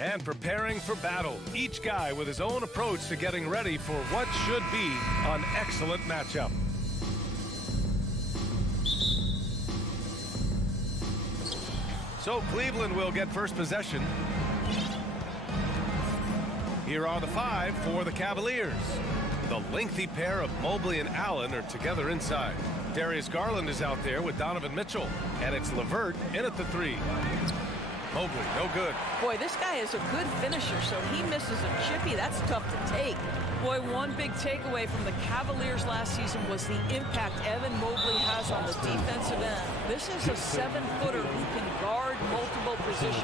And preparing for battle, each guy with his own approach to getting ready for what should be an excellent matchup. So Cleveland will get first possession. Here are the 5 for the Cavaliers. The lengthy pair of Mobley and Allen are together inside. Darius Garland is out there with Donovan Mitchell, and it's LeVert in at the 3. Mobley, no good. Boy, this guy is a good finisher, so he misses a chippy. That's tough to take. Boy, one big takeaway from the Cavaliers last season was the impact Evan Mobley has on the defensive end. This is a 7-footer who can guard multiple positions.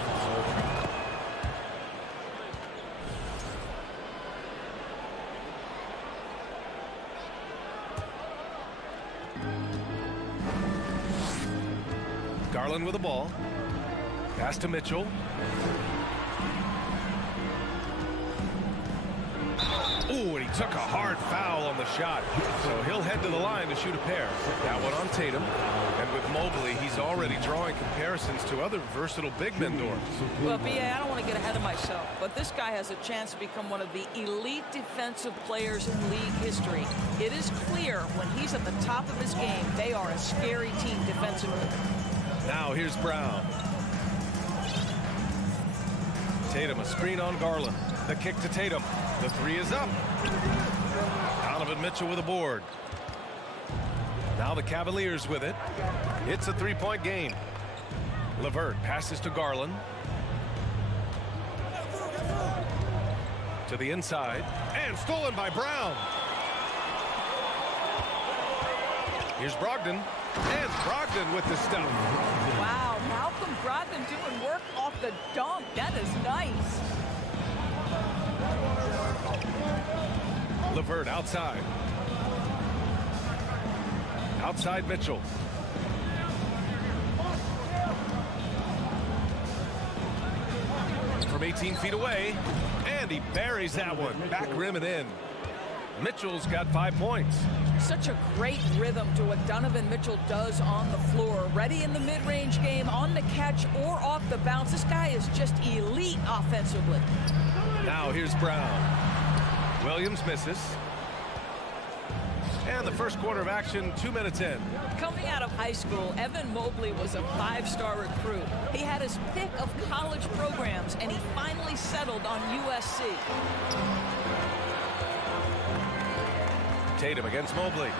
Garland with the ball. Pass to Mitchell. Ooh, and he took a hard foul on the shot. So he'll head to the line to shoot a pair. That one on Tatum. And with Mobley, he's already drawing comparisons to other versatile big men doors. Well, B.A., I don't want to get ahead of myself, but this guy has a chance to become one of the elite defensive players in league history. It is clear when he's at the top of his game, they are a scary team defensively. Now here's Brown. Tatum, a screen on Garland. The kick to Tatum. The 3 is up. Donovan Mitchell with a board. Now the Cavaliers with it. It's a 3-point game. LeVert passes to Garland. To the inside. And stolen by Brown. Here's Brogdon. And Brogdon with the stuff. Wow, Malcolm Brogdon doing work off the dunk. That is nice. LeVert outside. Outside Mitchell. From 18 feet away. And he buries that one. Back rim and in. Mitchell's got 5 points. Such a great rhythm to what Donovan Mitchell does on the floor. Ready in the mid-range game, on the catch or off the bounce. This guy is just elite offensively. Now here's Brown. Williams misses. And the first quarter of action, 2 minutes in. Coming out of high school, Evan Mobley was a 5-star recruit. He had his pick of college programs, and he finally settled on USC. Tatum against Mobley.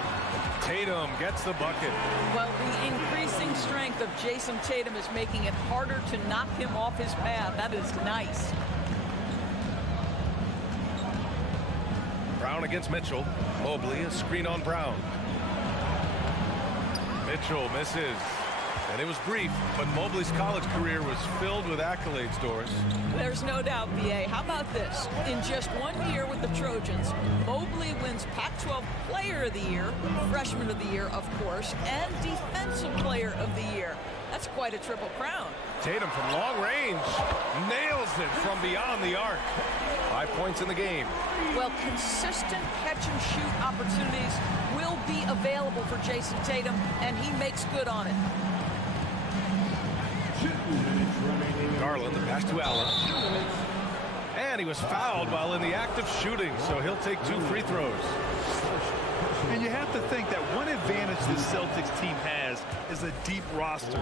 Tatum gets the bucket. Well, the increasing strength of Jason Tatum is making it harder to knock him off his path. That is nice. Brown against Mitchell. Mobley, a screen on Brown. Mitchell misses. And it was brief, but Mobley's college career was filled with accolades, Doris. There's no doubt, B.A. How about this? In just 1 year with the Trojans, Mobley wins Pac-12 Player of the Year, Freshman of the Year, of course, and Defensive Player of the Year. That's quite a triple crown. Tatum from long range nails it from beyond the arc. 5 points in the game. Well, consistent catch-and-shoot opportunities will be available for Jason Tatum, and he makes good on it. Garland, the pass to Allen. And he was fouled while in the act of shooting, so he'll take 2 free throws. And you have to think that one advantage this Celtics team has is a deep roster.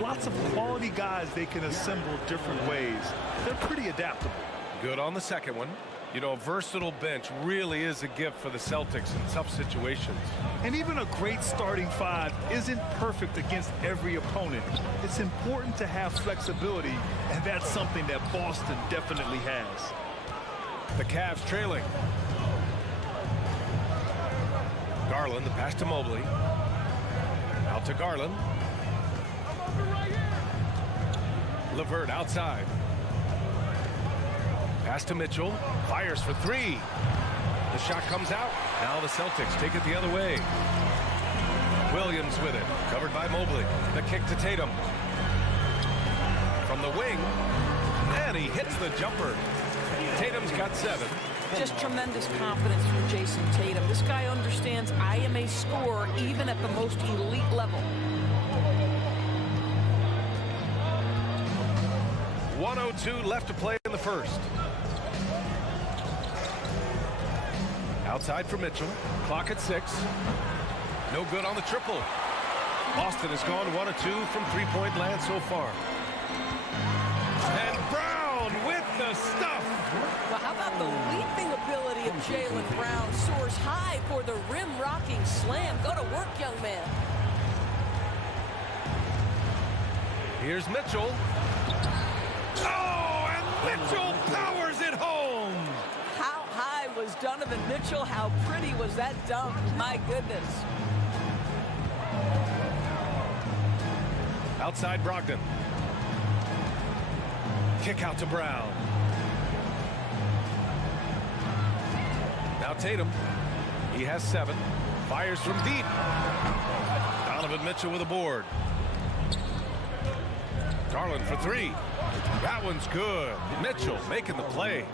Lots of quality guys they can assemble different ways. They're pretty adaptable. Good on the second one. You know, a versatile bench really is a gift for the Celtics in tough situations. And even a great starting 5 isn't perfect against every opponent. It's important to have flexibility, and that's something that Boston definitely has. The Cavs trailing. Garland, the pass to Mobley. Out to Garland. LeVert outside. Pass to Mitchell. Fires for 3. The shot comes out. Now the Celtics take it the other way. Williams with it. Covered by Mobley. The kick to Tatum. From the wing. And he hits the jumper. Tatum's got 7. Just tremendous confidence from Jason Tatum. This guy understands I am a scorer even at the most elite level. 1:02 left to play in the the first. Outside for Mitchell. Clock at 6. No good on the triple. Boston has gone 1 of 2 from three-point land so far. And Brown with the stuff. Well, how about the leaping ability of Jaylen Brown? Soars high for the rim-rocking slam. Go to work, young man. Here's Mitchell. Oh, and Mitchell powers it home. How high was Donovan Mitchell? How pretty was that dunk? My goodness. Outside Brogdon. Kick out to Brown. Now Tatum. He has 7. Fires from deep. Donovan Mitchell with a board. Garland for 3. That one's good. Mitchell making the play.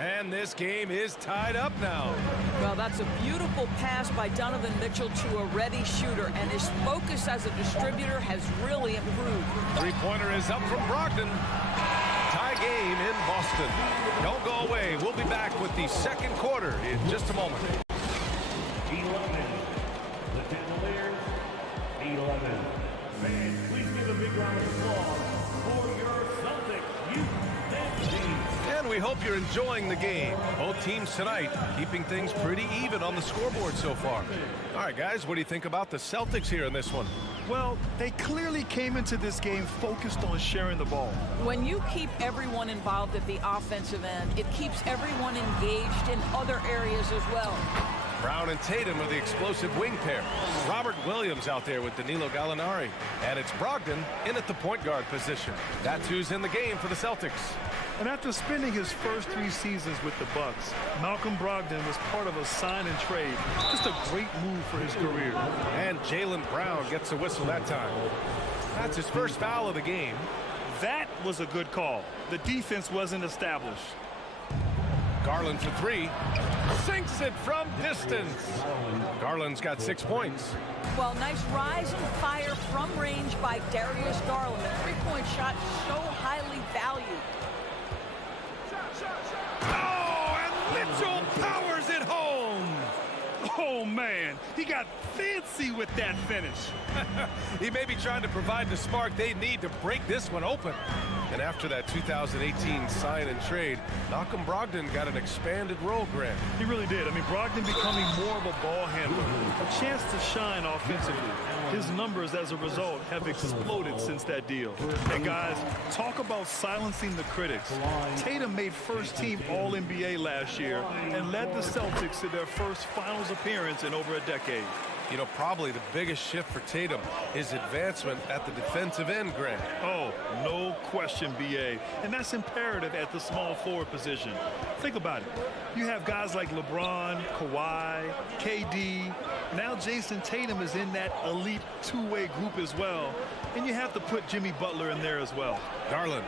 And this game is tied up now. Well, that's a beautiful pass by Donovan Mitchell to a ready shooter, and his focus as a distributor has really improved. Three-pointer is up from Brogdon. Tie game in Boston. Don't go away. We'll be back with the second quarter in just a moment. 11. The Cavaliers, 11. Fans, please give a big round of applause for your Celtics youth team. And we hope you're enjoying the game. Both teams tonight keeping things pretty even on the scoreboard so far. All right, guys, what do you think about the Celtics here in this one? Well, they clearly came into this game focused on sharing the ball. When you keep everyone involved at the offensive end, it keeps everyone engaged in other areas as well. Brown and Tatum are the explosive wing pair. Robert Williams out there with Danilo Gallinari. And it's Brogdon in at the point guard position. That's who's in the game for the Celtics. And after spending his first 3 seasons with the Bucks, Malcolm Brogdon was part of a sign and trade. Just a great move for his career. And Jaylen Brown gets a whistle that time. That's his first foul of the game. That was a good call. The defense wasn't established. Garland for 3. Sinks it from distance. Garland's got 6 points. Well, nice rise and fire from range by Darius Garland. A three-point shot so highly valued. Oh, and Mitchell powers it home. Oh, man, he got fancy with that finish. He may be trying to provide the spark they need to break this one open. And after that 2018 sign and trade, Malcolm Brogdon got an expanded role, Grant. He really did. I mean, Brogdon becoming more of a ball handler, a chance to shine offensively. His numbers, as a result, have exploded since that deal. And guys, talk about silencing the critics. Tatum made first-team All-NBA last year and led the Celtics to their first finals appearance in over a decade. You know, probably the biggest shift for Tatum is advancement at the defensive end, Grant. Oh, no question, B.A. And that's imperative at the small forward position. Think about it. You have guys like LeBron, Kawhi, KD. Now Jason Tatum is in that elite two-way group as well. And you have to put Jimmy Butler in there as well. Garland.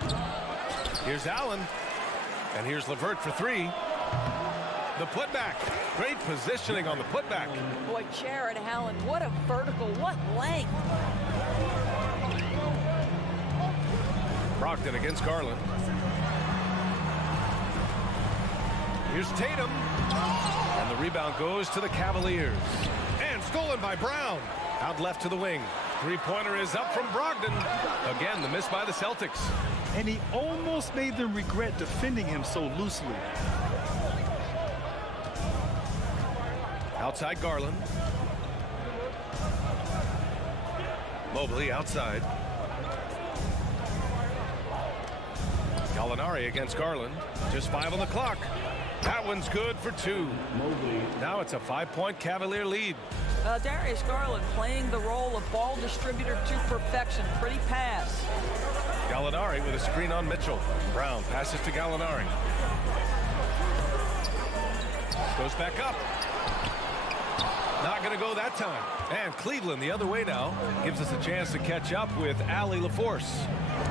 Here's Allen. And here's LeVert for 3. The putback. Great positioning on the putback. Boy, Jared Allen, what a vertical, what length. Brogdon against Garland. Here's Tatum. And the rebound goes to the Cavaliers. And stolen by Brown. Out left to the wing. Three-pointer is up from Brogdon. Again, the miss by the Celtics. And he almost made them regret defending him so loosely. Outside Garland. Mobley outside. Gallinari against Garland. Just 5 on the clock. That one's good for 2. Now it's a 5-point Cavalier lead. Darius Garland playing the role of ball distributor to perfection. Pretty pass. Gallinari with a screen on Mitchell. Brown passes to Gallinari. Goes back up. Not going to go that time. And Cleveland the other way now gives us a chance to catch up with Allie LaForce.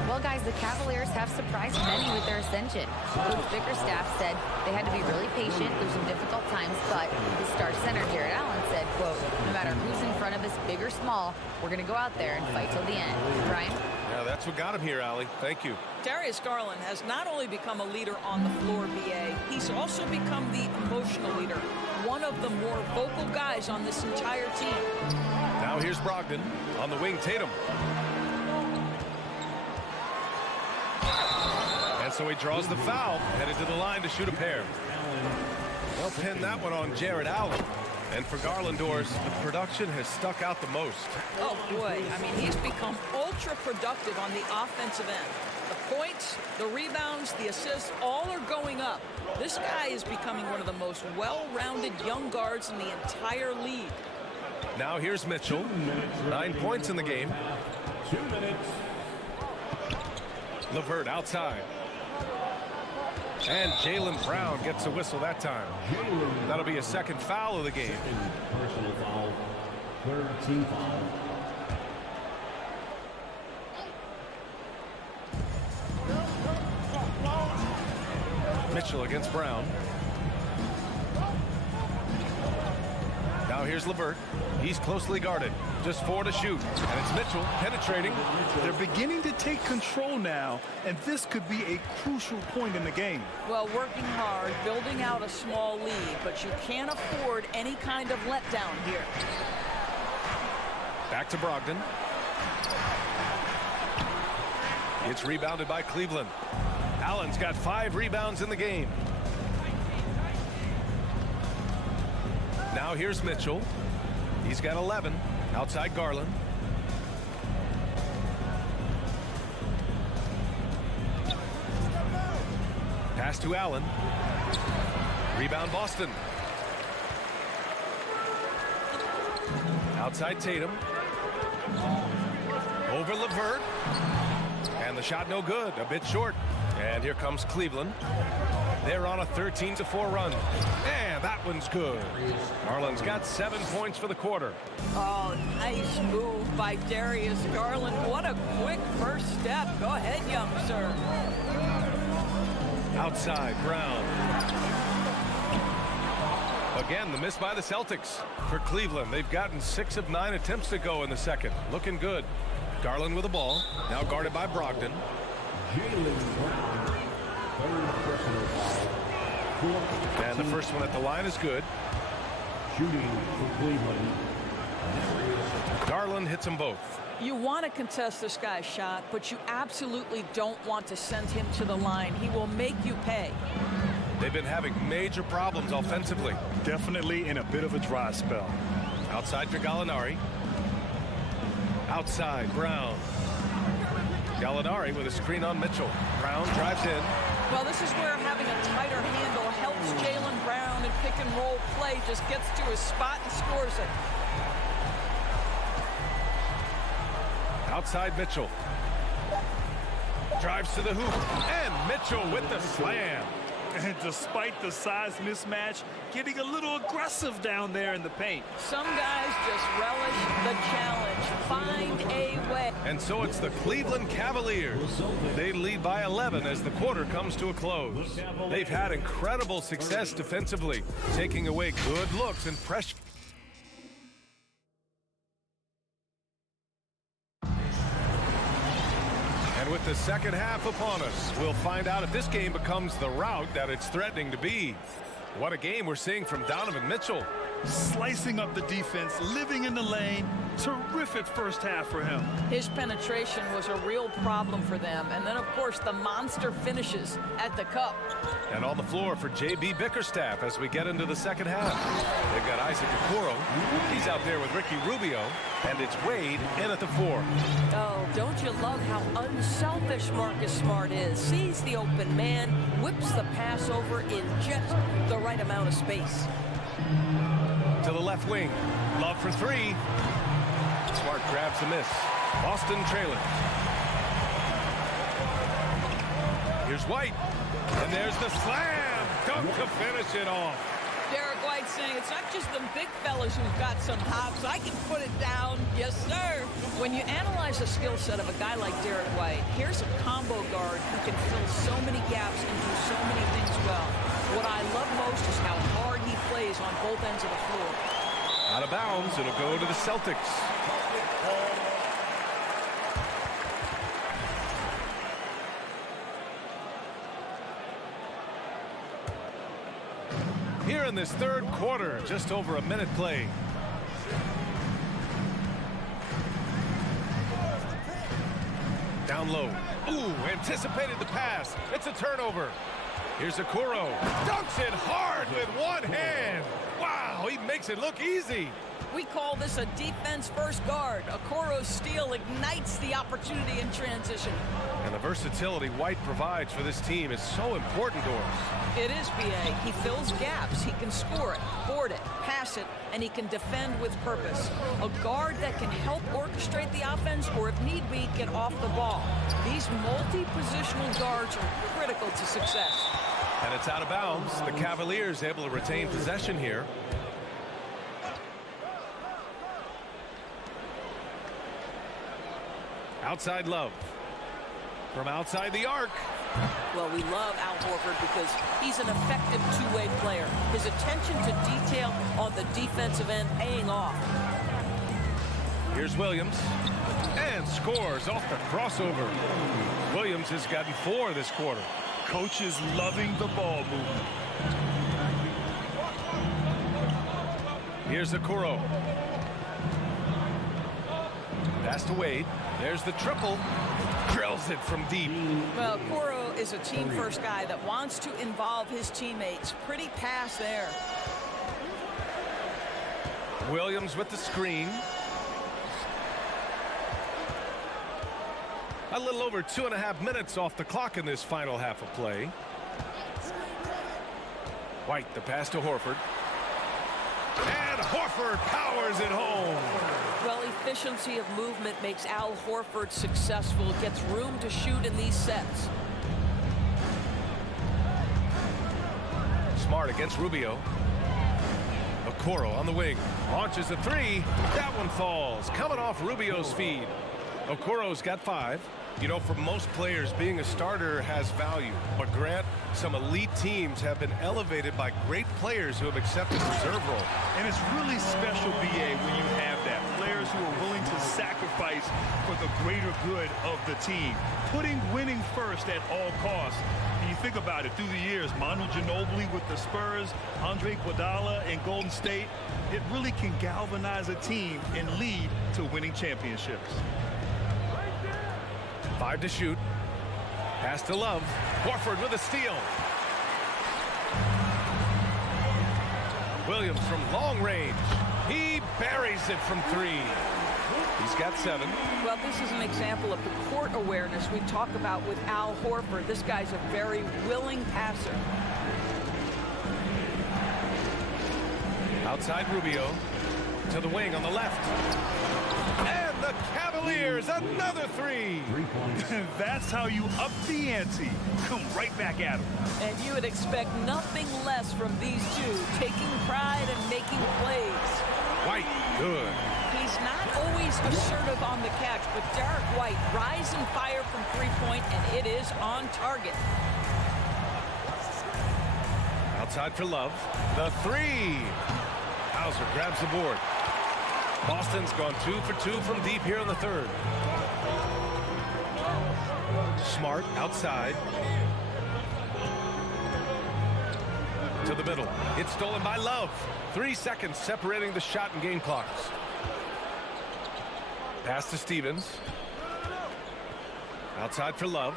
Well, guys, the Cavaliers have surprised many with their ascension. Coach Bickerstaff said they had to be really patient through some difficult times, but his star center, Jared Allen, said, quote, no matter who's in front of us, big or small, we're going to go out there and fight till the end. Brian? Yeah, that's what got him here, Allie. Thank you. Darius Garland has not only become a leader on the floor, BA, he's also become the emotional leader, one of the more vocal guys on this entire team. Now here's Brogdon on the wing. Tatum. And so he draws the foul, headed to the line to shoot a pair. They'll pin that one on Jared Allen. And for Garland, Doors, the production has stuck out the most. Oh, boy. I mean, he's become ultra productive on the offensive end. The points, the rebounds, the assists, all are going up. This guy is becoming one of the most well-rounded young guards in the entire league. Now here's Mitchell. 9 points in the game. 2 minutes. LeVert outside. And Jaylen Brown gets a whistle that time. That'll be a second foul of the game. Personal foul. Third team foul. Mitchell against Brown. Now here's LeVert. He's closely guarded. Just 4 to shoot. And it's Mitchell penetrating. They're beginning to take control now, and this could be a crucial point in the game. Well, working hard, building out a small lead, but you can't afford any kind of letdown here. Back to Brogdon. It's rebounded by Cleveland. Allen's got 5 rebounds in the game. Now here's Mitchell. He's got 11. Outside Garland. Pass to Allen. Rebound Boston. Outside Tatum. Over LeVert. And the shot no good. A bit short. And here comes Cleveland. They're on a 13-4 run. And that one's good. Garland's got 7 points for the quarter. Oh, nice move by Darius Garland. What a quick first step. Go ahead, young sir. Outside, Brown. Again, the miss by the Celtics. For Cleveland, they've gotten 6 of 9 attempts to go in the second. Looking good. Garland with the ball. Now guarded by Brogdon. Jaylen Brown. Third personal foul. And the first one at the line is good. Shooting for Cleveland. Garland hits them both. You want to contest this guy's shot, but you absolutely don't want to send him to the line. He will make you pay. They've been having major problems offensively. Definitely in a bit of a dry spell. Outside for Gallinari. Outside, Brown. Gallinari with a screen on Mitchell. Brown drives in. Well, this is where having a tighter handle helps Jaylen Brown in pick and roll play. Just gets to his spot and scores it. Outside Mitchell. Drives to the hoop. And Mitchell with the slam. And despite the size mismatch, getting a little aggressive down there in the paint. Some guys just relish the challenge. Find a way. And so it's the Cleveland Cavaliers. They lead by 11 as the quarter comes to a close. They've had incredible success defensively, taking away good looks and pressure. And with the second half upon us, we'll find out if this game becomes the rout that it's threatening to be. What a game we're seeing from Donovan Mitchell. Slicing up the defense, living in the lane. Terrific first half for him. His penetration was a real problem for them. And then, of course, the monster finishes at the cup. And on the floor for J.B. Bickerstaff as we get into the second half. They've got Isaac Okoro. He's out there with Ricky Rubio. And it's Wade in at the 4. Oh, don't you love how unselfish Marcus Smart is? Sees the open man, whips the pass over in just the right amount of space. To the left wing. Love for 3. Smart grabs the miss. Boston trailing. Here's White. And there's the slam. Dunk to finish it off. Derek White saying it's not just the big fellas who've got some hops. I can put it down. Yes, sir. When you analyze the skill set of a guy like Derek White, here's a combo guard who can fill so many gaps and do so many things well. What I love most is how hard he plays on both ends of the floor. Out of bounds, it'll go to the Celtics. Here in this third quarter, just over a minute played. Down low. Ooh, anticipated the pass. It's a turnover. Here's Okoro. Dunks it hard with one hand. Wow, he makes it look easy. We call this a defense-first guard. Okoro's steal ignites the opportunity in transition. And the versatility White provides for this team is so important to us. It is, B.A. He fills gaps. He can score it, board it, pass it, and he can defend with purpose. A guard that can help orchestrate the offense or, if need be, get off the ball. These multi-positional guards are critical to success. And it's out of bounds. The Cavaliers able to retain possession here. Outside Love. From outside the arc. Well, we love Al Horford because he's an effective two-way player. His attention to detail on the defensive end paying off. Here's Williams. And scores off the crossover. Williams has gotten 4 this quarter. Coach is loving the ball movement. Here's Okoro. Pass to Wade. There's the triple. Drills it from deep. Well, Okoro is a team-first guy that wants to involve his teammates. Pretty pass there. Williams with the screen. A little over 2.5 minutes off the clock in this final half of play. White, the pass to Horford. And Horford powers it home. Well, efficiency of movement makes Al Horford successful. Gets room to shoot in these sets. Smart against Rubio. Okoro on the wing. Launches a 3. That one falls. Coming off Rubio's feed. Okoro's got 5. You know, for most players, being a starter has value. But Grant, some elite teams have been elevated by great players who have accepted reserve role. And it's really special, B.A., when you have that. Players who are willing to sacrifice for the greater good of the team. Putting winning first at all costs. And you think about it, through the years, Manu Ginobili with the Spurs, Andre Iguodala in Golden State, it really can galvanize a team and lead to winning championships. 5 to shoot. Pass to Love. Horford with a steal. Williams from long range. He buries it from 3. He's got 7. Well, this is an example of the court awareness we talk about with Al Horford. This guy's a very willing passer. Outside Rubio. To the wing on the left. And the Cavaliers, another 3. That's how you up the ante. Come right back at them. And you would expect nothing less from these two, taking pride and making plays. White, good. He's not always assertive on the catch, but Derek White, rise and fire from three-point, and it is on target. Outside for Love. The 3. Hauser grabs the board. Boston's gone 2 for 2 from deep here in the third. Smart outside. To the middle. It's stolen by Love. 3 seconds separating the shot and game clocks. Pass to Stevens. Outside for Love.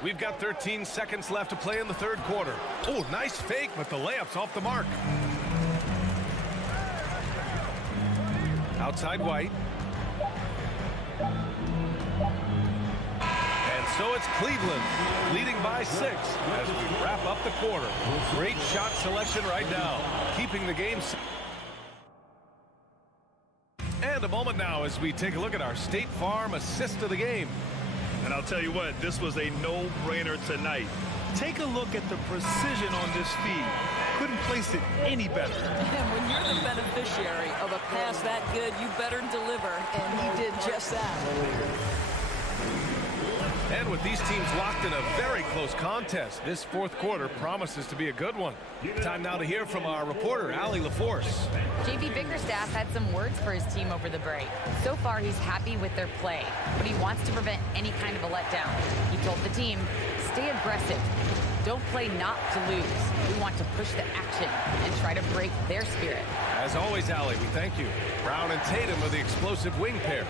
We've got 13 seconds left to play in the third quarter. Oh, nice fake, but the layup's off the mark. Outside White. And so it's Cleveland leading by 6 as we wrap up the quarter. Great shot selection right now, keeping the game. And a moment now as we take a look at our State Farm assist of the game. And I'll tell you what, this was a no-brainer tonight. Take a look at the precision on this feed. Couldn't place it any better. And when you're the beneficiary of a pass that good, you better deliver, and he did just that. And with these teams locked in a very close contest, this fourth quarter promises to be a good one. Time now to hear from our reporter, Allie LaForce. JV Bickerstaff had some words for his team over the break. So far, he's happy with their play, but he wants to prevent any kind of a letdown. He told the team, stay aggressive. Don't play not to lose. We want to push the action and try to break their spirit. As always, Allie, we thank you. Brown and Tatum are the explosive wing pair.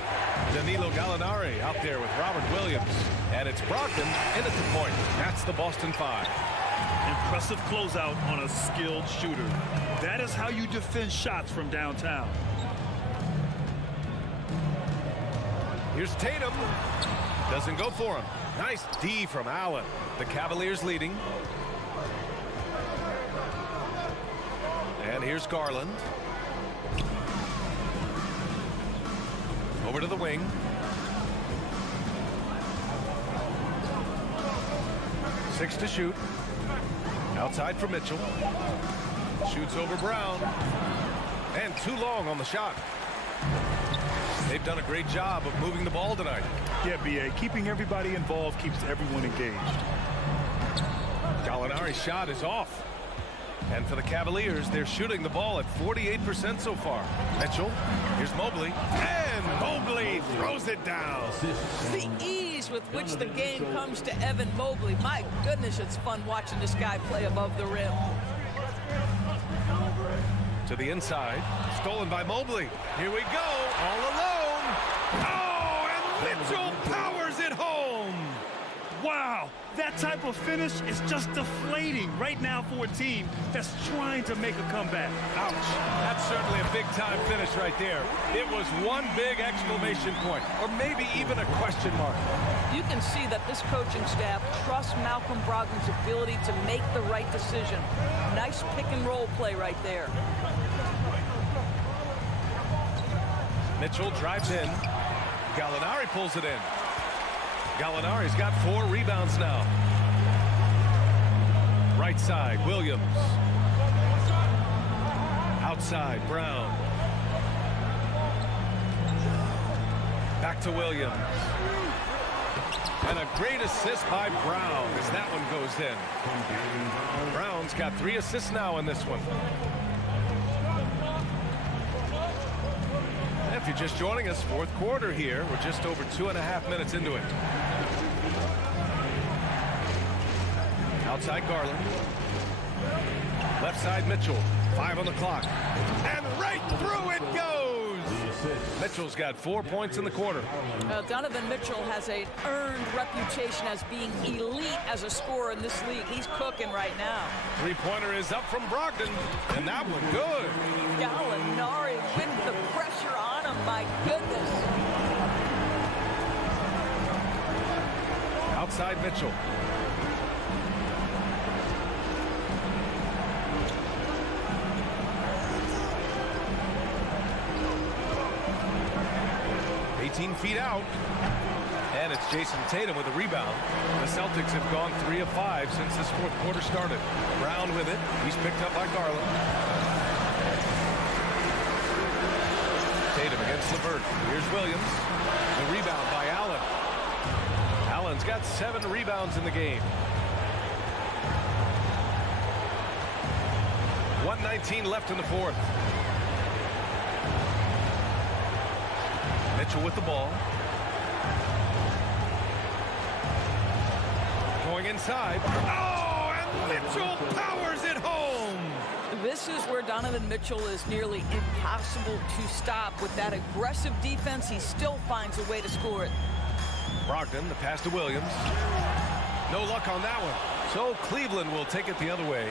Danilo Gallinari out there with Robert Williams. And it's Brogdon in at the point. That's the Boston Five. Impressive closeout on a skilled shooter. That is how you defend shots from downtown. Here's Tatum. Doesn't go for him. Nice D from Allen. The Cavaliers leading. And here's Garland. Over to the wing. Six to shoot. Outside for Mitchell. Shoots over Brown. And too long on the shot. They've done a great job of moving the ball tonight. Yeah, B.A. Keeping everybody involved keeps everyone engaged. Gallinari's shot is off. And for the Cavaliers, they're shooting the ball at 48% so far. Mitchell, here's Mobley. And Mobley throws it down. The ease with which the game comes to Evan Mobley. My goodness, it's fun watching this guy play above the rim. To the inside. Stolen by Mobley. Here we go. All alone. Oh, and Mitchell powers it home. Wow, that type of finish is just deflating right now for a team that's trying to make a comeback. Ouch. That's certainly a big-time finish right there. It was one big exclamation point, or maybe even a question mark. You can see that this coaching staff trusts Malcolm Brogdon's ability to make the right decision. Nice pick-and-roll play right there. Mitchell drives in. Gallinari pulls it in. Gallinari's got 4 rebounds now. Right side, Williams. Outside, Brown. Back to Williams. And a great assist by Brown as that one goes in. Brown's got 3 assists now in this one. If you're just joining us, fourth quarter here. We're just over 2.5 minutes into it. Outside Garland. Left side Mitchell. 5 on the clock. And right through it goes! Mitchell's got 4 points in the quarter. Donovan Mitchell has an earned reputation as being elite as a scorer in this league. He's cooking right now. Three-pointer is up from Brogdon. And that one good. Gallinari with the pressure on him. My goodness. Outside Mitchell. Feet out, and it's Jason Tatum with a rebound. The Celtics have gone 3 of 5 since this fourth quarter started. Brown with it. He's picked up by Garland. Tatum against LeVert. Here's Williams. The rebound by Allen. Allen's got 7 rebounds in the game. 1:19 left in the fourth. Mitchell with the ball. Going inside. Oh, and Mitchell powers it home. This is where Donovan Mitchell is nearly impossible to stop. With that aggressive defense, he still finds a way to score it. Brogdon, the pass to Williams. No luck on that one. So Cleveland will take it the other way.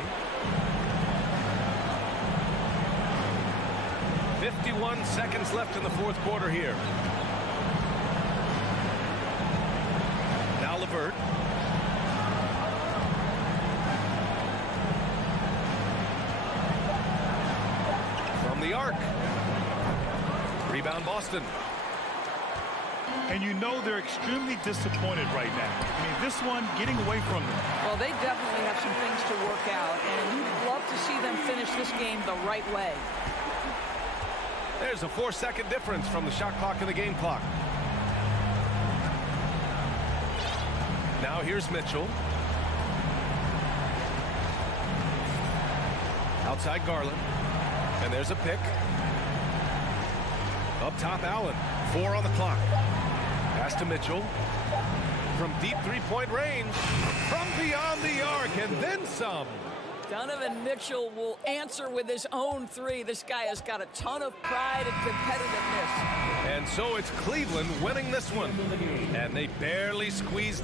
51 seconds left in the fourth quarter here. Now LeVert. From the arc. Rebound Boston. And you know they're extremely disappointed right now. I mean, this one getting away from them. Well, they definitely have some things to work out, and you'd love to see them finish this game the right way. There's a 4-second difference from the shot clock and the game clock. Now here's Mitchell. Outside Garland. And there's a pick. Up top, Allen. 4 on the clock. Pass to Mitchell. From deep three-point range. From beyond the arc, and then some. Donovan Mitchell will answer with his own three. This guy has got a ton of pride and competitiveness. And so it's Cleveland winning this one. And they barely squeezed.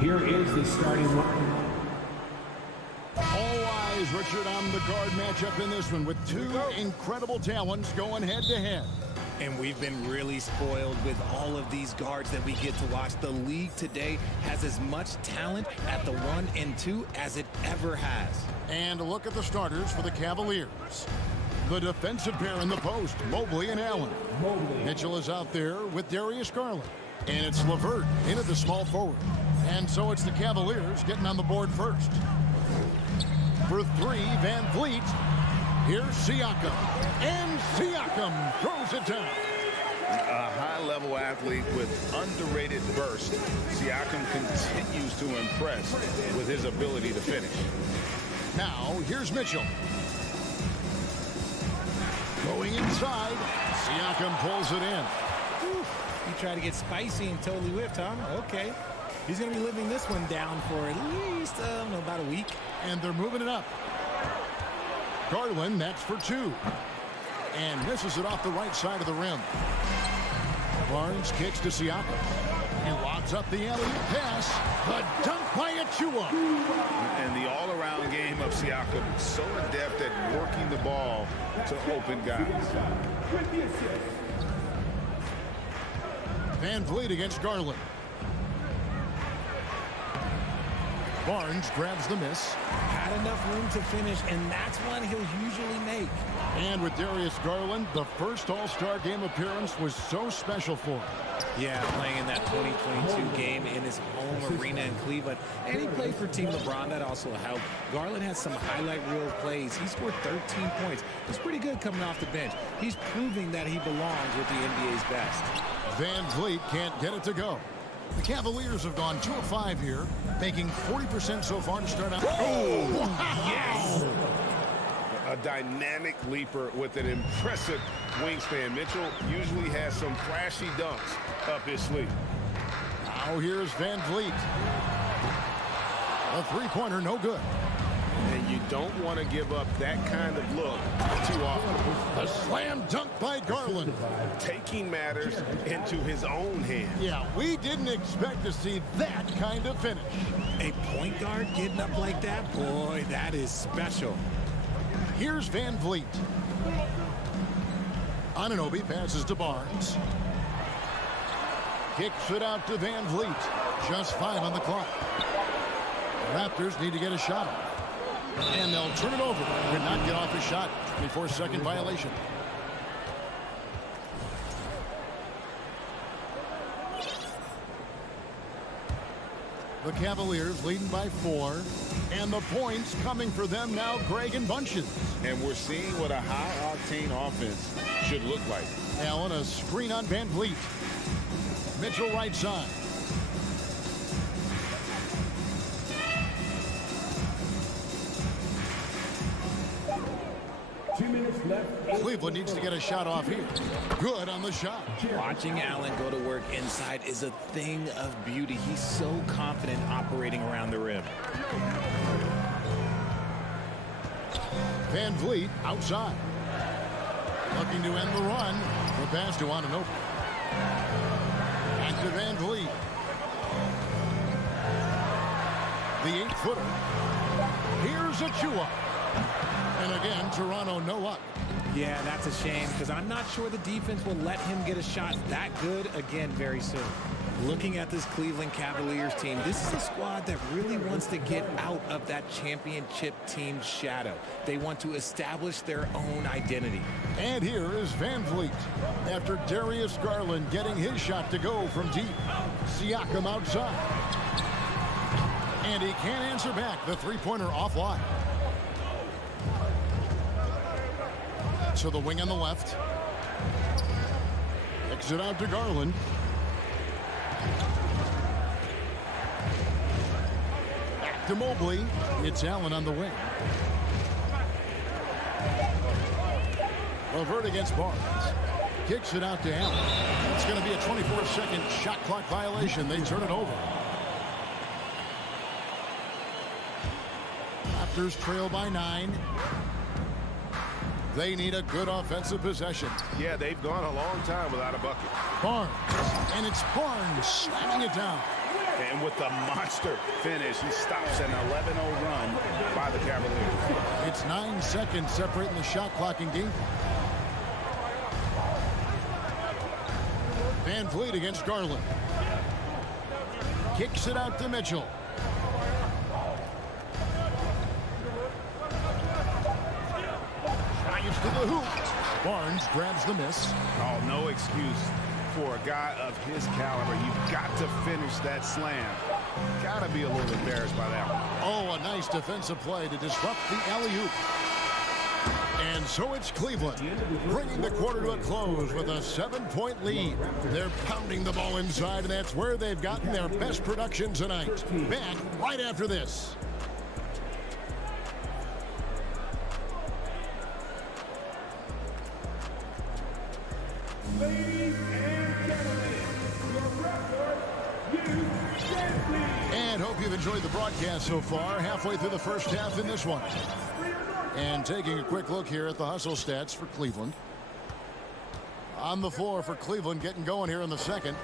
Here is the starting line. All eyes, Richard, on the guard matchup in this one with two incredible talents going head-to-head. And we've been really spoiled with all of these guards that we get to watch. The league today has as much talent at the 1 and 2 as it ever has. And a look at the starters for the Cavaliers. The defensive pair in the post, Mobley and Allen. Mitchell is out there with Darius Garland. And it's LeVert in at the small forward. And so it's the Cavaliers getting on the board first. For three, Van Vliet. Here's Siakam. And Siakam throws it down. A high-level athlete with underrated burst. Siakam continues to impress with his ability to finish. Now, here's Mitchell. Going inside. Siakam pulls it in. He tried to get spicy and totally whipped, huh? Okay. He's going to be living this one down for at least, about a week. And they're moving it up. Garland, that's for two. And misses it off the right side of the rim. Barnes kicks to Siakam. He lobs up the alley-oop pass. The dunk by Achua. And the all-around game of Siakam, so adept at working the ball to open guys. Van Vliet against Garland. Barnes grabs the miss. Had enough room to finish, and that's one he'll usually make. And with Darius Garland, the first All-Star game appearance was so special for him. Yeah, playing in that 2022 game in his home arena in Cleveland. And he played for Team LeBron. That also helped. Garland had some highlight reel plays. He scored 13 points. He's pretty good coming off the bench. He's proving that he belongs with the NBA's best. Van Vliet can't get it to go. The Cavaliers have gone 2 of 5 here, making 40% so far to start out. Oh, wow. Yes! A dynamic leaper with an impressive wingspan. Mitchell usually has some flashy dunks up his sleeve. Now here's Van Vliet. A three-pointer, no good. And you don't want to give up that kind of look too often. A slam dunk by Garland. Taking matters into his own hands. Yeah, we didn't expect to see that kind of finish. A point guard getting up like that? Boy, that is special. Here's Van Vliet. Anunoby passes to Barnes. Kicks it out to Van Vliet. Just 5 on the clock. Raptors need to get a shot off. And they'll turn it over. Could not get off the shot. 24-second violation. The Cavaliers leading by 4. And the points coming for them now, Greg, in bunches. And we're seeing what a high-octane offense should look like. Allen, a screen on Van Vliet. Mitchell right side. Cleveland needs to get a shot off here. Good on the shot. Watching Allen go to work inside is a thing of beauty. He's so confident operating around the rim. Van Vliet outside. Looking to end the run. The pass to Anunoby. Back to Van Vliet. The 8-footer. Here's Achua. And again, Toronto no luck. Yeah, that's a shame because I'm not sure the defense will let him get a shot that good again very soon. Looking at this Cleveland Cavaliers team, this is a squad that really wants to get out of that championship team's shadow. They want to establish their own identity. And here is Van Vliet. After Darius Garland getting his shot to go from deep. Siakam outside. And he can't answer back. The three-pointer offline. So the wing on the left. Kicks it out to Garland. Back to Mobley. It's Allen on the wing. LeVert against Barnes. Kicks it out to Allen. It's going to be a 24-second shot clock violation. They turn it over. Raptors trail by 9. They need a good offensive possession. Yeah, they've gone a long time without a bucket. Barnes. And it's Barnes slamming it down. And with a monster finish, he stops an 11-0 run by the Cavaliers. It's 9 seconds separating the shot clock and game. Van Vliet against Garland. Kicks it out to Mitchell. Drives to the hoop. Barnes grabs the miss. Oh, no excuse for a guy of his caliber. You've got to finish that slam. Got to be a little embarrassed by that one. Oh, a nice defensive play to disrupt the alley-oop. And so it's Cleveland, bringing the quarter to a close with a 7-point lead. They're pounding the ball inside, and that's where they've gotten their best production tonight. Back right after this. Ladies and gentlemen, your Raptors, And hope you've enjoyed the broadcast so far. Halfway through the first half in this one. And taking a quick look here at the hustle stats for Cleveland. On the floor for Cleveland, getting going here in the second.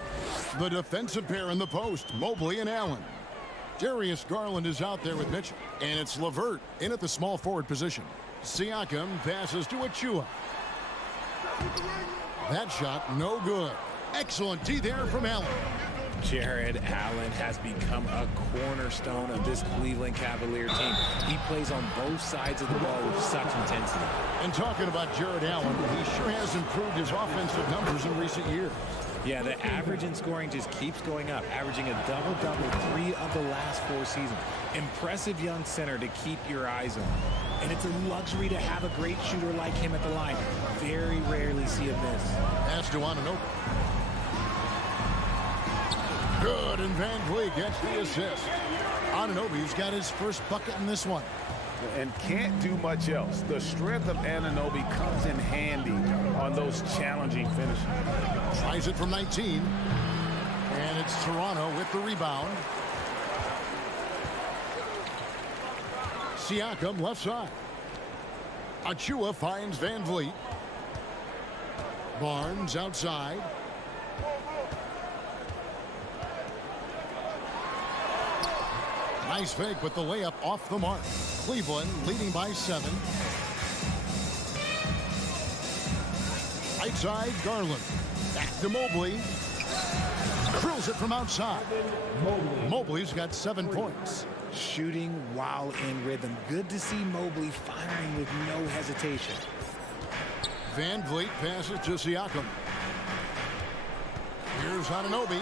The defensive pair in the post, Mobley and Allen. Darius Garland is out there with Mitchell. And it's LeVert in at the small forward position. Siakam passes to Achua. That shot, no good. Excellent D there from Allen. Jared Allen has become a cornerstone of this Cleveland Cavalier team. He plays on both sides of the ball with such intensity. And talking about Jared Allen, he sure has improved his offensive numbers in recent years. Yeah, the average in scoring just keeps going up, averaging a double-double 3 of the last 4 seasons. Impressive young center to keep your eyes on. And it's a luxury to have a great shooter like him at the line. Very rarely see him miss. That's Anunoby. Good, and Van Vliet gets the assist. Anunoby's got his first bucket in this one. And can't do much else. The strength of Anunoby comes in handy on those challenging finishes. Tries it from 19. And it's Toronto with the rebound. Siakam left side. Achua finds Van Vliet. Barnes outside. Nice fake with the layup off the mark. Cleveland leading by 7. Right side, Garland. Back to Mobley. Drills it from outside. Mobley's got 7 points. Shooting while in rhythm. Good to see Mobley firing with no hesitation. Van Vliet passes to Siakam. Here's Anunoby.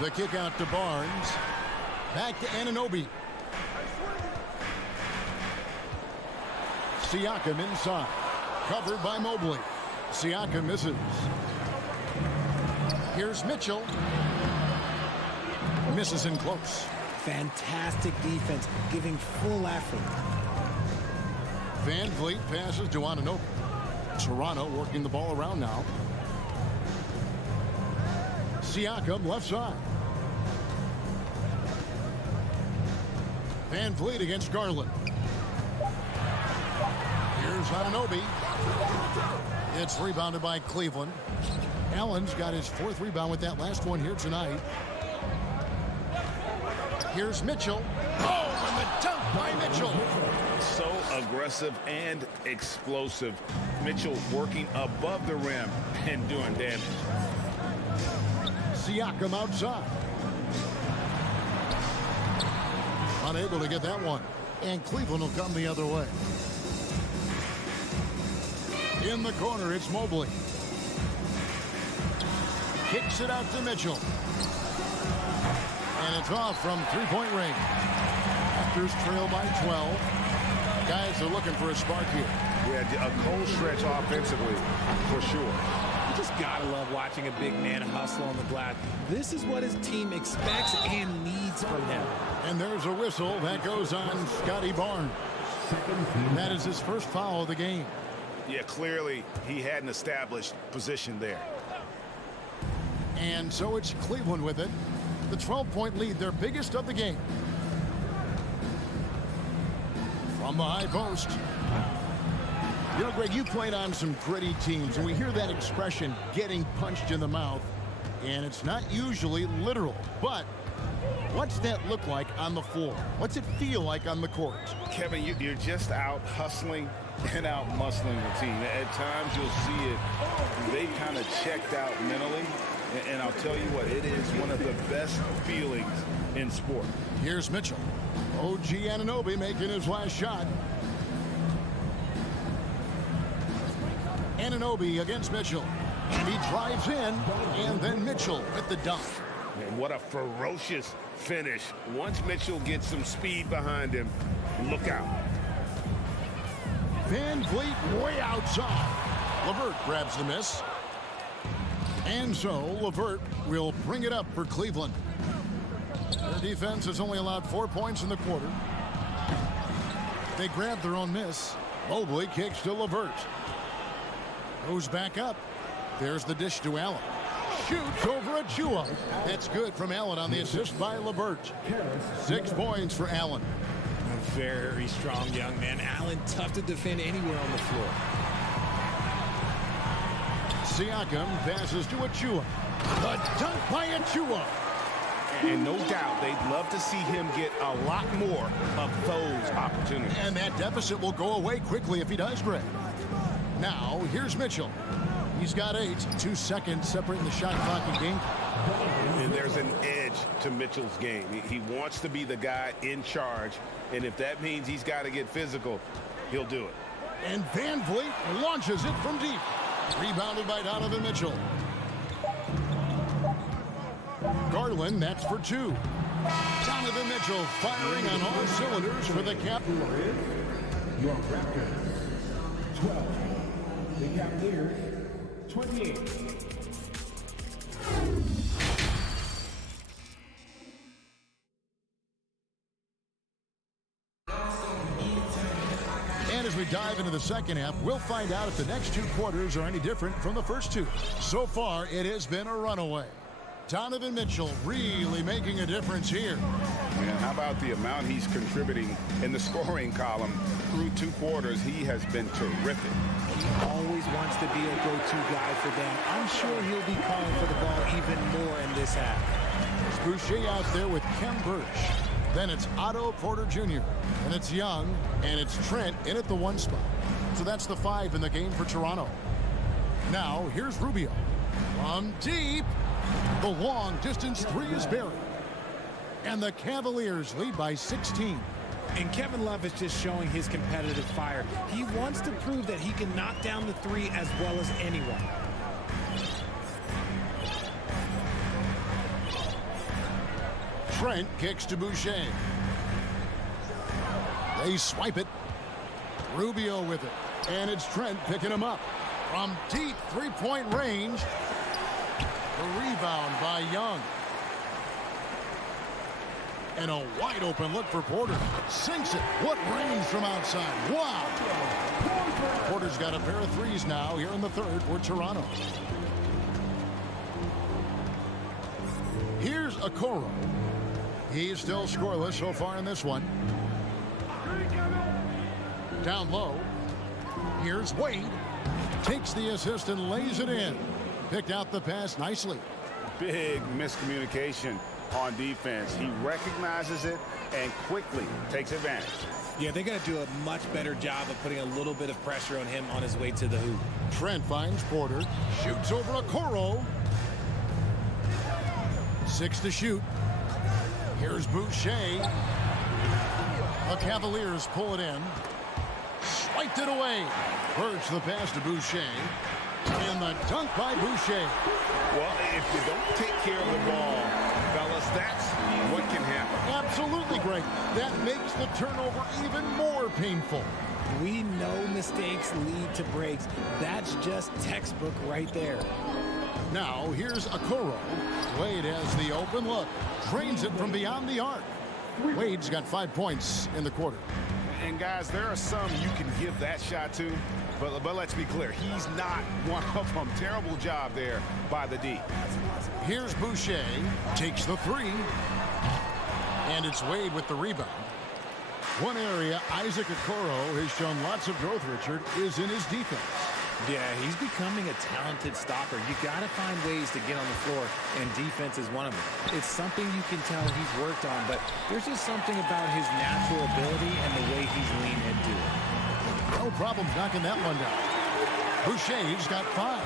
The kick out to Barnes. Back to Anunoby. Siakam inside. Covered by Mobley. Siakam misses. Here's Mitchell. Misses in close. Fantastic defense, giving full effort. Van Vliet passes to Anunoby. Toronto working the ball around now. Siakam left side. Van Vliet against Garland. Here's Anunoby. It's rebounded by Cleveland. Allen's got his 4th rebound with that last one here tonight. Here's Mitchell. Oh, and the dunk by Mitchell. So aggressive and explosive. Mitchell working above the rim and doing damage. Siakam outside. Unable to get that one. And Cleveland will come the other way. In the corner, it's Mobley. Kicks it out to Mitchell. And it's off from 3-point range. Raptors trail by 12. Guys are looking for a spark here. Yeah, a cold stretch offensively, for sure. You just gotta love watching a big man hustle on the glass. This is what his team expects and needs from him. And there's a whistle that goes on Scotty Barnes. That is his first foul of the game. Yeah, clearly he had an established position there. And so it's Cleveland with it. The 12-point lead, their biggest of the game. From the high post. Greg, you played on some gritty teams, and we hear that expression, getting punched in the mouth. And it's not usually literal, but what's that look like on the floor? What's it feel like on the court? Kevin, you're just out hustling and out muscling the team. At times you'll see it. They kind of checked out mentally. And I'll tell you what, it is one of the best feelings in sport. Here's Mitchell. OG Anunoby making his last shot. Anunoby against Mitchell. And he drives in, and then Mitchell with the dunk. And what a ferocious finish. Once Mitchell gets some speed behind him, look out. Van Vliet way outside. LeVert grabs the miss. And so LeVert will bring it up for Cleveland. Their defense has only allowed 4 points in the quarter. They grab their own miss. Mobley kicks to LeVert. Goes back up. There's the dish to Allen. Shoots over Achua. That's good from Allen on the assist by LeVert. 6 points for Allen. A very strong young man. Allen, tough to defend anywhere on the floor. Siakam passes to Achua. The dunk by Achua. And no doubt they'd love to see him get a lot more of those opportunities. And that deficit will go away quickly if he does, Greg. Now, here's Mitchell. He's got 8. 2 seconds separating the shot clock and game. And there's an edge to Mitchell's game. He wants to be the guy in charge. And if that means he's got to get physical, he'll do it. And Van Vliet launches it from deep. Rebounded by Donovan Mitchell. Garland, that's for 2. Donovan Mitchell firing on all cylinders for the Cavaliers. Your Raptors, 12. The Cavaliers, 28. And as we dive into the second half, we'll find out if the next 2 quarters are any different from the first 2. So far, it has been a runaway. Donovan Mitchell really making a difference here. And how about the amount he's contributing in the scoring column through 2 quarters? He has been terrific. He always wants to be a go-to guy for them. I'm sure he'll be calling for the ball even more in this half. It's Boucher out there with Khem Birch. Then it's Otto Porter Jr. And it's Young. And it's Trent in at the 1 spot. So that's the 5 in the game for Toronto. Now, here's Rubio. From deep. The long distance 3 is buried. And the Cavaliers lead by 16. And Kevin Love is just showing his competitive fire. He wants to prove that he can knock down the 3 as well as anyone. Trent kicks to Boucher. They swipe it. Rubio with it. And it's Trent picking him up. From deep 3-point range. The rebound by Young. And a wide open look for Porter. Sinks it. What range from outside. Wow. Porter's got a pair of 3s now here in the 3rd for Toronto. Here's Okoro. He's still scoreless so far in this one. Down low. Here's Wade. Takes the assist and lays it in. Picked out the pass nicely. Big miscommunication on defense. He recognizes it and quickly takes advantage. Yeah, they're going to do a much better job of putting a little bit of pressure on him on his way to the hoop. Trent finds Porter. Shoots over Okoro. 6 to shoot. Here's Boucher. The Cavaliers pull it in. Swiped it away. Birch the pass to Boucher. And the dunk by Boucher. Well, if you don't take care of the ball, fellas, that's what can happen. Absolutely, Greg. That makes the turnover even more painful. We know mistakes lead to breaks. That's just textbook right there. Now, here's Okoro. Wade has the open look. Trains it from beyond the arc. Wade's got 5 points in the quarter. And, guys, there are some you can give that shot to, but let's be clear. He's not one of them. Terrible job there by the D. Here's Boucher. Takes the 3. And it's Wade with the rebound. One area Isaac Okoro has shown lots of growth, Richard, is in his defense. Yeah, he's becoming a talented stopper. You got to find ways to get on the floor, and defense is one of them. It's something you can tell he's worked on, but there's just something about his natural ability and the way he's leaned into it. No problems knocking that one down. Boucher's got 5.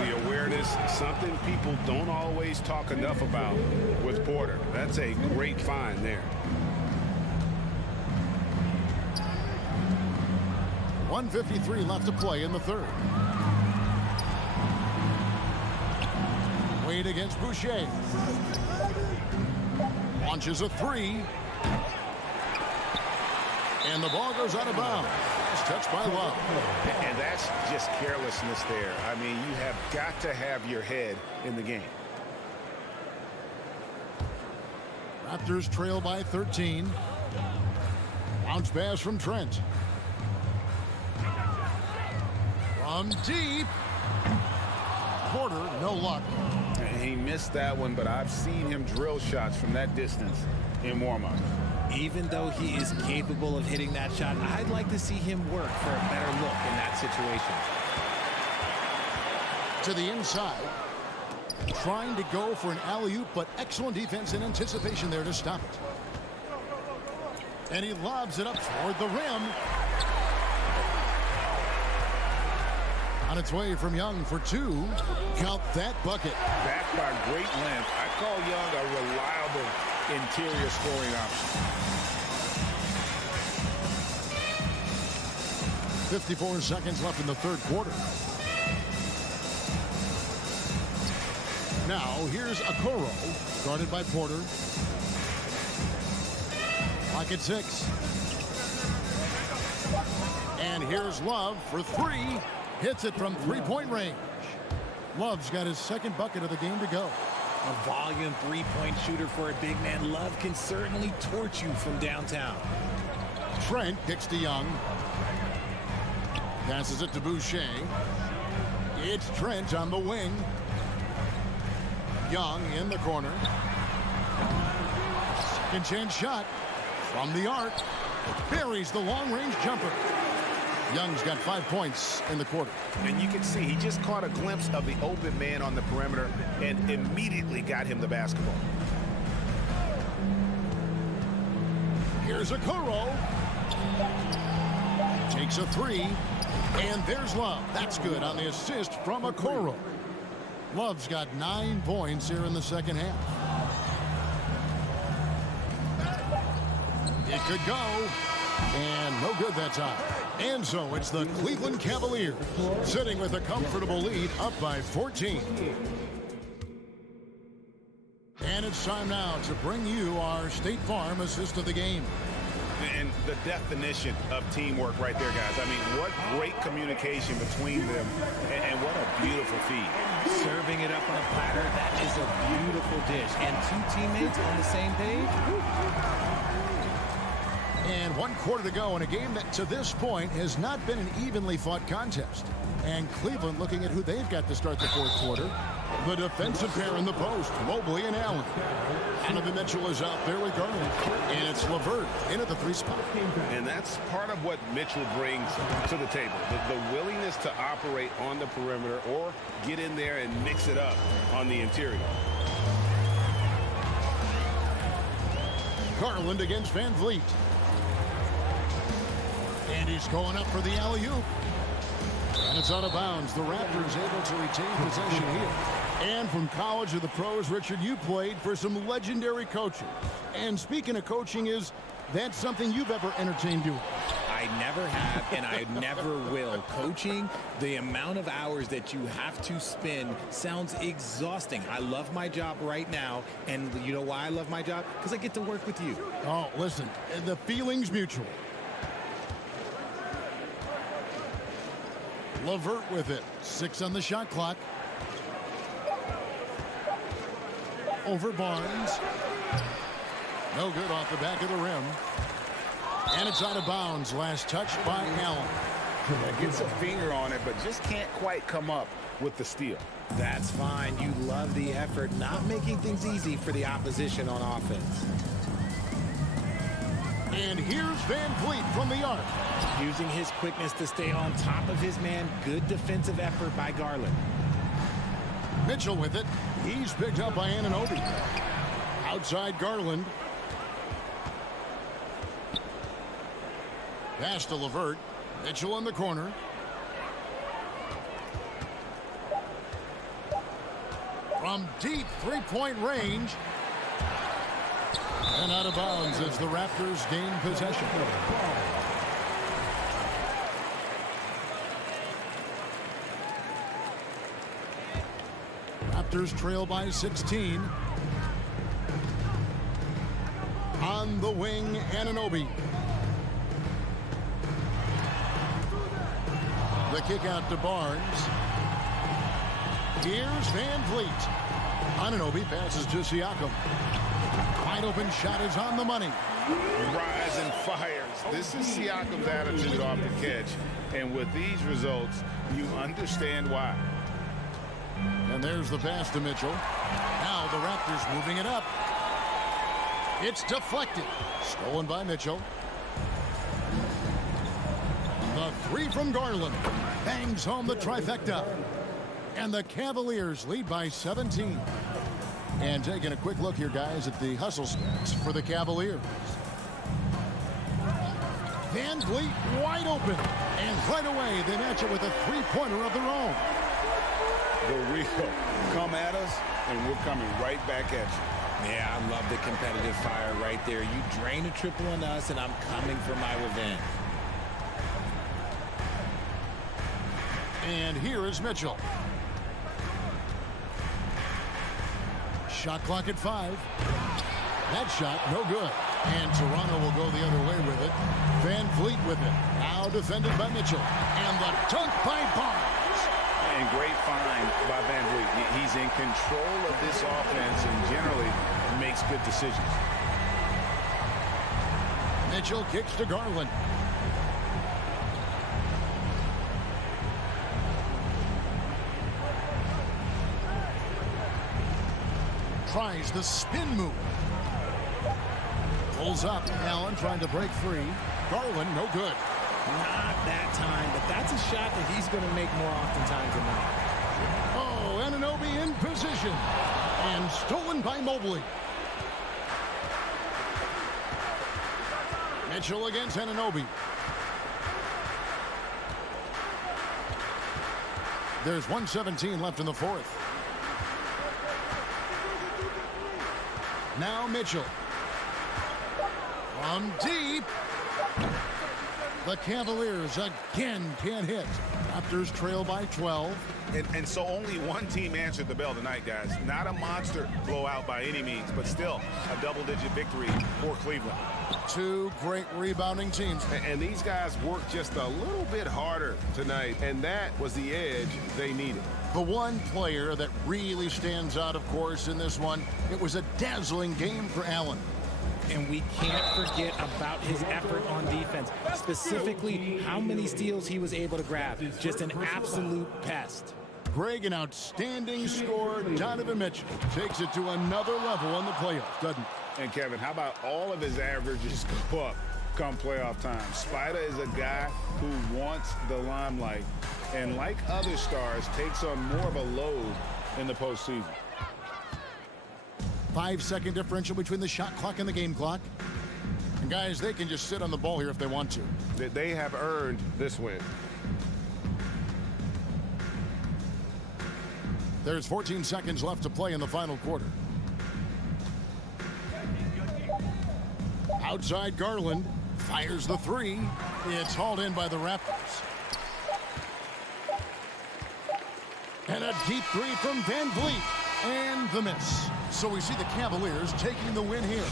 The awareness, something people don't always talk enough about with Porter. That's a great find there. 1:53 left to play in the third. Wade against Boucher. Launches a 3. And the ball goes out of bounds. It's touched by Love. And that's just carelessness there. I mean, you have got to have your head in the game. Raptors trail by 13. Bounce pass from Trent. From deep. Porter, no luck. And he missed that one, but I've seen him drill shots from that distance in warm-ups. Even though he is capable of hitting that shot, I'd like to see him work for a better look in that situation. To the inside. Trying to go for an alley-oop, but excellent defense and anticipation there to stop it. And he lobs it up toward the rim. On its way from Young for 2. Count that bucket. Backed by great length. I call Young a reliable interior scoring option. 54 seconds left in the third quarter. Now here's Okoro, guarded by Porter. Clock at 6. And here's Love for 3. Hits it from three-point range. Love's got his second bucket of the game to go. A volume three-point shooter for a big man. Love can certainly torch you from downtown. Trent kicks to Young. Passes it to Boucher. It's Trent on the wing. Young in the corner. Second chance shot from the arc. Buries the long-range jumper. Young's got 5 points in the quarter. And you can see he just caught a glimpse of the open man on the perimeter and immediately got him the basketball. Here's Okoro. Takes a 3. And there's Love. That's good on the assist from Okoro. Love's got 9 points here in the second half. It could go. And no good that time. And so it's the Cleveland Cavaliers sitting with a comfortable lead up by 14. And it's time now to bring you our State Farm assist of the game. And the definition of teamwork right there, guys. I mean, what great communication between them, and what a beautiful feed. Serving it up on a platter, that is a beautiful dish. And 2 teammates on the same page. And 1 quarter to go in a game that to this point has not been an evenly fought contest. And Cleveland looking at who they've got to start the fourth quarter. The defensive pair in the post, Mobley and Allen. Donovan Mitchell is out there with Garland. And it's LeVert in at the 3 spot. And that's part of what Mitchell brings to the table. The willingness to operate on the perimeter or get in there and mix it up on the interior. Garland against Van Vliet. And he's going up for the alley-oop. And it's out of bounds. The Raptors able to retain possession here. And from college to the pros, Richard, you played for some legendary coaches. And speaking of coaching, is that something you've ever entertained doing? I never have, and I never will. Coaching, the amount of hours that you have to spend sounds exhausting. I love my job right now, and you know why I love my job? Because I get to work with you. Oh, listen, the feeling's mutual. LeVert with it. 6 on the shot clock. Over Barnes. No good off the back of the rim. And it's out of bounds. Last touch by Allen. Gets a finger on it, but just can't quite come up with the steal. That's fine. You love the effort, not making things easy for the opposition on offense. And here's Van Vliet from the arc. Using his quickness to stay on top of his man. Good defensive effort by Garland. Mitchell with it. He's picked up by Anunoby. Outside Garland. Pass to LeVert. Mitchell in the corner. From deep three-point range. And out of bounds as the Raptors gain possession. Raptors trail by 16. On the wing, Anunoby. The kick out to Barnes. Here's Van Vliet. Anunoby passes to Siakam. Wide open shot is on the money. Rise and fires. This is Siakam's attitude off the catch. And with these results, you understand why. And there's the pass to Mitchell. Now the Raptors moving it up. It's deflected. Stolen by Mitchell. The three from Garland. Bangs home the trifecta. And the Cavaliers lead by 17. And taking a quick look here, guys, at the hustle stats for the Cavaliers. Van Vliet wide open. And right away, they match it with a three-pointer of their own. The real come at us, and we're coming right back at you. Yeah, I love the competitive fire right there. You drain a triple on us, and I'm coming for my revenge. And here is Mitchell. Shot clock at 5. That shot, no good. And Toronto will go the other way with it. Van Vliet with it. Now defended by Mitchell. And the dunk by Barnes. And great find by Van Vliet. He's in control of this offense and generally makes good decisions. Mitchell kicks to Garland. Tries the spin move. Pulls up. Allen trying to break free. Garland, no good. Not that time, but that's a shot that he's going to make more oftentimes than not. Oh, Anunoby in position. And stolen by Mobley. Mitchell against Anunoby. There's 1:17 left in the fourth. Now Mitchell. From deep. The Cavaliers again can't hit. Raptors trail by 12. And so only one team answered the bell tonight, guys. Not a monster blowout by any means, but still a double-digit victory for Cleveland. Two great rebounding teams. And these guys worked just a little bit harder tonight, and that was the edge they needed. The one player that really stands out, of course, in this one, it was a dazzling game for Allen. And we can't forget about his effort on defense, specifically how many steals he was able to grab. Just an absolute pest. Greg, an outstanding scorer. Donovan Mitchell takes it to another level in the playoffs, doesn't he? And Kevin, how about all of his averages go up come playoff time? Spider is a guy who wants the limelight, and like other stars, takes on more of a load in the postseason. 5-second differential between the shot clock and the game clock. And guys, they can just sit on the ball here if they want to. They have earned this win. There's 14 seconds left to play in the final quarter. Outside Garland fires the three. It's hauled in by the Raptors. And a deep three from Van Vliet. And the miss. So we see the Cavaliers taking the win here.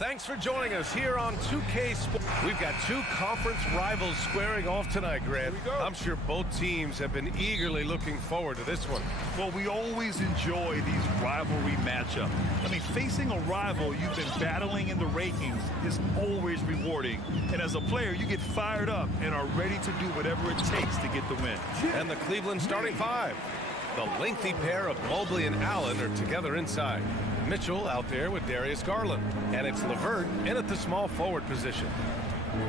Thanks for joining us here on 2K Sports. We've got two conference rivals squaring off tonight, Grant. I'm sure both teams have been eagerly looking forward to this one. Well, we always enjoy these rivalry matchups. I mean, facing a rival you've been battling in the rankings is always rewarding. And as a player, you get fired up and are ready to do whatever it takes to get the win. And the Cleveland starting five. The lengthy pair of Mobley and Allen are together inside. Mitchell out there with Darius Garland. And it's LeVert in at the small forward position.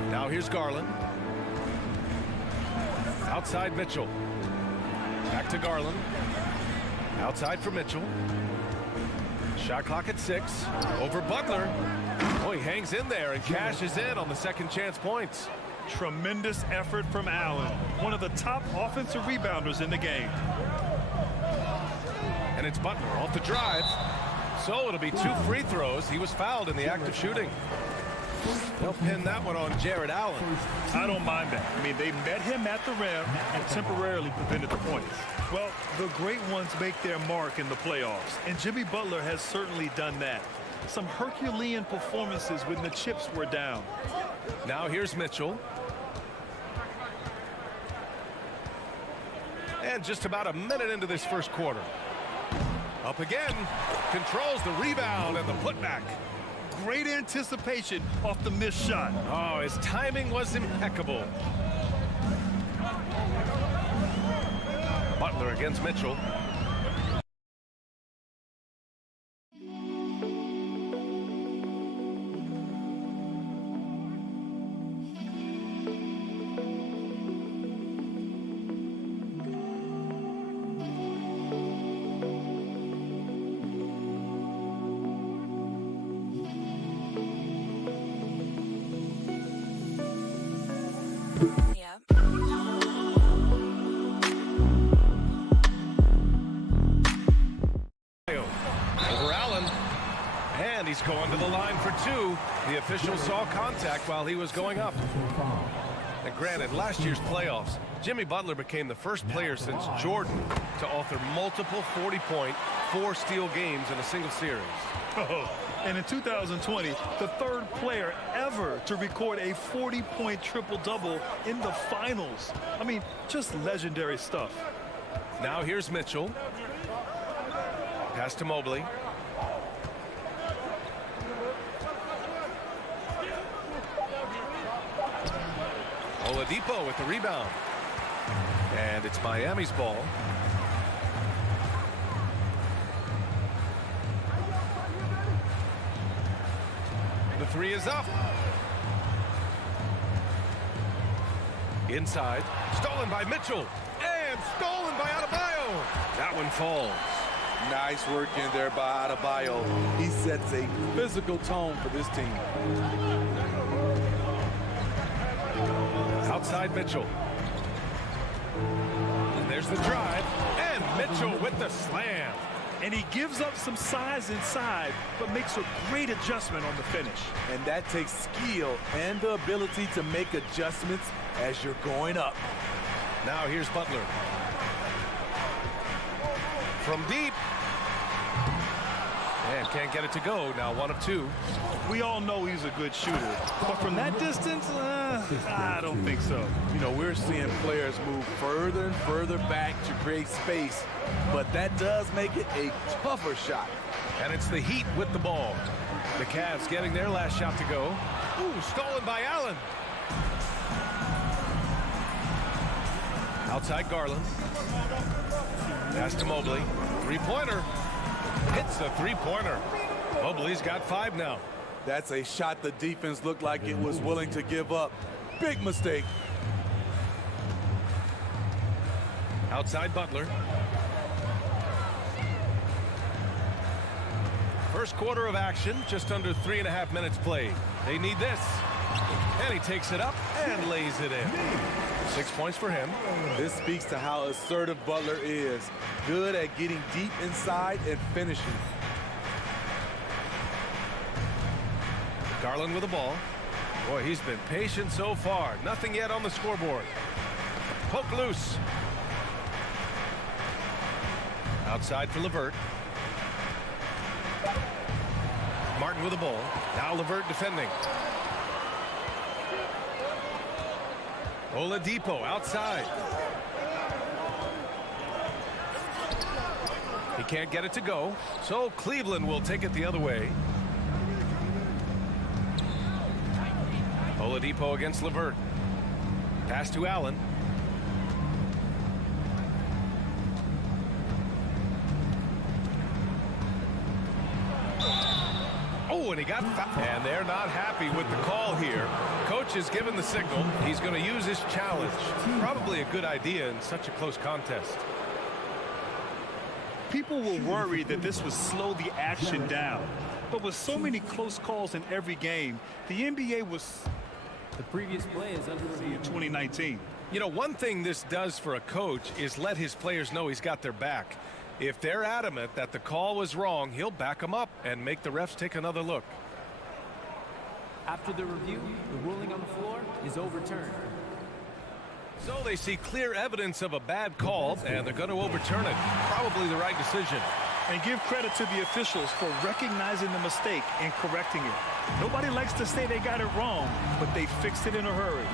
Now here's Garland. Outside Mitchell. Back to Garland. Outside for Mitchell. Shot clock at 6. Over Butler. Oh, he hangs in there and cashes in on the second chance points. Tremendous effort from Allen, one of the top offensive rebounders in the game. And it's Butler off the drive. So it'll be 2 free throws. He was fouled in the act of shooting. They'll pin that one on Jared Allen. I don't mind that. I mean, they met him at the rim and temporarily prevented the points. Well, the great ones make their mark in the playoffs, and Jimmy Butler has certainly done that. Some Herculean performances when the chips were down. Now here's Mitchell. And just about a minute into this first quarter. Up again, controls the rebound and the putback. Great anticipation off the missed shot. Oh, his timing was impeccable. Butler against Mitchell. Over Allen, and he's going to the line for 2. The official saw contact while he was going up. And granted, last year's playoffs, Jimmy Butler became the first player since Jordan to author multiple 40-point, 4-steal games in a single series. Oh, and in 2020, the third player ever to record a 40-point triple-double in the finals. I mean, just legendary stuff. Now here's Mitchell. Pass to Mobley. Oladipo with the rebound. And it's Miami's ball. The 3 is up. Inside. Stolen by Mitchell. And stolen by Adebayo. That one falls. Nice work in there by Adebayo. He sets a physical tone for this team. Outside Mitchell. And there's the drive. And Mitchell with the slam. And he gives up some size inside, but makes a great adjustment on the finish. And that takes skill and the ability to make adjustments as you're going up. Now here's Butler. From deep. And can't get it to go. Now 1 of 2. We all know he's a good shooter, but from that distance, I don't think so. You know, we're seeing players move further and further back to create space, but that does make it a tougher shot. And it's the Heat with the ball. The Cavs getting their last shot to go. Ooh, stolen by Allen. Outside Garland. Pass to Mobley. 3-pointer. Hits the 3-pointer. Mobley's got 5 now. That's a shot the defense looked like it was willing to give up. Big mistake. Outside Butler. First quarter of action, just under 3.5 minutes played. They need this. And he takes it up and lays it in. 6 points for him. This speaks to how assertive Butler is. Good at getting deep inside and finishing. Garland with the ball. Boy, he's been patient so far. Nothing yet on the scoreboard. Poke loose. Outside for LeVert. Martin with the ball. Now Levert defending. Oladipo outside. He can't get it to go, so Cleveland will take it the other way. Oladipo against Levert. Pass to Allen. Oh, and he got fouled. And they're not happy with the call here. Coach has given the signal. He's going to use his challenge. Probably a good idea in such a close contest. People were worried that this would slow the action down. But with so many close calls in every game, the NBA was... The previous play is under review. 2019. You know, one thing this does for a coach is let his players know he's got their back. If they're adamant that the call was wrong, he'll back them up and make the refs take another look. After the review, the ruling on the floor is overturned. So they see clear evidence of a bad call, and they're going to overturn it. Probably the right decision. And give credit to the officials for recognizing the mistake and correcting it. Nobody likes to say they got it wrong, but they fixed it in a hurry.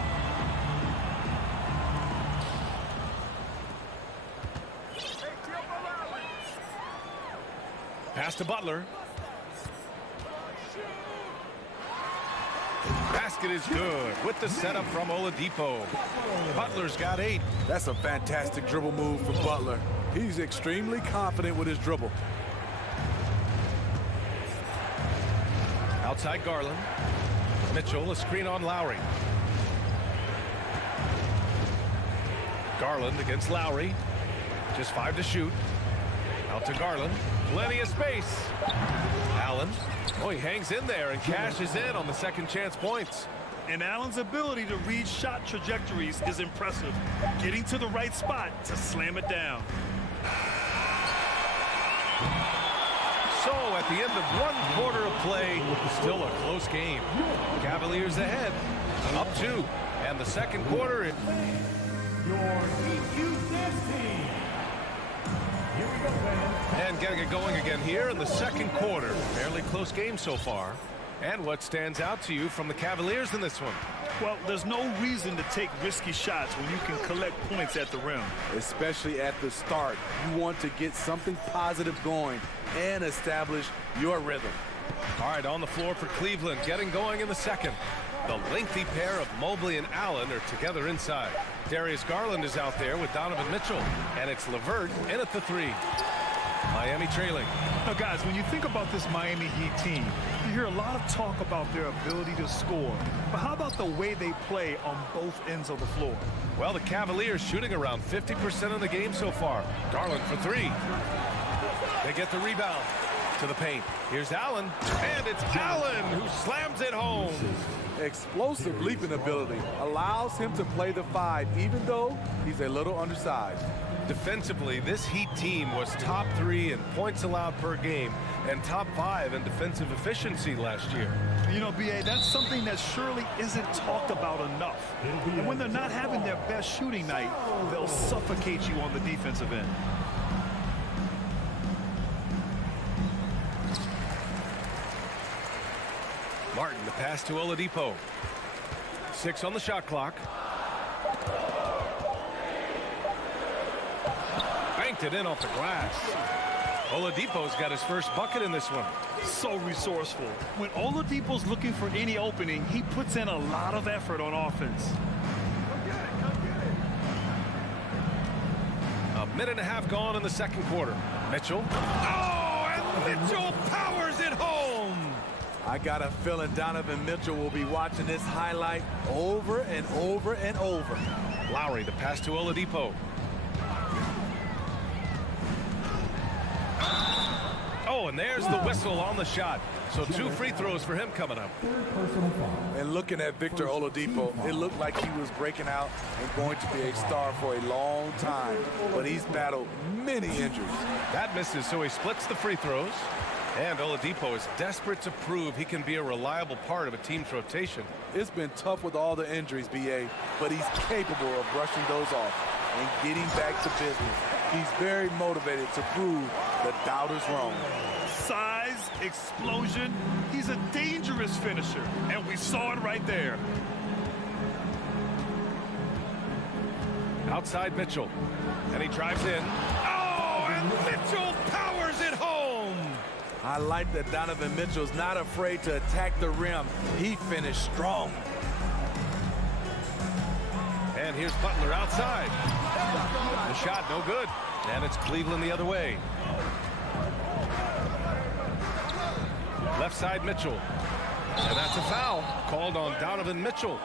Pass to Butler. Basket is good with the setup from Oladipo. Butler's got 8. That's a fantastic dribble move from Butler. He's extremely confident with his dribble. Outside Garland. Mitchell, a screen on Lowry. Garland against Lowry. Just 5 to shoot. Out to Garland. Plenty of space. Allen. Oh, he hangs in there and cashes in on the second chance points. And Allen's ability to read shot trajectories is impressive. Getting to the right spot to slam it down. So at the end of 1 quarter of play, still a close game. Cavaliers ahead, up 2. And the second quarter. Your EQ team. Here we go, fans. And getting it going again here in the second quarter. Fairly close game so far. And what stands out to you from the Cavaliers in this one? Well, there's no reason to take risky shots when you can collect points at the rim. Especially at the start. You want to get something positive going and establish your rhythm. All right, on the floor for Cleveland, getting going in the second. The lengthy pair of Mobley and Allen are together inside. Darius Garland is out there with Donovan Mitchell. And it's Levert in at the 3. Miami trailing. Now, guys, when you think about this Miami Heat team, you hear a lot of talk about their ability to score. But how about the way they play on both ends of the floor? Well, the Cavaliers shooting around 50% of the game so far. Garland for 3. They get the rebound to the paint. Here's Allen, and it's Allen who slams it home. Explosive leaping ability allows him to play the 5, even though he's a little undersized. Defensively, this Heat team was top 3 in points allowed per game and top 5 in defensive efficiency last year. You know, B.A., that's something that surely isn't talked about enough. And when they're not having their best shooting night, they'll suffocate you on the defensive end. Martin, the pass to Oladipo. 6 on the shot clock. Banked it in off the glass. Oladipo's got his first bucket in this one. So resourceful. When Oladipo's looking for any opening, he puts in a lot of effort on offense. A minute and a half gone in the second quarter. Mitchell. Oh, and Mitchell powers it home. I got a feeling Donovan Mitchell will be watching this highlight over and over and over. Lowry, the pass to Oladipo. Oh, and there's the whistle on the shot. So 2 free throws for him coming up. And looking at Victor Oladipo, it looked like he was breaking out and going to be a star for a long time. But he's battled many injuries. That misses, so he splits the free throws. And Oladipo is desperate to prove he can be a reliable part of a team's rotation. It's been tough with all the injuries, B.A., but he's capable of brushing those off and getting back to business. He's very motivated to prove the doubters wrong. Size explosion. He's a dangerous finisher, and we saw it right there. Outside Mitchell, and he drives in. Oh, and Mitchell powers it home. I like that Donovan Mitchell's not afraid to attack the rim. He finished strong. And here's Butler outside. The shot no good, and it's Cleveland the other way. Left side Mitchell, and that's a foul called on Donovan Mitchell.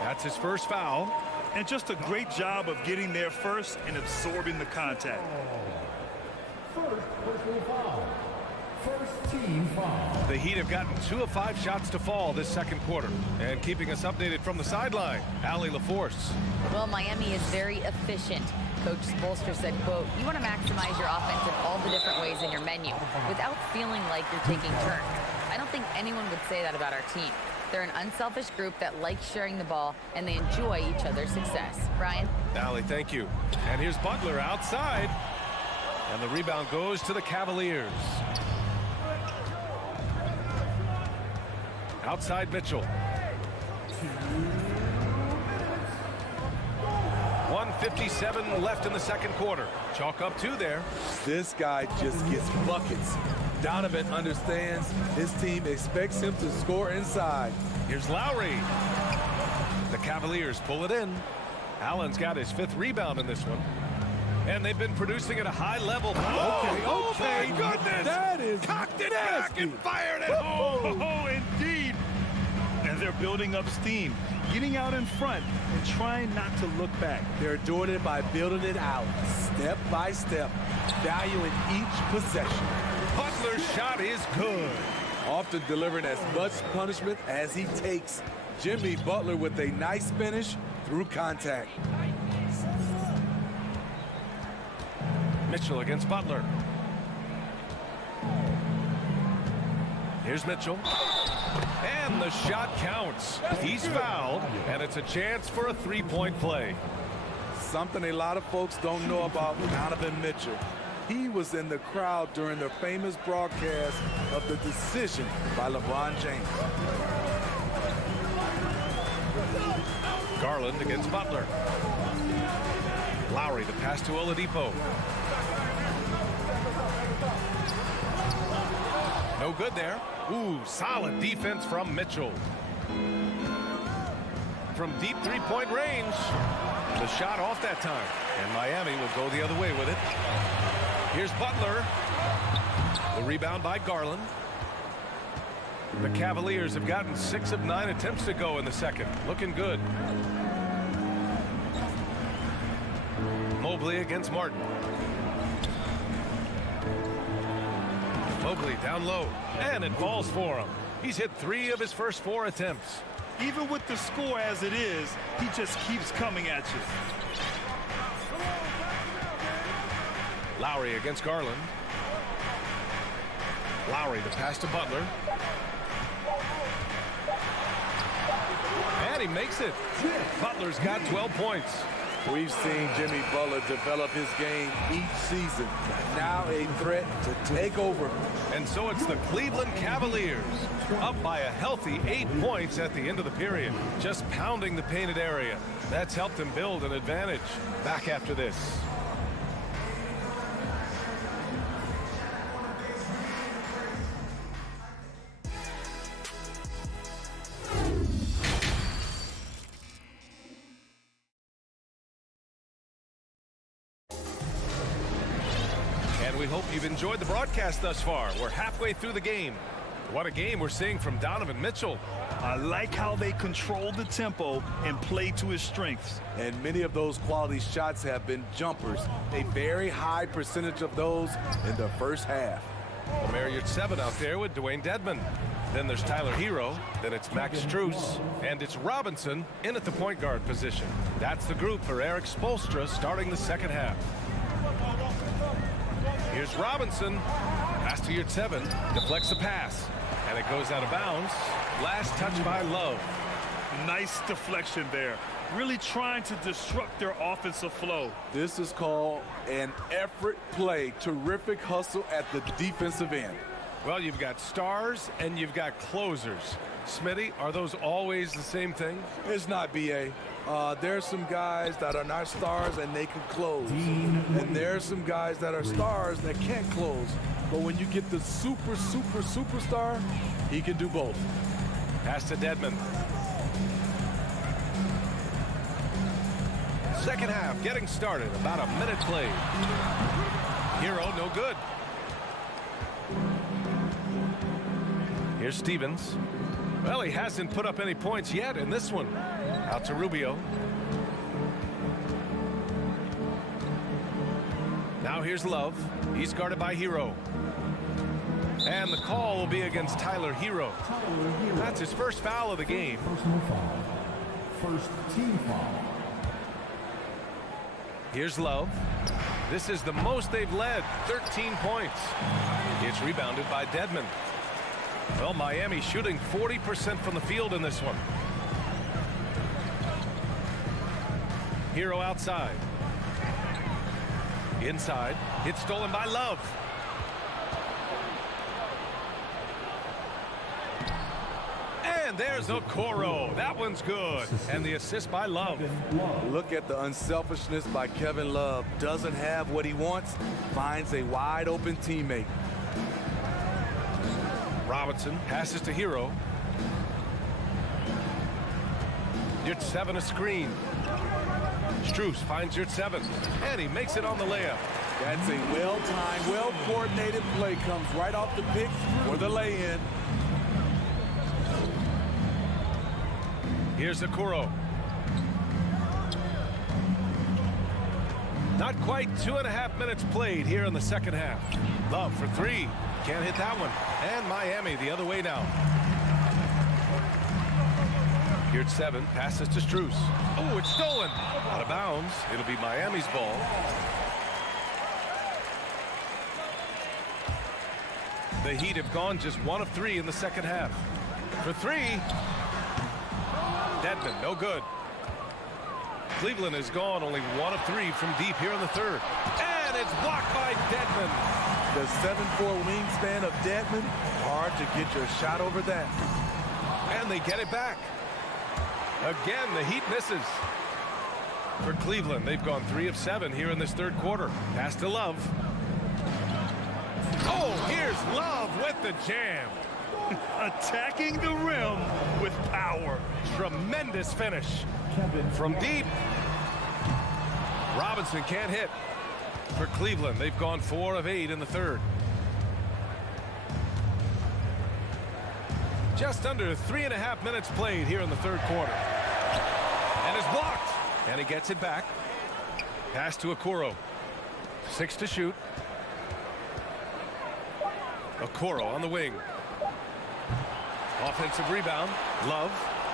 That's his first foul. And just a great job of getting there first and absorbing the contact. First personal foul. First team foul. The Heat have gotten 2 of 5 shots to fall this second quarter. And keeping us updated from the sideline, Allie LaForce. Well, Miami is very efficient. Coach Spoelstra said, quote, you want to maximize your offense in all the different ways in your menu without feeling like you're taking turns. I don't think anyone would say that about our team. They're an unselfish group that likes sharing the ball, and they enjoy each other's success. Brian? Allie, thank you. And here's Butler outside. And the rebound goes to the Cavaliers. Outside Mitchell. 1:57 left in the second quarter. Chalk up 2 there. This guy just gets buckets. Donovan understands his team expects him to score inside. Here's Lowry. The Cavaliers pull it in. Allen's got his 5th rebound in this one. And they've been producing at a high level. Okay. My goodness! That is cocked it back and fired it home. Oh, indeed. And they're building up steam, getting out in front and trying not to look back. They're doing it by building it out, step by step, valuing each possession. Butler's shot is good. Often delivering as much punishment as he takes. Jimmy Butler with a nice finish through contact. Mitchell against Butler. Here's Mitchell. And the shot counts. He's fouled, and it's a chance for a 3-point play. Something a lot of folks don't know about Donovan Mitchell. He was in the crowd during the famous broadcast of the decision by LeBron James. Garland against Butler. Lowry, the pass to Oladipo. No good there. Ooh, solid defense from Mitchell. From deep 3-point range. The shot off that time. And Miami will go the other way with it. Here's Butler. The rebound by Garland. The Cavaliers have gotten 6 of 9 attempts to go in the second. Looking good. Mobley against Martin. Mobley down low, and it falls for him. He's hit 3 of his first 4 attempts. Even with the score as it is, he just keeps coming at you. Lowry against Garland. Lowry, the pass to Butler. And he makes it. Butler's got 12 points. We've seen Jimmy Butler develop his game each season. Now a threat to take over. And so it's the Cleveland Cavaliers, up by a healthy 8 points at the end of the period, just pounding the painted area. That's helped them build an advantage. Back after this. We hope you've enjoyed the broadcast thus far. We're halfway through the game. What a game we're seeing from Donovan Mitchell. I like how they control the tempo and play to his strengths. And many of those quality shots have been jumpers. A very high percentage of those in the first half. The Marriott 7 out there with Dwayne Dedman. Then there's Tyler Hero. Then it's Max Strus. And it's Robinson in at the point guard position. That's the group for Eric Spoelstra starting the second half. Here's Robinson. Pass to your 7. Deflects the pass. And it goes out of bounds. Last touch by Love. Nice deflection there. Really trying to disrupt their offensive flow. This is called an effort play. Terrific hustle at the defensive end. Well, you've got stars and you've got closers. Smitty, are those always the same thing? It's not, B.A. There's some guys that are not stars and they can close. And there's some guys that are stars that can't close. But when you get the superstar, he can do both. Pass to Dedmon. Second half getting started. About a minute played. Hero, no good. Here's Stevens. Well, he hasn't put up any points yet in this one. Out to Rubio. Now here's Love. He's guarded by Hero. And the call will be against Tyler Hero. That's his first foul of the game. Personal foul. First team foul. Here's Love. This is the most they've led, 13 points. It's rebounded by Dedmon. Well, Miami shooting 40% from the field in this one. Hero outside. Inside. It's stolen by Love. And there's Okoro. That one's good. And the assist by Love. Look at the unselfishness by Kevin Love. Doesn't have what he wants, finds a wide open teammate. Robinson passes to Hero. Yurt-7 a screen. Strus finds Yurt-7. And he makes it on the layup. That's a well-timed, well-coordinated play. Comes right off the pick for the lay-in. Here's Okoro. Not quite 2.5 minutes played here in the second half. Love for three. Can't hit that one. And Miami the other way now. Yurt-7 passes to Strus. Oh, it's stolen. Out of bounds. It'll be Miami's ball. The Heat have gone just 1 of 3 in the second half. For three. Dedmon, no good. Cleveland has gone only 1 of 3 from deep here in the third. And it's blocked by Dedmon. The 7'4" wingspan of Dedmon, hard to get your shot over that. And they get it back. Again, the Heat misses. For Cleveland, they've gone 3 of 7 here in this third quarter. Pass to Love. Oh, here's Love with the jam. Attacking the rim with power. Tremendous finish. From deep. Robinson can't hit. For Cleveland, they've gone 4 of 8 in the third. Just under 3.5 minutes played here in the third quarter. And it's blocked. And he gets it back. Pass to Okoro. 6 to shoot. Okoro on the wing. Offensive rebound. Love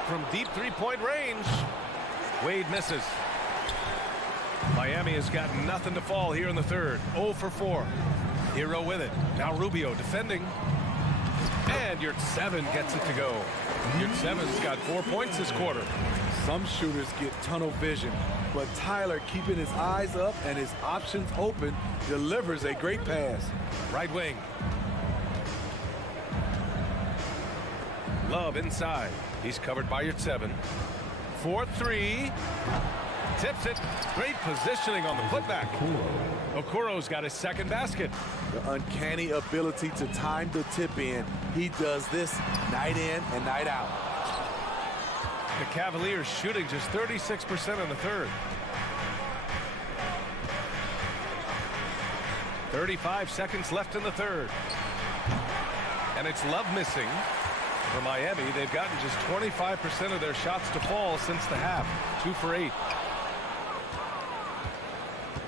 from deep three-point range. Wade misses. Miami has got nothing to fall here in the third. 0 for 4. Hero with it. Now Rubio defending. And Yurt-7 gets it to go. Yurt-7's got 4 points this quarter. Some shooters get tunnel vision, but Tyler, keeping his eyes up and his options open, delivers a great pass. Right wing. Love inside. He's covered by Yurt-7. 4-3. Tips it. Great positioning on the putback. Okoro's got his second basket. The uncanny ability to time the tip in. He does this night in and night out. The Cavaliers shooting just 36% in the third. 35 seconds left in the third. And it's Love missing. For Miami, they've gotten just 25% of their shots to fall since the half. 2 for 8.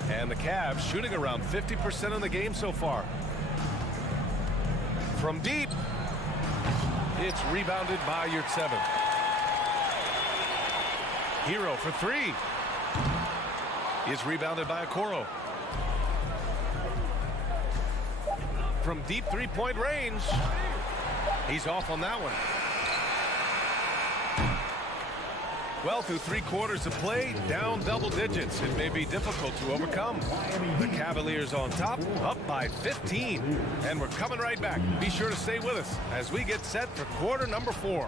And the Cavs shooting around 50% in the game so far. From deep, it's rebounded by Yurt-7. Hero for 3. It's rebounded by Okoro. From deep three-point range. He's off on that one. Well, through 3 quarters of play, down double digits. It may be difficult to overcome. The Cavaliers on top, up by 15. And we're coming right back. Be sure to stay with us as we get set for quarter number 4.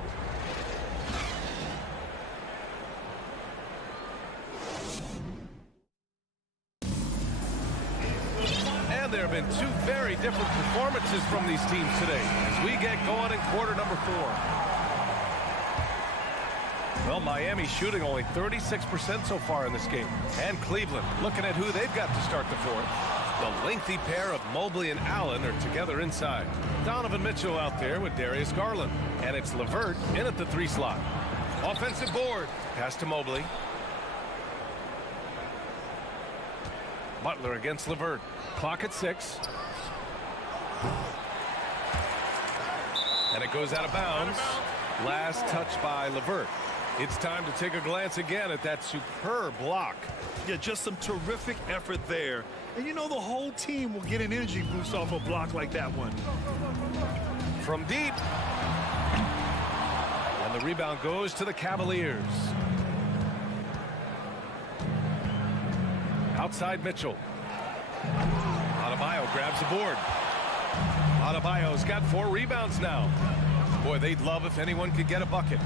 And there have been 2 very different performances from these teams today as we get going in quarter number 4. Well, Miami's shooting only 36% so far in this game. And Cleveland, looking at who they've got to start the 4th. The lengthy pair of Mobley and Allen are together inside. Donovan Mitchell out there with Darius Garland. And it's LeVert in at the 3 slot. Offensive board. Pass to Mobley. Butler against LeVert. Clock at 6. And it goes out of bounds. Last touch by LeVert. It's time to take a glance again at that superb block. Yeah, just some terrific effort there. And you know the whole team will get an energy boost off a block like that one. From deep. And the rebound goes to the Cavaliers. Outside Mitchell. Adebayo grabs the board. Adebayo's got 4 rebounds now. Boy, they'd love if anyone could get a bucket.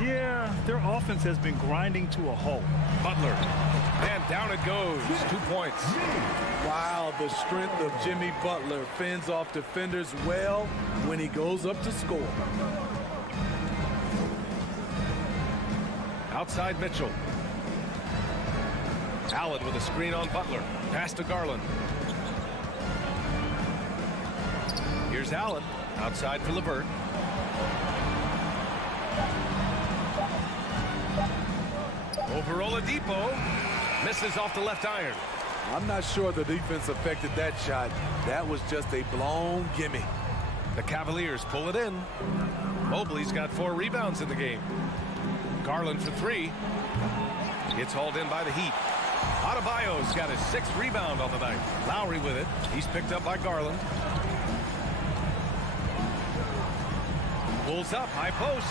Yeah, their offense has been grinding to a halt. Butler. And down it goes. 2 points. Wow, the strength of Jimmy Butler fends off defenders well when he goes up to score. Outside Mitchell. Allen with a screen on Butler. Pass to Garland. Here's Allen. Outside for LeVert. Over Oladipo. Misses off the left iron. I'm not sure the defense affected that shot. That was just a blown gimme. The Cavaliers pull it in. Mobley's got 4 rebounds in the game. Garland for 3. It's hauled in by the Heat. Adebayo's got his 6th rebound on the night. Lowry with it. He's picked up by Garland. Pulls up, high post.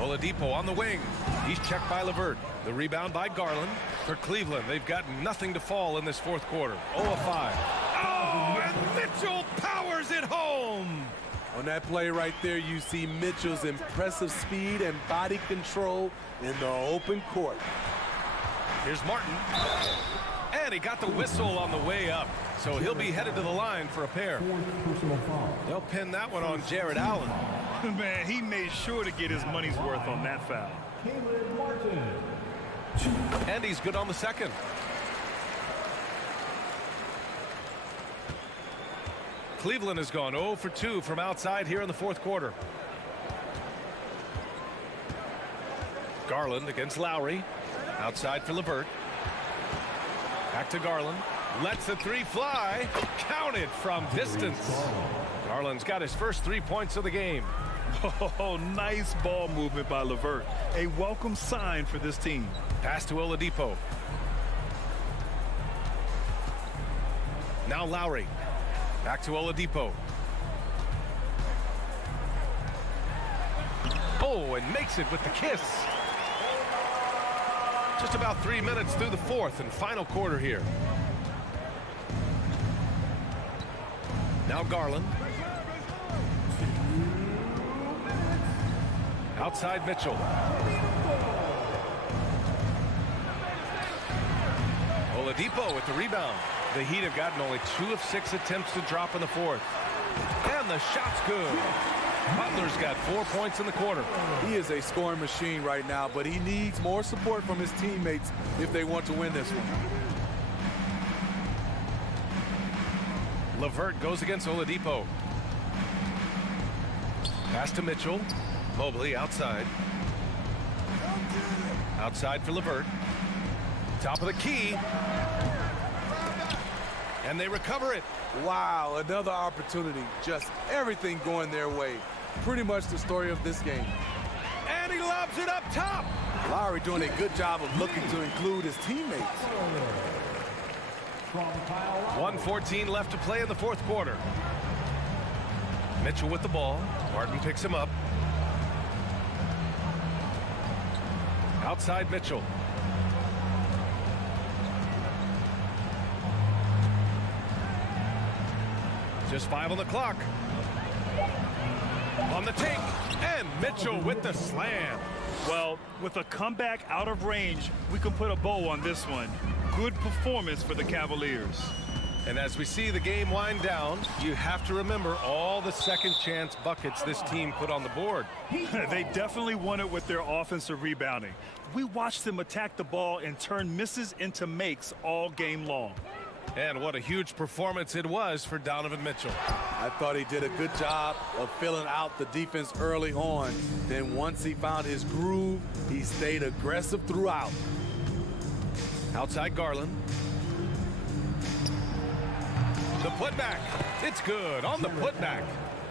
Oladipo on the wing. He's checked by LeVert. The rebound by Garland. For Cleveland, they've got nothing to fall in this 4th quarter. 0 of 5. Oh, and Mitchell powers it home. On that play right there, you see Mitchell's impressive speed and body control in the open court. Here's Martin. And he got the whistle on the way up. So he'll be headed to the line for a pair. They'll pin that one on Jared Allen. Man, he made sure to get his money's worth on that foul. And he's good on the 2nd. Cleveland has gone 0 for 2 from outside here in the 4th quarter. Garland against Lowry. Outside for LeVert. Back to Garland. Lets the 3 fly. Counted from distance. Garland's got his first 3 points of the game. Oh, nice ball movement by LeVert. A welcome sign for this team. Pass to Oladipo. Now Lowry. Back to Oladipo. Oh, and makes it with the kiss. Just about 3 minutes through the 4th and final quarter here. Now Garland. Outside Mitchell. Oladipo with the rebound. The Heat have gotten only 2 of 6 attempts to drop in the 4th. And the shot's good. Butler's got 4 points in the quarter. He is a scoring machine right now, but he needs more support from his teammates if they want to win this one. LeVert goes against Oladipo. Pass to Mitchell. Mobley outside. Outside for LeVert. Top of the key. And they recover it. Wow, another opportunity. Just everything going their way. Pretty much the story of this game. And he lobs it up top. Lowry doing a good job of looking to include his teammates. 1:14 left to play in the 4th quarter. Mitchell with the ball. Martin picks him up. Outside Mitchell. Just 5 on the clock. On the take, and Mitchell with the slam. Well, with a comeback out of range, we can put a bow on this one. Good performance for the Cavaliers. And as we see the game wind down, you have to remember all the second chance buckets this team put on the board. They definitely won it with their offensive rebounding. We watched them attack the ball and turn misses into makes all game long. And what a huge performance it was for Donovan Mitchell. I thought he did a good job of filling out the defense early on. Then once he found his groove, he stayed aggressive throughout. Outside Garland. The putback. It's good on the putback.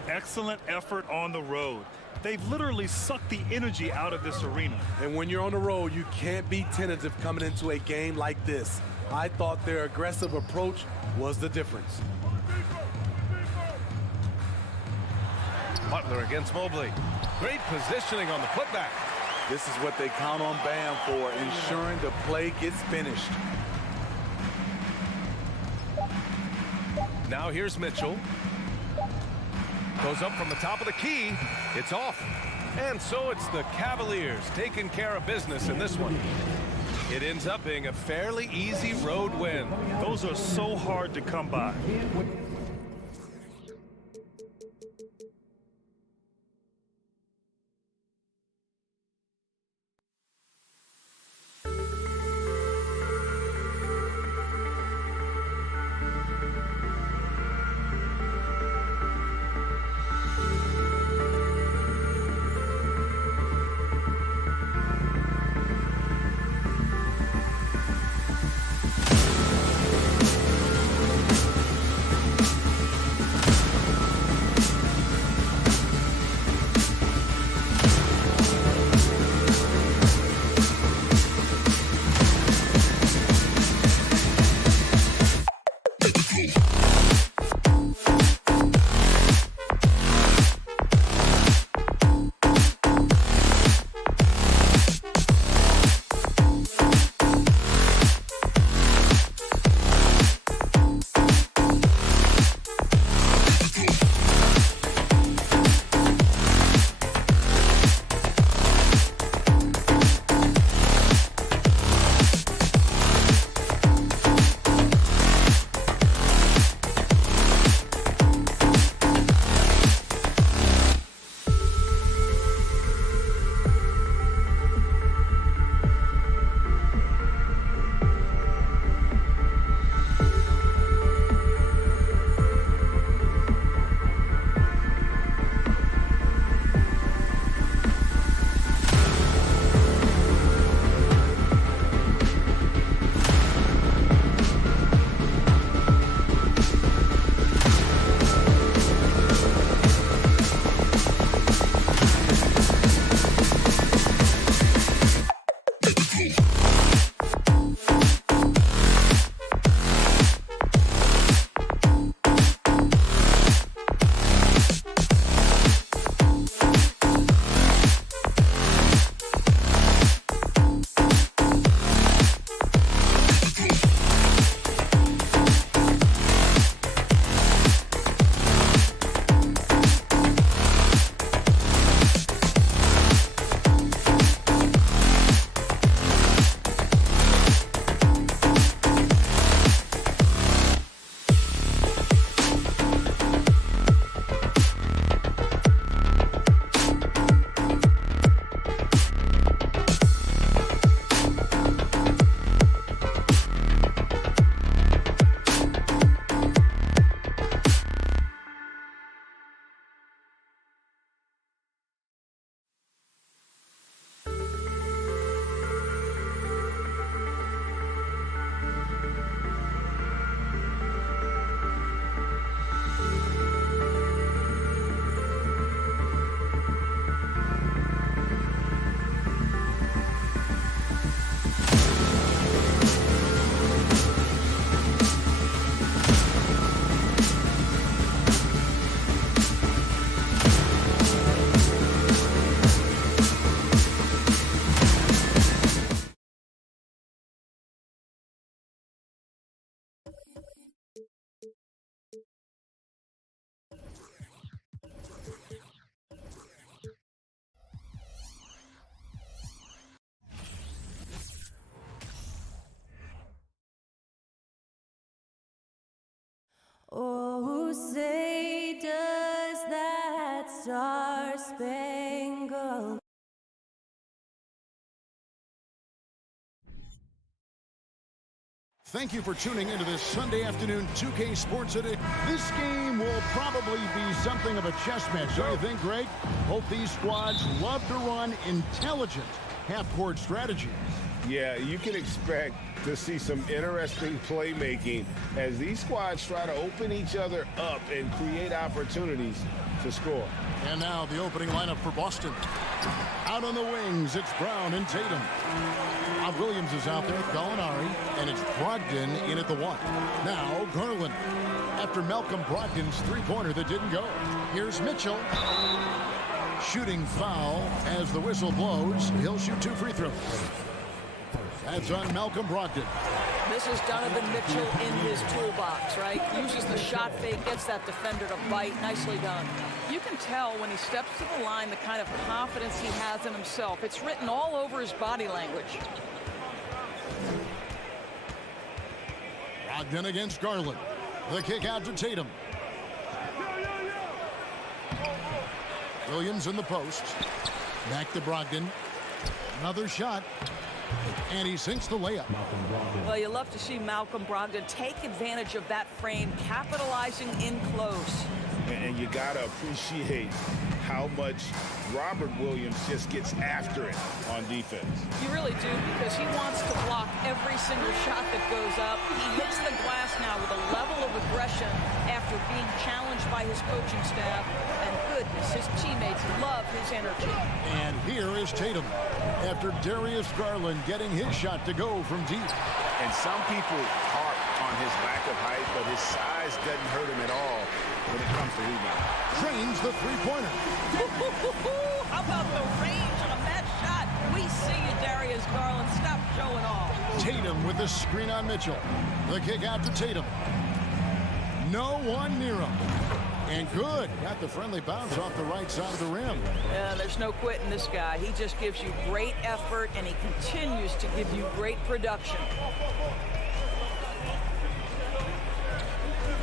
Excellent effort on the road. They've literally sucked the energy out of this arena. And when you're on the road, you can't be tentative coming into a game like this. I thought their aggressive approach was the difference. Butler against Mobley. Great positioning on the putback. This is what they count on Bam for, ensuring the play gets finished. Now here's Mitchell. Goes up from the top of the key. It's off. And so it's the Cavaliers taking care of business in this one. It ends up being a fairly easy road win. Those are so hard to come by. Star-Spangled. Thank you for tuning into this Sunday afternoon 2K Sports Edition. This game will probably be something of a chess match, don't you think, Greg? Both these squads love to run intelligent half-court strategies. Yeah, you can expect to see some interesting playmaking as these squads try to open each other up and create opportunities to score. And now the opening lineup for Boston. Out on the wings, it's Brown and Tatum. Williams is out there, Gallinari, and it's Brogdon in at the 1. Now Garland. After Malcolm Brogdon's three-pointer that didn't go. Here's Mitchell. Shooting foul as the whistle blows. He'll shoot 2 free throws. That's on Malcolm Brogdon. This is Donovan Mitchell in his toolbox, right? Uses the shot fake, gets that defender to bite. Nicely done. You can tell when he steps to the line the kind of confidence he has in himself. It's written all over his body language. Brogdon against Garland. The kick out to Tatum. Williams in the post. Back to Brogdon. Another shot. And he sinks the layup. Well, you love to see Malcolm Brogdon take advantage of that frame, capitalizing in close. And you got to appreciate how much Robert Williams just gets after it on defense. You really do, because he wants to block every single shot that goes up. He hits the glass now with a level of aggression after being challenged by his coaching staff. And goodness, his teammates love his energy. And here is Tatum after Darius Garland getting his shot to go from deep. And some people harp on his lack of height, but his size doesn't hurt him at all when it comes to rebound. Drains the three-pointer. How about the range on that shot? We see you, Darius Garland. Stop showing off. Tatum with the screen on Mitchell. The kick out to Tatum. No one near him. And good. Got the friendly bounce off the right side of the rim. Yeah, there's no quitting this guy. He just gives you great effort, and he continues to give you great production.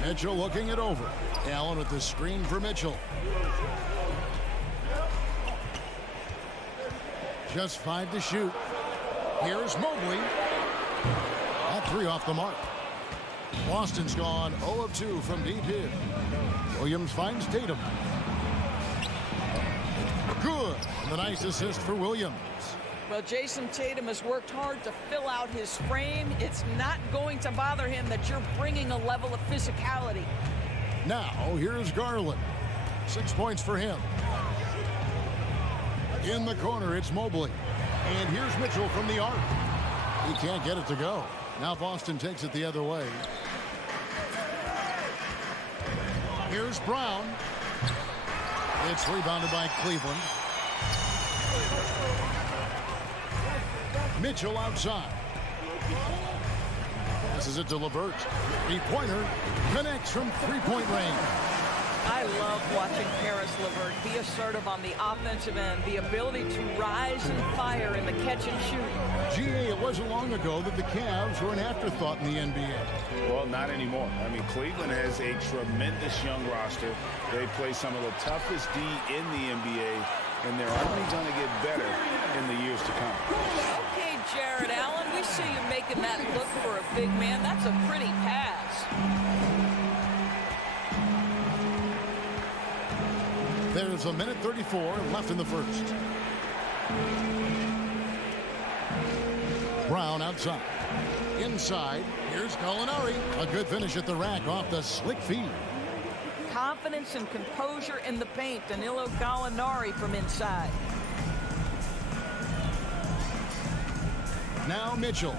Mitchell looking it over. Allen with the screen for Mitchell. Just 5 to shoot. Here's Mobley. That 3 off the mark. Boston's gone 0 of 2 from deep here. Williams finds Tatum. Good. The nice assist for Williams. Well, Jason Tatum has worked hard to fill out his frame. It's not going to bother him that you're bringing a level of physicality. Now, here's Garland. 6 points for him. In the corner, it's Mobley. And here's Mitchell from the arc. He can't get it to go. Now Boston takes it the other way. Here's Brown. It's rebounded by Cleveland. Mitchell outside. Passes it to LeVert. Three-pointer connects from three-point range. I love watching Paris LeVert be assertive on the offensive end, the ability to rise and fire in the catch and shoot. GA, it wasn't long ago that the Cavs were an afterthought in the NBA. Well, not anymore. I mean, Cleveland has a tremendous young roster. They play some of the toughest D in the NBA, and they're only going to get better in the years to come. Okay, Jared Allen, we see you making that look for a big man. That's a pretty pass. There's a minute 34 left in the first. Brown outside. Inside, here's Gallinari. A good finish at the rack off the slick feed. Confidence and composure in the paint. Danilo Gallinari from inside. Now Mitchell.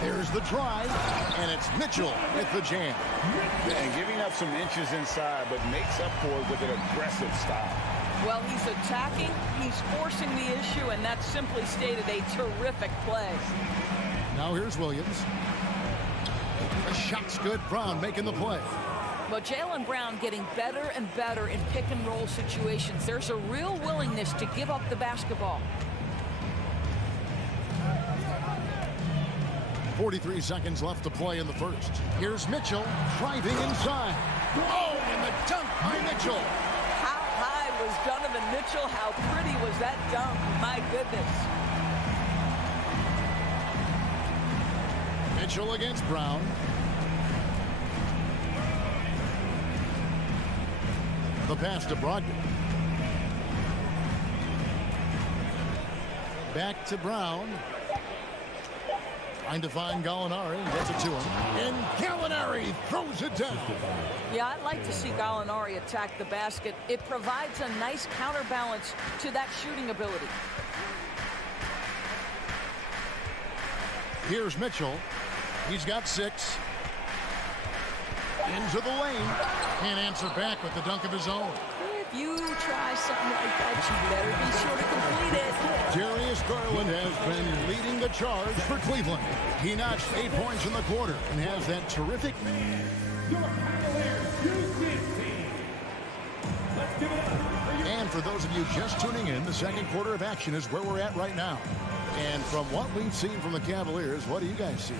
There's the drive, and it's Mitchell with the jam. And giving up some inches inside, but makes up for it with an aggressive style. Well, he's attacking, he's forcing the issue, and that's simply stated a terrific play. Now here's Williams. The shot's good. Brown making the play. But Jaylen Brown getting better and better in pick-and-roll situations. There's a real willingness to give up the basketball. 43 seconds left to play in the first. Here's Mitchell driving inside. Oh, and the dunk by Mitchell. How high was Donovan Mitchell? How pretty was that dunk? My goodness. Mitchell against Brown. The pass to Brogdon. Back to Brown. Trying to find Gallinari. Gets it to him. And Gallinari throws it down. Yeah, I'd like to see Gallinari attack the basket. It provides a nice counterbalance to that shooting ability. Here's Mitchell. He's got 6. Into the lane. Can't answer back with the dunk of his own. If you try something like that, you better be sure to complete it. Darius Garland has been leading the charge for Cleveland. He notched 8 points in the quarter and has that terrific. And for those of you just tuning in, the second quarter of action is where we're at right now. And from what we've seen from the Cavaliers, what do you guys see?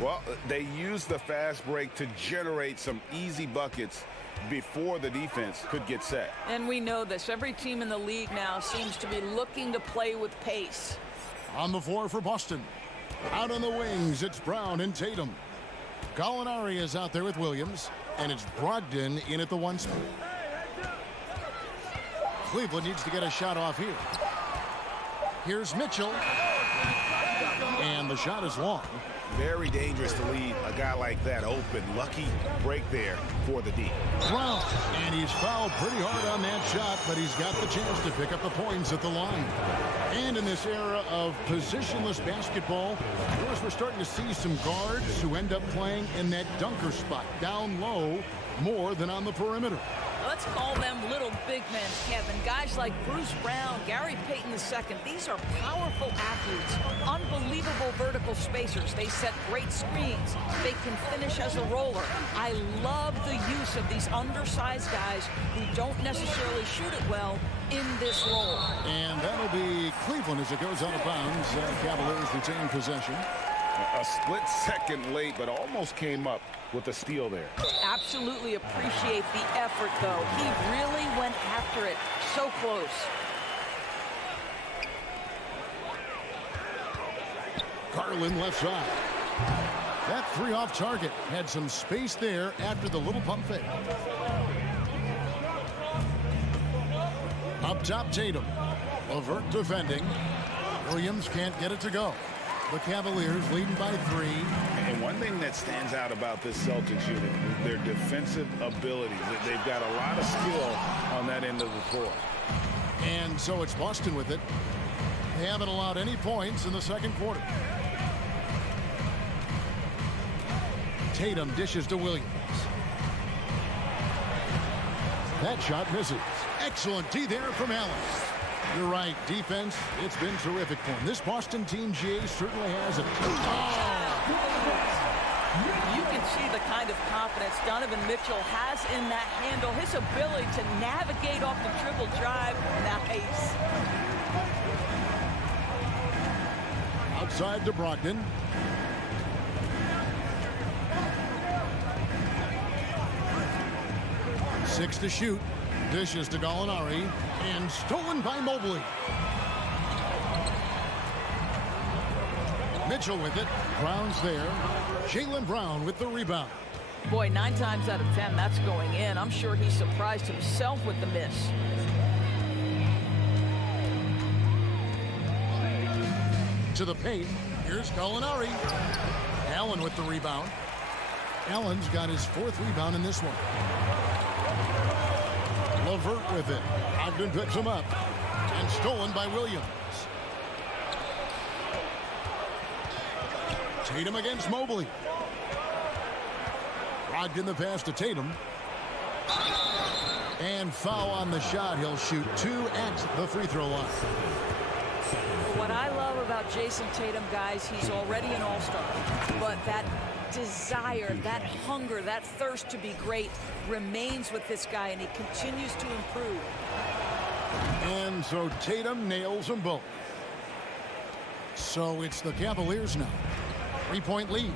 Well, they used the fast break to generate some easy buckets before the defense could get set. And we know this. Every team in the league now seems to be looking to play with pace. On the floor for Boston. Out on the wings, it's Brown and Tatum. Gallinari is out there with Williams, and it's Brogdon in at the 1 spot. Cleveland needs to get a shot off here. Here's Mitchell. And the shot is long. Very dangerous to leave a guy like that open. Lucky break there for the D. Brown, and he's fouled pretty hard on that shot, but he's got the chance to pick up the points at the line. And in this era of positionless basketball, of course, we're starting to see some guards who end up playing in that dunker spot, down low, more than on the perimeter. Let's call them little big men, Kevin. Guys like Bruce Brown, Gary Payton II. These are powerful athletes, unbelievable vertical spacers. They set great screens. They can finish as a roller. I love the use of these undersized guys who don't necessarily shoot it well in this role. And that'll be Cleveland as it goes out of bounds. Cavaliers retain possession. A split second late, but almost came up with a steal there. Absolutely appreciate the effort, though. He really went after it. So close. Garland left side. That 3 off target had some space there after the little pump fake. Up top, Tatum. Levert defending. Williams can't get it to go. The Cavaliers leading by 3. And one thing that stands out about this Celtics unit is their defensive ability. They've got a lot of skill on that end of the floor. And so it's Boston with it. They haven't allowed any points in the second quarter. Tatum dishes to Williams. That shot misses. Excellent D there from Allen. You're right, defense, it's been terrific for him. This Boston team, GA, certainly has it. You can see the kind of confidence Donovan Mitchell has in that handle. His ability to navigate off the dribble drive. Nice. Outside to Brogdon. Six to shoot. Dishes to Gallinari. And stolen by Mobley. Mitchell with it. Brown's there. Jaylen Brown with the rebound. Boy, 9 times out of 10, that's going in. I'm sure he surprised himself with the miss. To the paint. Here's Gallinari. Allen with the rebound. Allen's got his 4th rebound in this one. Levert with it. Ogden picks him up. And stolen by Williams. Tatum against Mobley. Ogden the pass to Tatum. And foul on the shot. He'll shoot 2 at the free throw line. What I love about Jason Tatum, guys, he's already an all-star. But that desire, that hunger, that thirst to be great remains with this guy, and he continues to improve. And so Tatum nails them both. So it's the Cavaliers now. 3-point lead.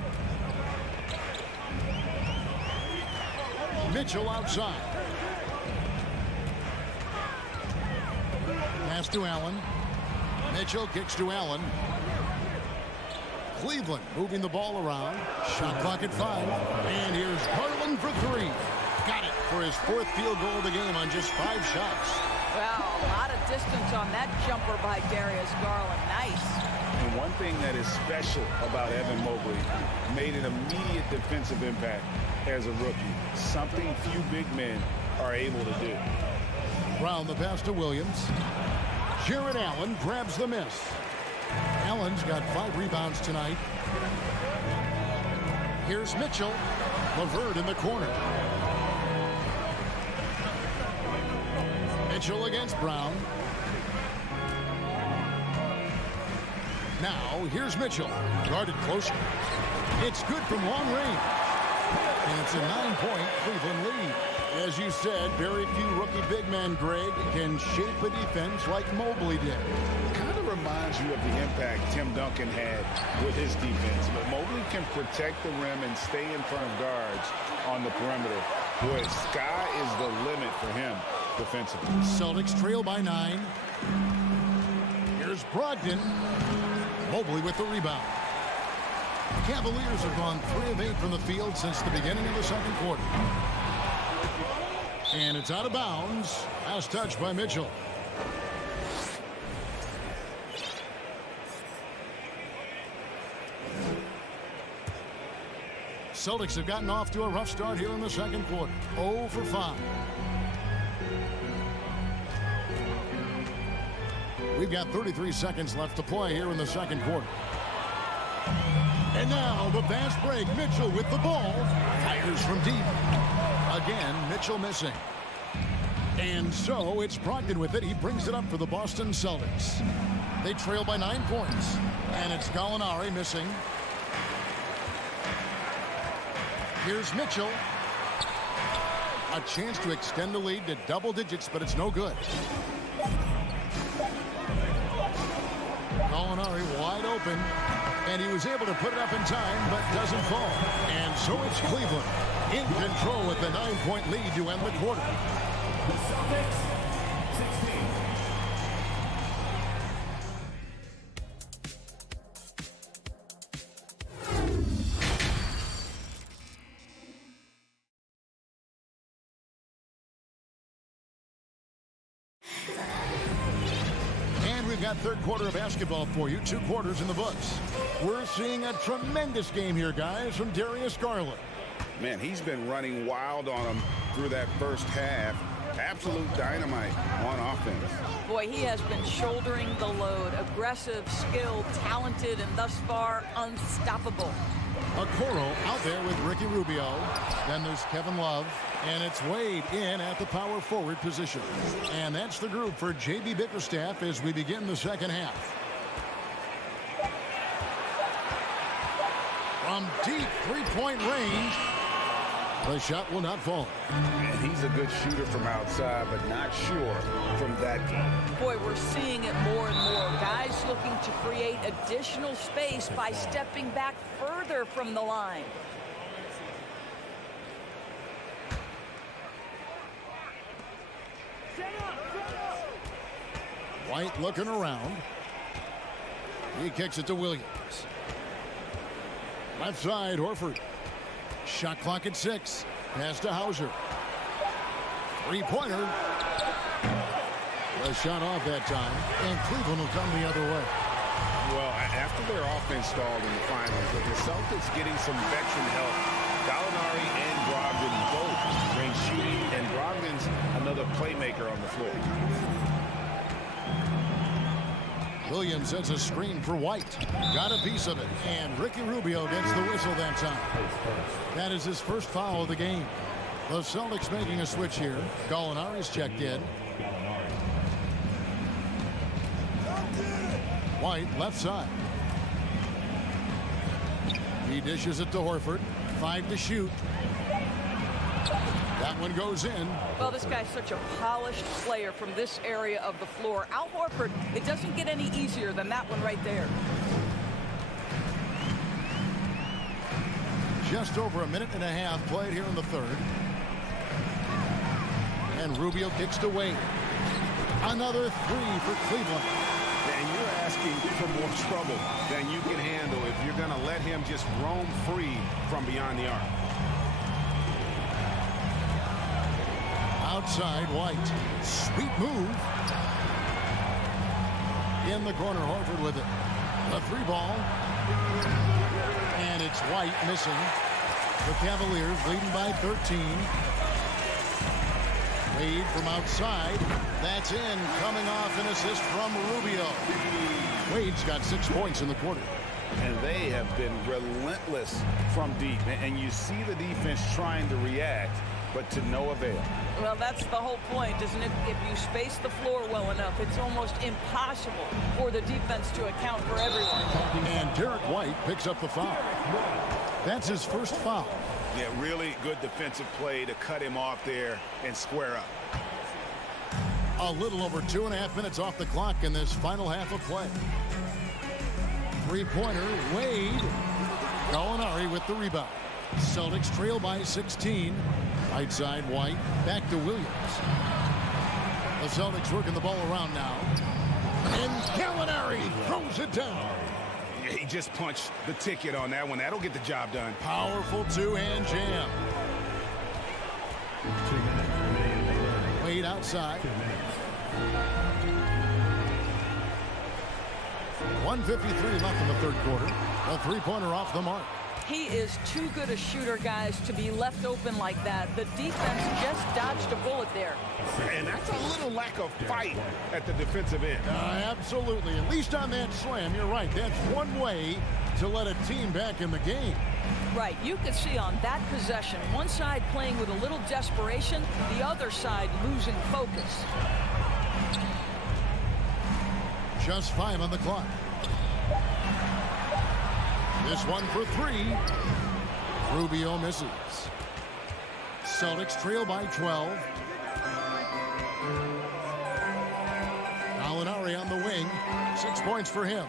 Mitchell outside. Pass to Allen. Mitchell kicks to Allen. Cleveland moving the ball around. Shot clock at 5. And here's Garland for 3. Got it for his 4th field goal of the game on just 5 shots. Wow, a lot of distance on that jumper by Darius Garland. Nice. And one thing that is special about Evan Mobley, made an immediate defensive impact as a rookie. Something few big men are able to do. Brown the pass to Williams. Jared Allen grabs the miss. Allen's got 5 rebounds tonight. Here's Mitchell. LeVert in the corner. Mitchell against Brown. Now, here's Mitchell. Guarded closer. It's good from long range. And it's a 9-point Cleveland lead. As you said, very few rookie big men, Greg, can shape a defense like Mobley did. Kind of reminds you of the impact Tim Duncan had with his defense. But Mobley can protect the rim and stay in front of guards on the perimeter. Boy, sky is the limit for him defensively. Celtics trail by 9. Here's Brogdon. Mobley with the rebound. The Cavaliers have gone 3 of 8 from the field since the beginning of the second quarter. And it's out of bounds. Last touch by Mitchell. Celtics have gotten off to a rough start here in the second quarter. 0 for 5. We've got 33 seconds left to play here in the second quarter. And now the fast break. Mitchell with the ball. Fires from deep. Again, Mitchell missing. And so it's Brogdon with it. He brings it up for the Boston Celtics. They trail by 9 points. And it's Gallinari missing. Here's Mitchell. A chance to extend the lead to double digits, but it's no good. Gallinari wide open. And he was able to put it up in time, but doesn't fall. And so it's Cleveland in control with the 9-point lead to end the quarter. The Celtics, 16. And we've got third quarter of basketball for you. 2 quarters in the books. We're seeing a tremendous game here, guys, from Darius Garland. Man, he's been running wild on him through that first half. Absolute dynamite on offense. Boy, he has been shouldering the load. Aggressive, skilled, talented, and thus far unstoppable. Okoro out there with Ricky Rubio. Then there's Kevin Love. And it's Wade in at the power forward position. And that's the group for J.B. Bickerstaff as we begin the second half. From deep 3-point range, the shot will not fall. And he's a good shooter from outside, but not sure from that deep. Boy, we're seeing it more and more. Guys looking to create additional space by stepping back further from the line. White looking around. He kicks it to Williams. Left side, Horford. Shot clock at 6. Pass to Hauser. 3-pointer. A shot off that time, and Cleveland will come the other way. Well, after their offense stalled in the finals, with the Celtics getting some veteran help, Gallinari and Brogdon both bring shooting, and Brogdon's another playmaker on the floor. Williams sends a screen for White. Got a piece of it. And Ricky Rubio gets the whistle that time. That is his first foul of the game. The Celtics making a switch here. Gallinari's checked in. White left side. He dishes it to Horford. 5 to shoot. That one goes in. Well, this guy's such a polished player from this area of the floor. Al Horford, it doesn't get any easier than that one right there. Just over a minute and a half played here in the third. And Rubio kicks to Wade. Another three for Cleveland. And you're asking for more trouble than you can handle if you're going to let him just roam free from beyond the arc. Outside, White. Sweet move. In the corner, Horford with it. A three ball. And it's White missing. The Cavaliers leading by 13. Wade from outside. That's in. Coming off an assist from Rubio. Wade's got 6 points in the quarter. And they have been relentless from deep. And you see the defense trying to react, but to no avail. Well, that's the whole point, isn't it? If you space the floor well enough, it's almost impossible for the defense to account for everyone. And Derek White picks up the foul. That's his first foul. Yeah, really good defensive play to cut him off there and square up. A little over 2.5 minutes off the clock in this final half of play. Three-pointer, Wade. Gallinari with the rebound. Celtics trail by 16. Right side, White. Back to Williams. The Celtics working the ball around now. And Gallinari throws it down. He just punched the ticket on that one. That'll get the job done. Powerful two-hand jam. Wade outside. 1:53 left in the third quarter. A three-pointer off the mark. He is too good a shooter, guys, to be left open like that. The defense just dodged a bullet there. And that's a little lack of fight at the defensive end. Absolutely. At least on that slam, you're right. That's one way to let a team back in the game. Right. You could see on that possession, one side playing with a little desperation, the other side losing focus. Just 5 on the clock. This one for 3. Rubio misses. Celtics trail by 12. Gallinari on the wing. 6 points for him.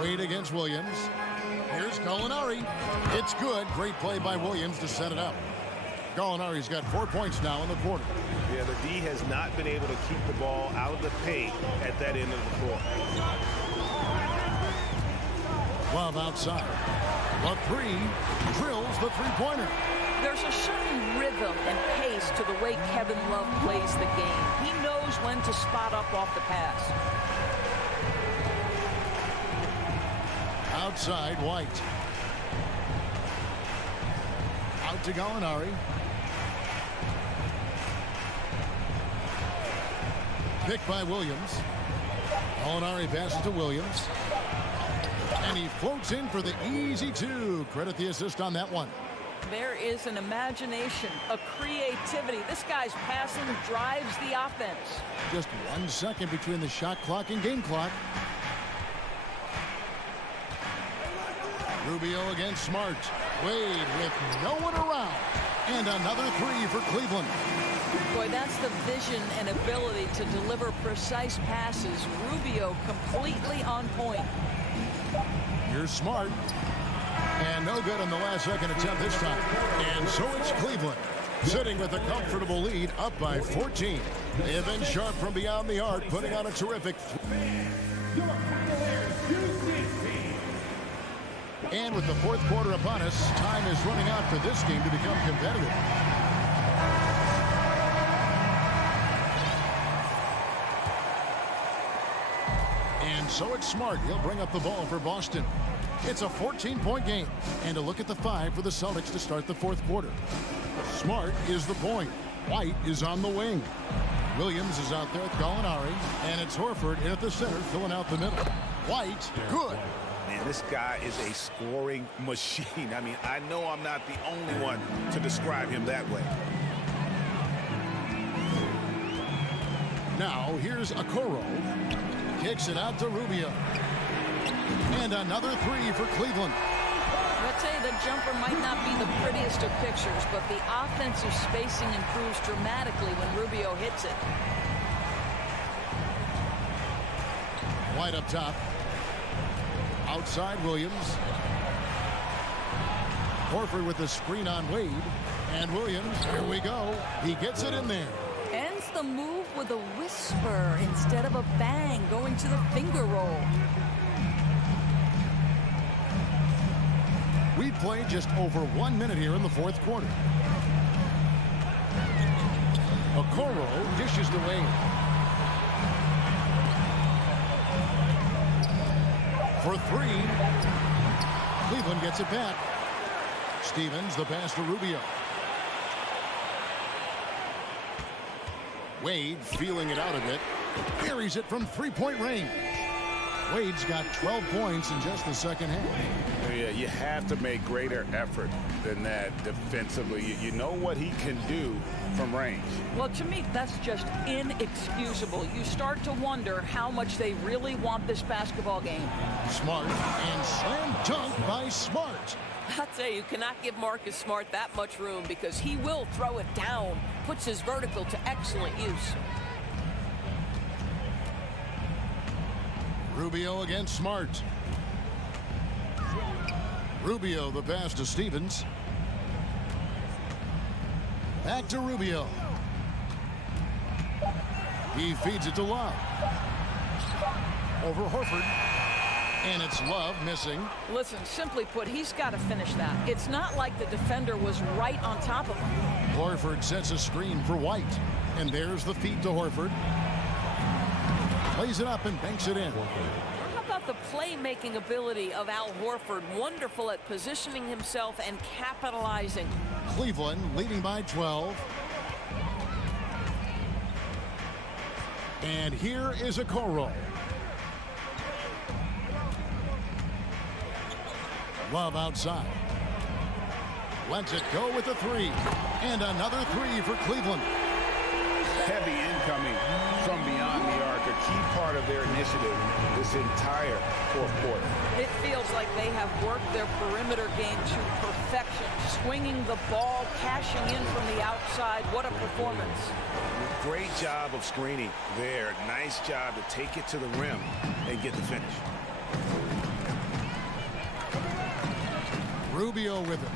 Wade against Williams. Here's Gallinari. It's good. Great play by Williams to set it up. Gallinari's got 4 points now in the quarter. Yeah, the D has not been able to keep the ball out of the paint at that end of the floor. Love outside. The three drills the three-pointer. There's a certain rhythm and pace to the way Kevin Love plays the game. He knows when to spot up off the pass. Outside, White. Out to Gallinari. Picked by Williams. Gallinari passes to Williams. And he floats in for the easy two. Credit the assist on that one. There is an imagination, a creativity. This guy's passing drives the offense. Just 1 second between the shot clock and game clock. Rubio against Smart. Wade with no one around. And another three for Cleveland. Boy, that's the vision and ability to deliver precise passes. Rubio completely on point. Here's Smart. And no good on the last second attempt this time. And so it's Cleveland sitting with a comfortable lead up by 14. They have been sharp from beyond the arc, putting on a terrific. And with the fourth quarter upon us, time is running out for this game to become competitive. And so it's Smart. He'll bring up the ball for Boston. It's a 14-point game. And a look at the 5 for the Celtics to start the fourth quarter. Smart is the point. White is on the wing. Williams is out there with Gallinari. And it's Horford in at the center, filling out the middle. White, good. Man, this guy is a scoring machine. I mean, I know I'm not the only one to describe him that way. Now, here's Okoro. Kicks it out to Rubio. And another three for Cleveland. I tell you, the jumper might not be the prettiest of pictures, but the offensive spacing improves dramatically when Rubio hits it. White up top. Outside Williams. Horford with the screen on Wade. And Williams, here we go. He gets it in there. Ends the move with a whisper instead of a bang, going to the finger roll. We've played just over 1 minute here in the fourth quarter. Okoro dishes to Wade. For three. Cleveland gets it back. Stevens, the pass to Rubio. Wade feeling it out a bit. Buries it from three-point range. Wade's got 12 points in just the second half. Yeah, you have to make greater effort than that defensively. You know what he can do from range. Well, to me, that's just inexcusable. You start to wonder how much they really want this basketball game. Smart and slam dunk by Smart. I'll tell you cannot give Marcus Smart that much room because he will throw it down, puts his vertical to excellent use. Rubio against Smart. Rubio the pass to Stevens. Back to Rubio. He feeds it to Love. Over Horford. And it's Love missing. Listen, simply put, he's got to finish that. It's not like the defender was right on top of him. Horford sets a screen for White. And there's the feed to Horford. Plays it up and banks it in. How about the playmaking ability of Al Horford? Wonderful at positioning himself and capitalizing. Cleveland leading by 12. And here is Okoro. Love outside. Lets it go with a three. And another three for Cleveland. Heavy incoming from beyond the arc, a key part of their initiative this entire fourth quarter. It feels like they have worked their perimeter game to perfection, swinging the ball, cashing in from the outside. What a performance. Great job of screening there. Nice job to take it to the rim and get the finish. Rubio with it.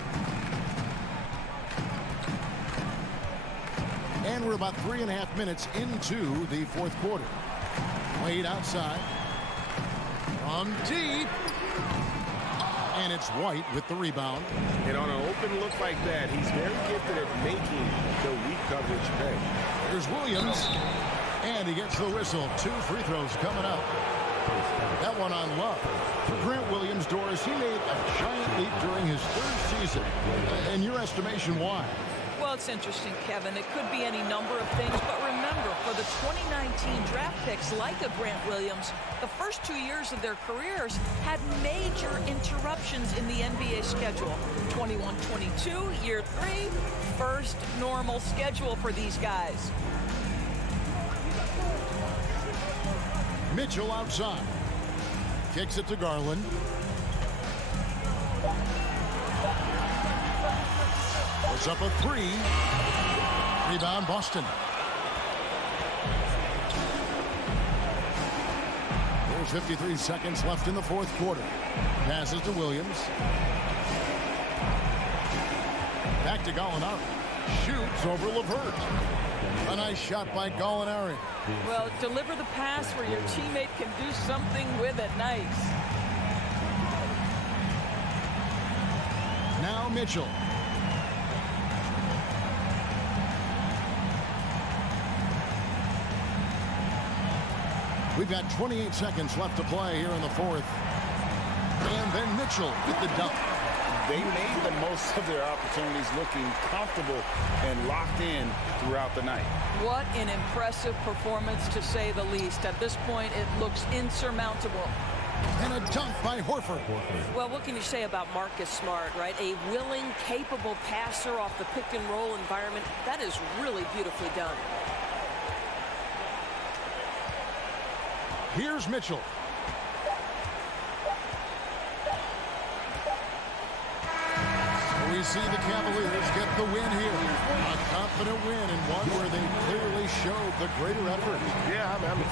And we're about 3.5 minutes into the fourth quarter. Wade outside. From deep. And it's White with the rebound. And on an open look like that, he's very gifted at making the weak coverage pay. Here's Williams. And he gets the whistle. 2 free throws coming up. That one on Love. For Grant Williams, Doris, he made a giant leap during his third season. In your estimation, why? Well, it's interesting, Kevin. It could be any number of things, but remember, for the 2019 draft picks like a Grant Williams, the first 2 years of their careers had major interruptions in the NBA schedule. 21-22, year 3, first normal schedule for these guys. Mitchell outside. Kicks it to Garland. Puts up a three. Rebound Boston. There's 53 seconds left in the fourth quarter. Passes to Williams. Back to Gallinari. Shoots over LeVert. A nice shot by Gallinari. Well, deliver the pass where your teammate can do something with it. Nice. Now Mitchell. We've got 28 seconds left to play here in the fourth. And then Mitchell with the dunk. They made the most of their opportunities, looking comfortable and locked in throughout the night. What an impressive performance, to say the least. At this point, it looks insurmountable. And a dunk by Horford. Well, what can you say about Marcus Smart, right? A willing, capable passer off the pick-and-roll environment. That is really beautifully done. Here's Mitchell. We see the Cavaliers get the win here. A confident win, and one where they clearly showed the greater effort. Yeah, I mean,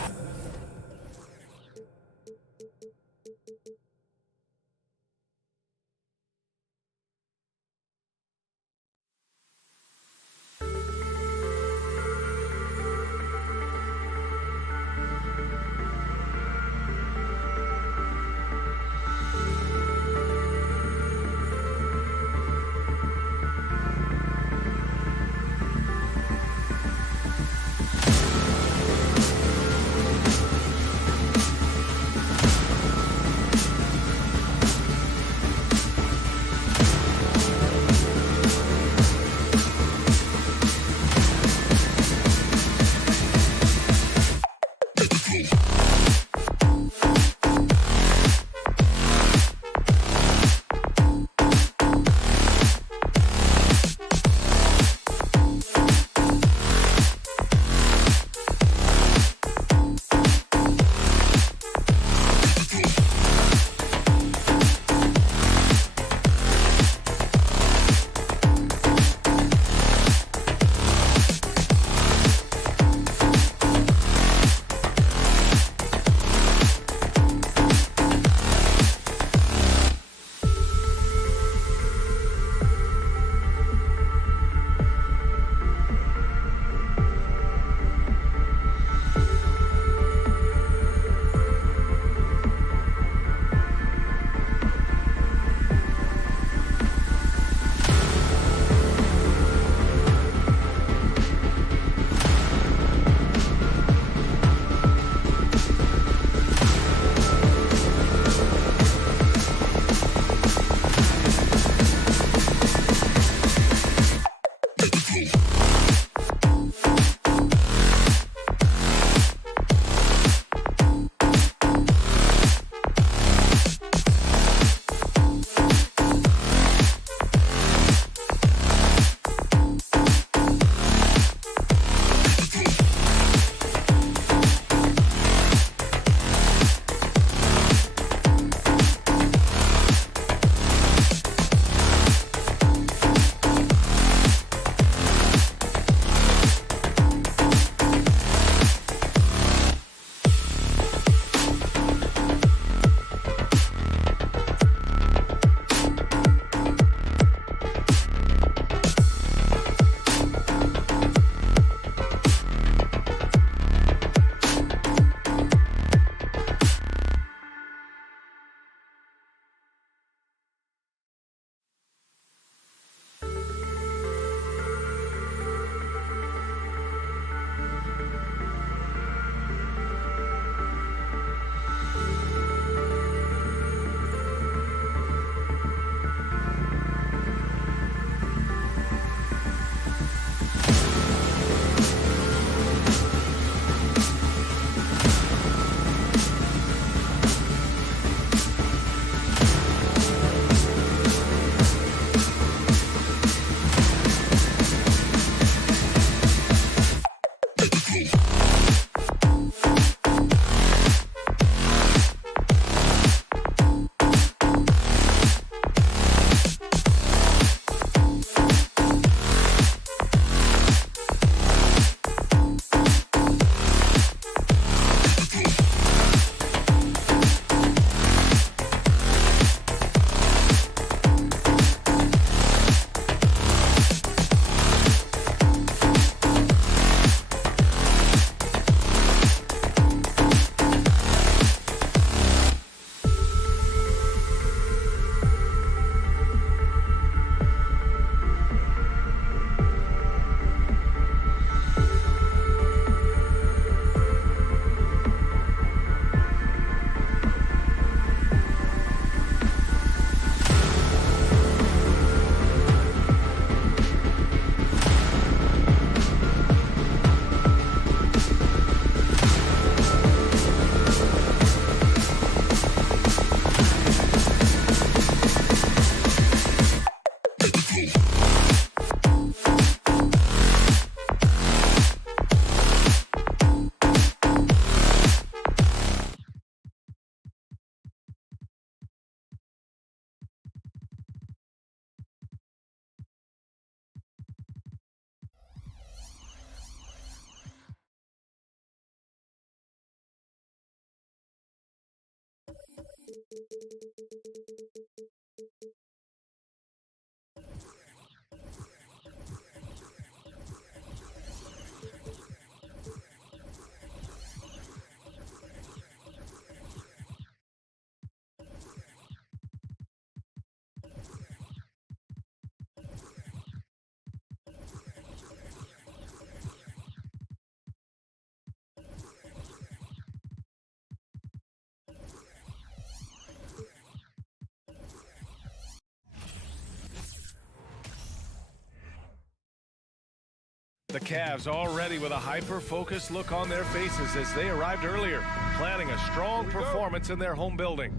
The Cavs already with a hyper-focused look on their faces as they arrived earlier, planning a strong performance in their home building.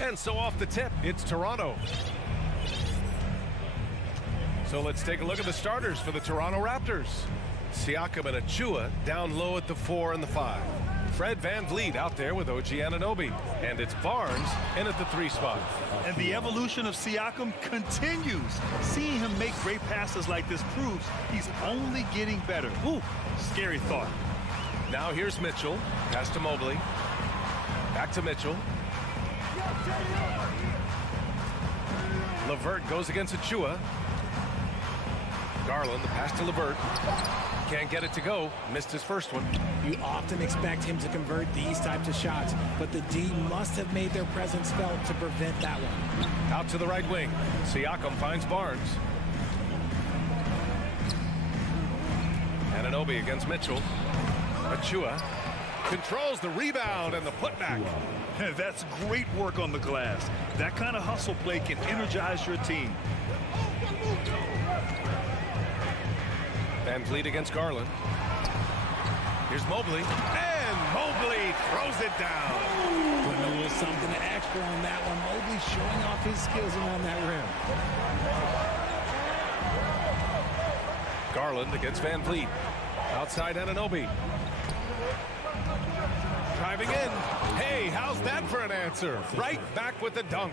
And so off the tip, it's Toronto. So let's take a look at the starters for the Toronto Raptors. Siakam and Achua down low at the 4 and the 5. Fred VanVleet out there with OG Anunoby. And it's Barnes in at the 3 spot. And the evolution of Siakam continues. Seeing him make great passes like this proves he's only getting better. Ooh, scary thought. Now here's Mitchell. Pass to Mobley. Back to Mitchell. LeVert goes against Achua. Garland, the pass to LeVert. Can't get it to go. Missed his first one. You often expect him to convert these types of shots, but the D must have made their presence felt to prevent that one. Out to the right wing. Siakam finds Barnes. Anunoby against Mitchell. Achua controls the rebound and the putback. That's great work on the glass. That kind of hustle play can energize your team. VanVleet against Garland. Here's Mobley. And Mobley throws it down. Putting a little something extra on that one. Mobley showing off his skills around that rim. Garland against VanVleet. Outside Anunoby. Driving in. Hey, how's that for an answer? Right back with the dunk.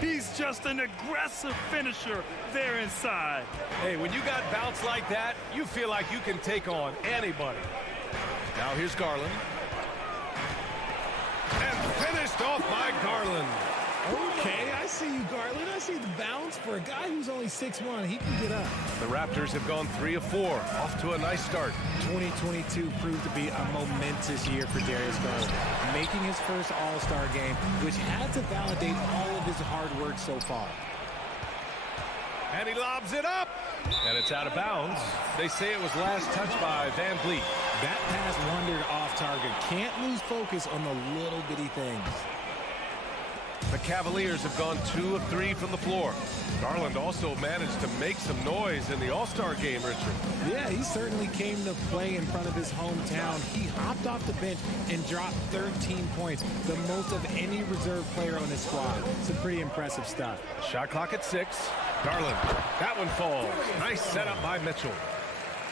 He's just an aggressive finisher there inside. Hey, when you got bounce like that, you feel like you can take on anybody. Now here's Garland. And finished off by Garland. Okay, I see you, Garland. I see the bounce. For a guy who's only 6'1", he can get up. The Raptors have gone 3 of 4, off to a nice start. 2022 proved to be a momentous year for Darius Garland, making his first All-Star game, which had to validate all of his hard work so far. And he lobs it up. And it's out of bounds. They say it was last touched by VanVleet. That pass wandered off target. Can't lose focus on the little bitty things. The Cavaliers have gone 2 of 3 from the floor. Garland also managed to make some noise in the All-Star game, Richard. Yeah, he certainly came to play in front of his hometown. He hopped off the bench and dropped 13 points, the most of any reserve player on his squad. Some pretty impressive stuff. Shot clock at 6. Garland, that one falls. Nice setup by Mitchell.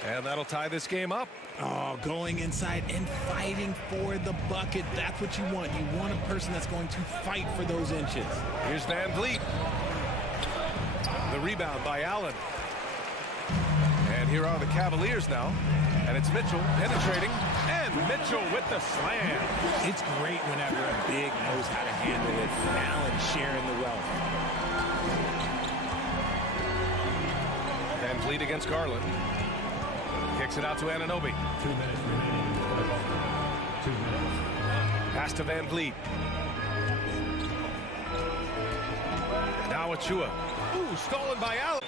And that'll tie this game up. Oh, going inside and fighting for the bucket. That's what you want. You want a person that's going to fight for those inches. Here's VanVleet. The rebound by Allen. And here are the Cavaliers now. And it's Mitchell penetrating. And Mitchell with the slam. It's great whenever a big knows how to handle it. Allen sharing the wealth. VanVleet against Garland. Kicks it out to Anunoby. 2 minutes remaining. 2 minutes. Pass to VanVleet. Now Achua. Ooh, stolen by Allen.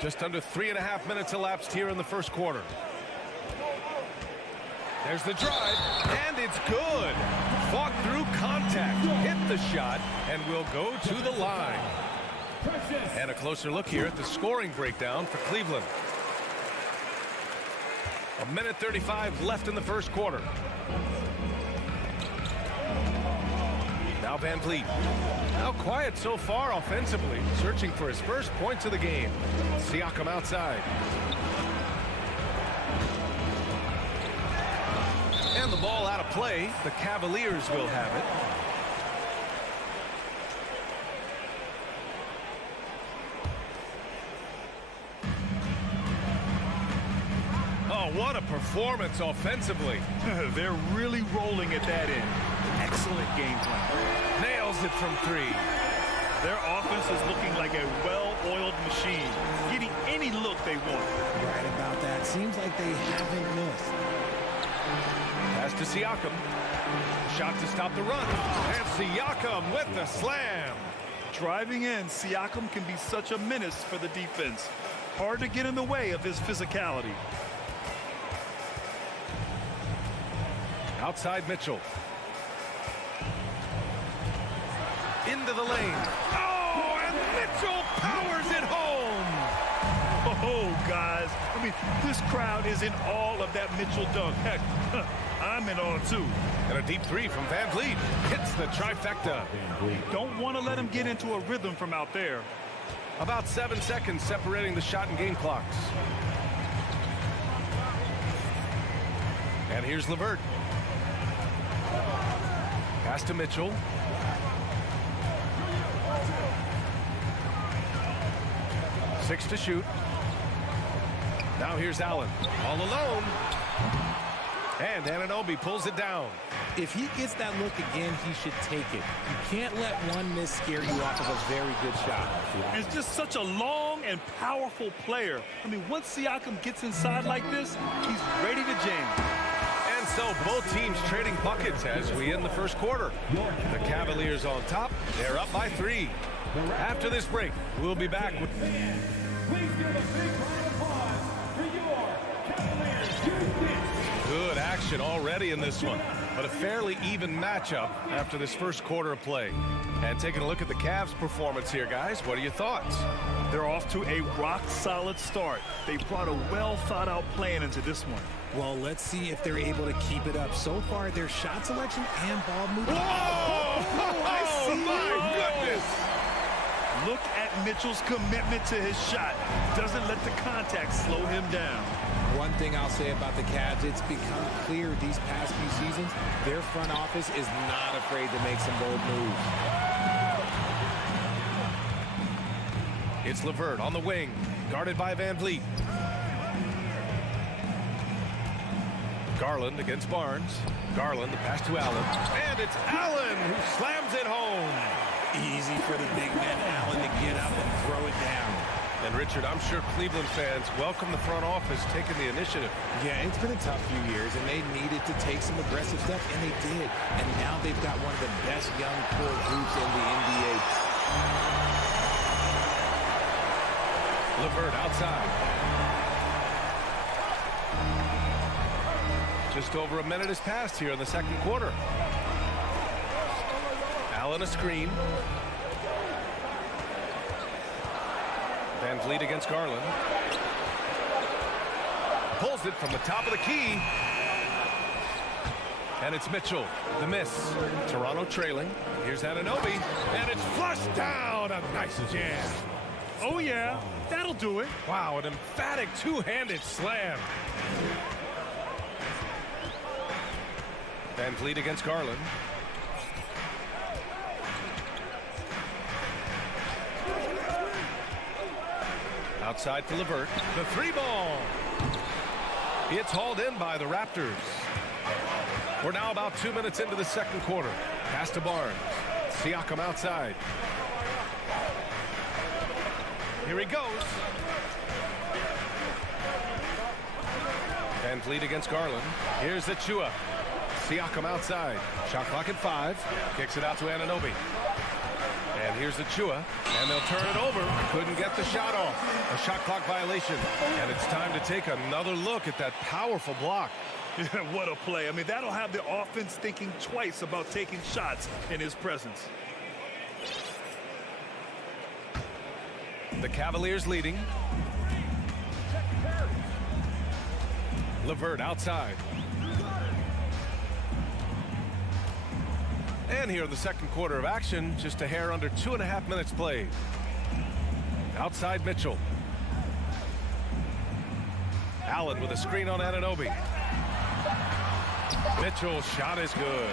Just under 3.5 minutes elapsed here in the first quarter. There's the drive, and it's good. Fought through contact, hit the shot, and will go to the line. And a closer look here at the scoring breakdown for Cleveland. 1:35 left in the first quarter. Now VanVleet. Now quiet so far offensively, searching for his first points of the game. Siakam outside. And the ball out of play. The Cavaliers will have it. Oh, what a performance offensively. They're really rolling at that end. Excellent game plan. Nails it from 3. Their offense is looking like a well-oiled machine, getting any look they want. Right about that. Seems like they haven't missed. Pass to Siakam. Shot to stop the run. And Siakam with the slam. Driving in, Siakam can be such a menace for the defense. Hard to get in the way of his physicality. Outside Mitchell. Into the lane. Oh, and Mitchell powers it home. I mean, this crowd is in awe of that Mitchell dunk. Heck, I'm in awe too. And a deep three from Van Vliet. Hits the trifecta. Don't want to let him get into a rhythm from out there. About 7 seconds separating the shot and game clocks. And here's LeVert. Pass to Mitchell. Six to shoot. Now here's Allen. All alone. And Anunoby pulls it down. If he gets that look again, he should take it. You can't let one miss scare you off of a very good shot. It's just such a long and powerful player. I mean, once Siakam gets inside like this, he's ready to jam. And so both teams trading buckets as we end the first quarter. The Cavaliers on top. They're up by 3. After this break, we'll be back with... Please give a big round of applause for your Cavaliers. Good action already in this one, but a fairly even matchup after this first quarter of play. And taking a look at the Cavs' performance here, guys, what are your thoughts? They're off to a rock-solid start. They brought a well-thought-out plan into this one. Well, let's see if they're able to keep it up. So far, their shot selection and ball movement. Oh, my goodness! Look at Mitchell's commitment to his shot. Doesn't let the contact slow him down. One thing I'll say about the Cavs, it's become clear these past few seasons, their front office is not afraid to make some bold moves. It's LeVert on the wing, guarded by Van Vliet. Garland against Barnes. Garland, the pass to Allen. And it's Allen who slams it home. Easy for the big man Allen to get up and throw it down. And Richard, I'm sure Cleveland fans welcome the front office taking the initiative. Yeah, it's been a tough few years, and they needed to take some aggressive steps, and they did. And now they've got one of the best young core groups in the NBA. LeVert outside. Just over a minute has passed here in the second quarter. Allen a screen. Van Vliet against Garland. Pulls it from the top of the key. And it's Mitchell. The miss. Toronto trailing. Here's Anunoby. And it's flushed down. A nice jam. Oh, yeah. That'll do it. Wow, an emphatic two-handed slam. Van Vliet against Garland. Outside for LeVert. The 3-ball. It's hauled in by the Raptors. We're now about 2 minutes into the second quarter. Pass to Barnes. Siakam outside. Here he goes. Van Vliet against Garland. Here's Achua. Siakam outside. Shot clock at 5. Kicks it out to Anunoby. And here's Achua. And they'll turn it over. Couldn't get the shot off. A shot clock violation. And it's time to take another look at that powerful block. What a play. I mean, that'll have the offense thinking twice about taking shots in his presence. The Cavaliers leading. LeVert outside. And here in the second quarter of action, just a hair under 2.5 minutes played. Outside Mitchell. Allen with a screen on Anunoby. Mitchell's shot is good.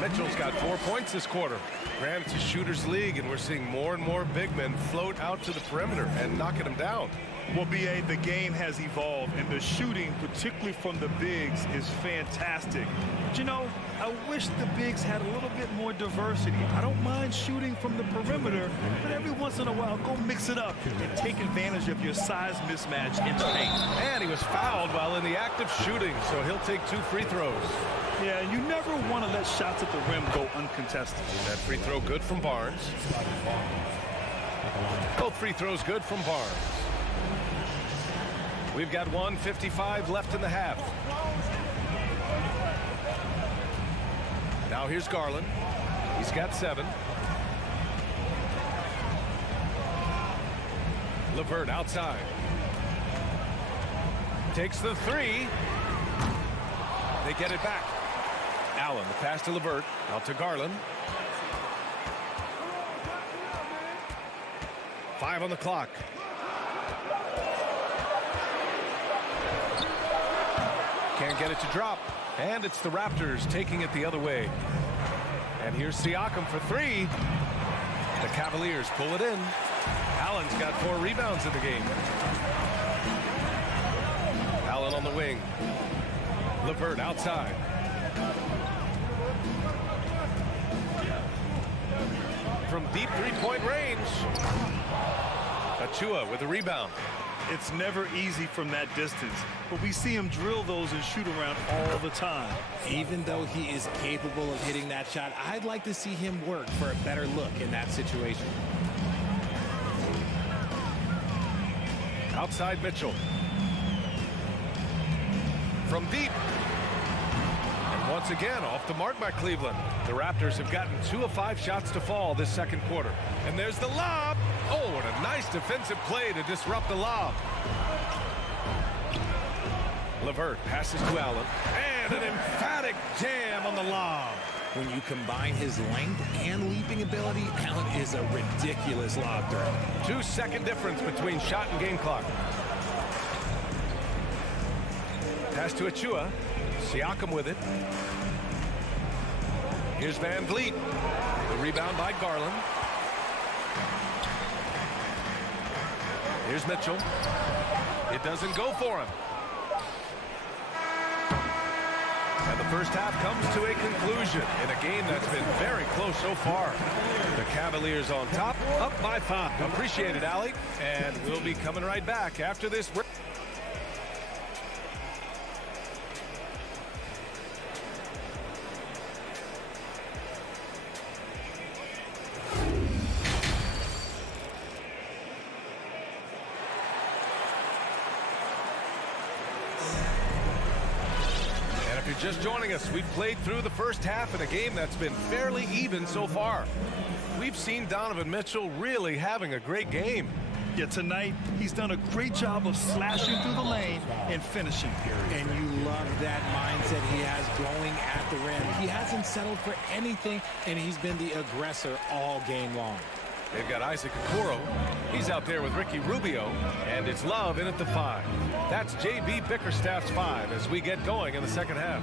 Mitchell's got 4 points this quarter. Granted, it's a shooter's league, and we're seeing more and more big men float out to the perimeter and knocking them down. Well, B.A., the game has evolved, and the shooting, particularly from the bigs, is fantastic. But, you know, I wish the bigs had a little bit more diversity. I don't mind shooting from the perimeter, but every once in a while, go mix it up and take advantage of your size mismatch in the paint. And he was fouled while in the act of shooting, so he'll take 2 free throws. Yeah, you never want to let shots at the rim go uncontested. That free throw good from Barnes. Both free throws good from Barnes. We've got 1:55 left in the half. Now here's Garland. He's got 7. LeVert outside. takes the three. They get it back. Allen, the pass to LeVert. Out to Garland. 5 on the clock. Can't get it to drop. And it's the Raptors taking it the other way. And here's Siakam for three. The Cavaliers pull it in. Allen's got 4 rebounds in the game. Allen on the wing. LeVert outside. From deep three-point range. Achua with a rebound. It's never easy from that distance, but we see him drill those and shoot around all the time. Even though he is capable of hitting that shot, I'd like to see him work for a better look in that situation. Outside Mitchell. From deep. And once again, off the mark by Cleveland. The Raptors have gotten 2 of 5 shots to fall this second quarter. And there's the lob. Oh, and a nice defensive play to disrupt the lob. LeVert passes to Allen. And an emphatic jam on the lob. When you combine his length and leaping ability, Allen is a ridiculous lob threat. 2-second difference between shot and game clock. Pass to Achua. Siakam with it. Here's Van Vliet. The rebound by Garland. Here's Mitchell. It doesn't go for him. And the first half comes to a conclusion in a game that's been very close so far. The Cavaliers on top, up by 5. Appreciate it, Allie. And we'll be coming right back after this break. Just joining us, we've played through the first half in a game that's been fairly even so far. We've seen Donovan Mitchell really having a great game. Yeah, tonight he's done a great job of slashing through the lane and finishing. And you love that mindset he has going at the rim. He hasn't settled for anything, and he's been the aggressor all game long. They've got Isaac Okoro. He's out there with Ricky Rubio, and it's Love in at the 5. That's J.B. Bickerstaff's 5 as we get going in the second half.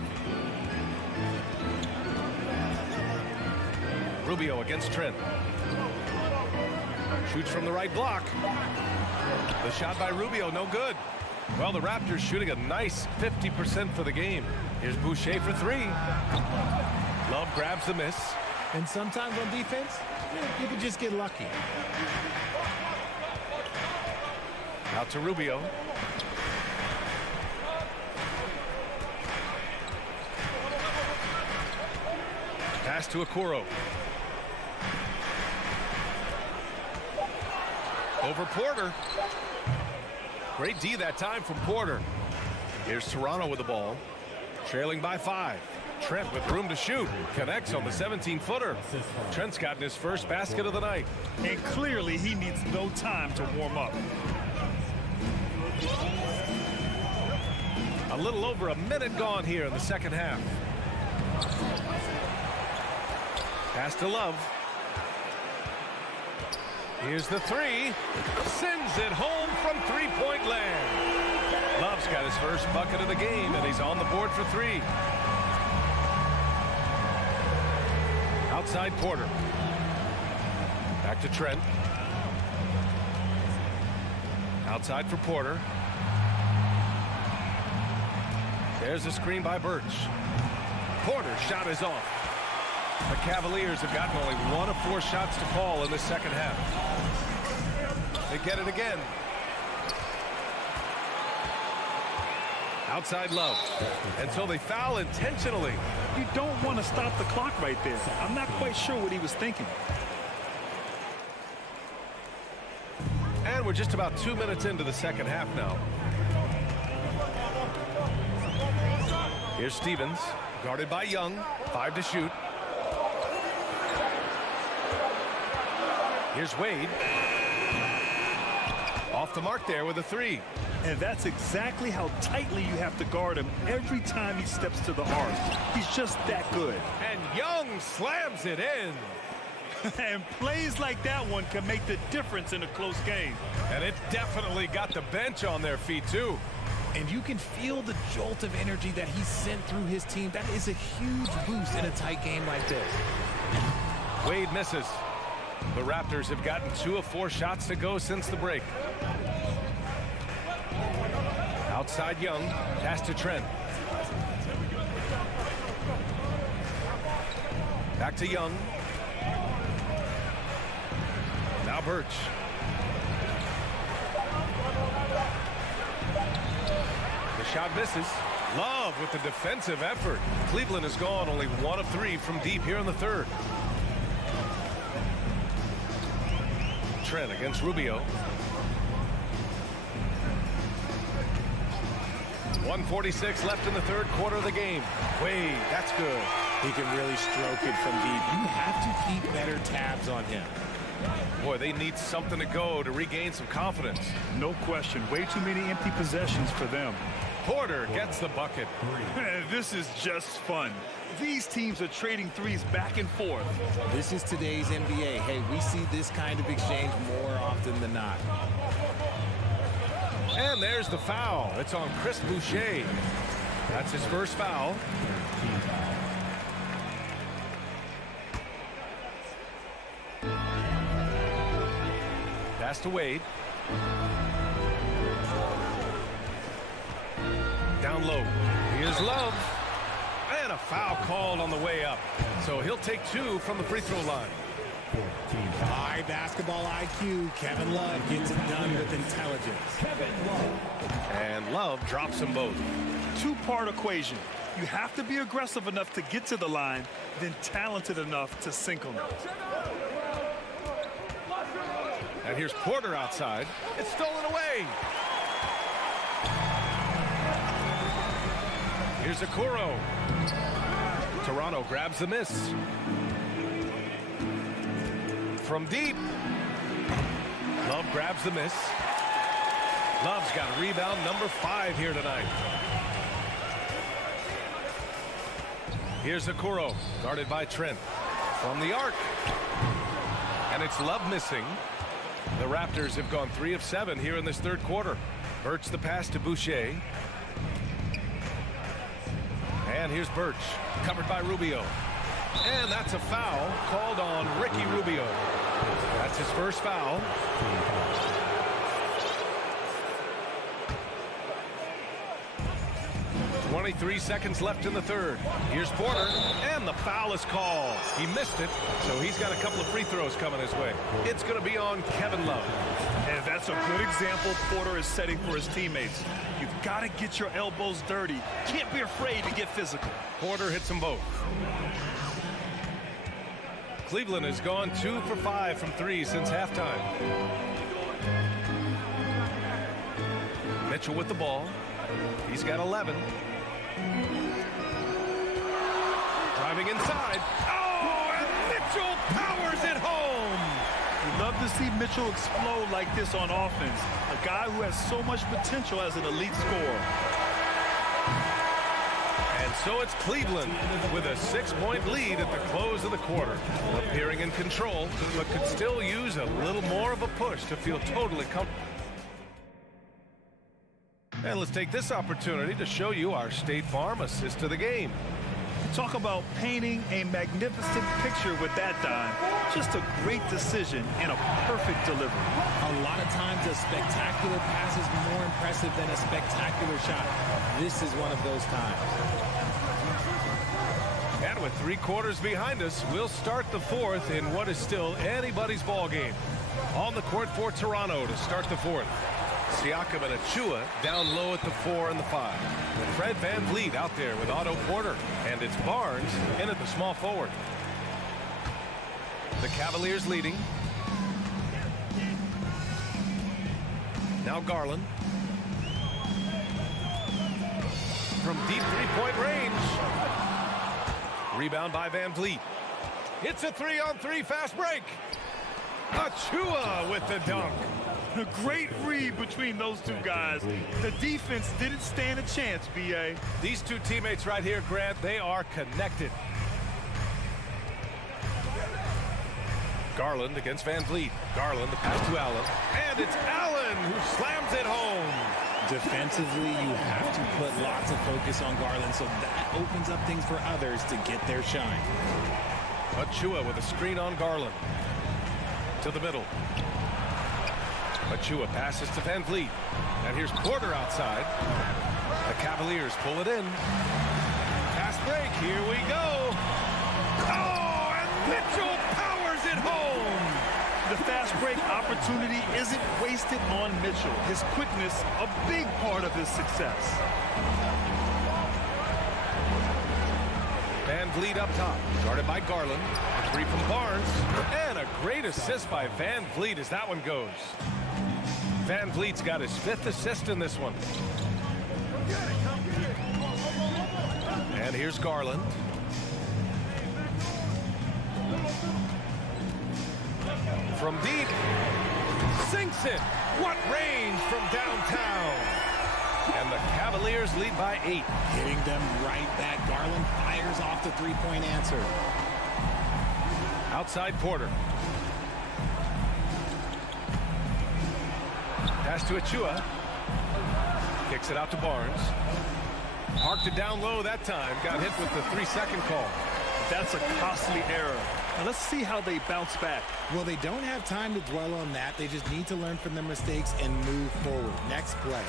Rubio against Trent. Shoots from the right block. The shot by Rubio, no good. Well, the Raptors shooting a nice 50% for the game. Here's Boucher for 3. Love grabs the miss. And sometimes on defense, you can just get lucky. Out to Rubio. Pass to Okoro. Over Porter. Great D that time from Porter. Here's Toronto with the ball. Trailing by 5. Trent with room to shoot. Connects on the 17-footer. Trent's gotten his first basket of the night. And clearly he needs no time to warm up. A little over a minute gone here in the second half. Pass to Love. Here's the 3. Sends it home from three-point land. Love's got his first bucket of the game, and he's on the board for 3. Outside Porter. Back to Trent. Outside for Porter. There's a screen by Birch. Porter's shot is off. The Cavaliers have gotten only 1 of 4 shots to fall in the second half. They get it again. Outside Love. And so they foul intentionally. You don't want to stop the clock right there. I'm not quite sure what he was thinking. And we're just about 2 minutes into the second half now. Here's Stevens, guarded by Young. 5 to shoot. Here's Wade. Off off the mark there with a three. And that's exactly how tightly you have to guard him every time he steps to the arc. He's just that good. And Young slams it in. And plays like that one can make the difference in a close game. And it definitely got the bench on their feet, too. And you can feel the jolt of energy that he sent through his team. That is a huge boost in a tight game like this. Wade misses. The Raptors have gotten 2 of 4 shots to go since the break. Outside Young, pass to Trent. Back to Young. Now Birch. The shot misses. Love with the defensive effort. Cleveland has gone only 1 of 3 from deep here in the third. Trent against Rubio. 1:46 left in the third quarter of the game. Wade, that's good. He can really stroke it from deep. You have to keep better tabs on him. Boy, they need something to go to regain some confidence. No question. Way too many empty possessions for them. Porter gets the bucket. This is just fun. These teams are trading threes back and forth. This is today's NBA. Hey, we see this kind of exchange more often than not. And there's the foul. It's on Chris Boucher. That's his first foul. Pass to Wade. Down low. Here's Love. And a foul called on the way up. So he'll take 2 from the free throw line. High basketball IQ. Kevin Love gets it done with intelligence. And Love drops them both. 2-part equation. You have to be aggressive enough to get to the line, then talented enough to sink them. And here's Porter outside. It's stolen away. Here's Okoro. Toronto grabs the miss. From deep. Love grabs the miss. Love's got rebound number 5 here tonight. Here's Okoro, guarded by Trent. From the arc. And it's Love missing. The Raptors have gone 3 of 7 here in this third quarter. Birch the pass to Boucher. And here's Birch, covered by Rubio. And that's a foul called on Ricky Rubio. That's his first foul. .23 seconds left in the third. Here's Porter, and the foul is called. He missed it, so he's got a couple of free throws coming his way. It's going to be on Kevin Love. And that's a good example Porter is setting for his teammates. You've got to get your elbows dirty. Can't be afraid to get physical. Porter hits them both. Cleveland has gone 2 for 5 from 3 since halftime. Mitchell with the ball. He's got 11. Driving inside. Oh, and Mitchell powers it home. We love to see Mitchell explode like this on offense. A guy who has so much potential as an elite scorer. And so it's Cleveland with a 6-point lead at the close of the quarter. Appearing in control, but could still use a little more of a push to feel totally comfortable. And let's take this opportunity to show you our State Farm assist to the game. Talk about painting a magnificent picture with that dime. Just a great decision and a perfect delivery. A lot of times a spectacular pass is more impressive than a spectacular shot. This is one of those times. And with 3 quarters behind us, we'll start the fourth in what is still anybody's ball game. On the court for Toronto to start the fourth. Siakam and Achua down low at the 4 and the 5. Fred VanVleet out there with Otto Porter. And it's Barnes in at the small forward. The Cavaliers leading. Now Garland. From deep 3-point range. Rebound by VanVleet. It's a 3-on-3 fast break. Achua with the dunk. A great read between those two guys. The defense didn't stand a chance, B.A. These two teammates right here, Grant, they are connected. Garland against Van Vliet. Garland, the pass to Allen. And it's Allen who slams it home. Defensively, you have to put lots of focus on Garland, so that opens up things for others to get their shine. Achua with a screen on Garland. To the middle. Achua passes to Van Vliet. And here's Porter outside. The Cavaliers pull it in. Fast break. Here we go. Oh, and Mitchell powers it home. The fast break opportunity isn't wasted on Mitchell. His quickness, a big part of his success. Van Vliet up top, guarded by Garland. A three from Barnes. And a great assist by Van Vliet as that one goes. Van Vliet's got his 5th assist in this one. And here's Garland. From deep, sinks it. What range from downtown. And the Cavaliers lead by 8. Hitting them right back. Garland fires off the three-point answer. Outside Porter. Pass to Achua. Kicks it out to Barnes. Parked it down low that time. Got hit with the 3-second call. That's a costly error. Now let's see how they bounce back. Well, they don't have time to dwell on that. They just need to learn from their mistakes and move forward. Next play.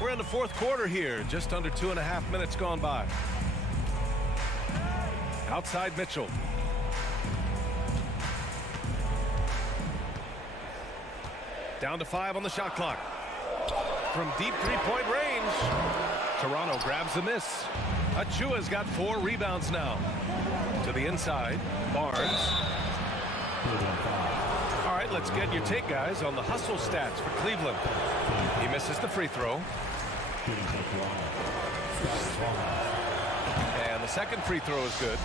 We're in the 4th quarter here. Just under 2.5 minutes gone by. Outside Mitchell. Down to 5 on the shot clock. From deep 3-point range. Toronto grabs the miss. Achua's got 4 rebounds now. To the inside. Barnes. All right, let's get your take, guys, on the hustle stats for Cleveland. He misses the free throw. And the second free throw is good.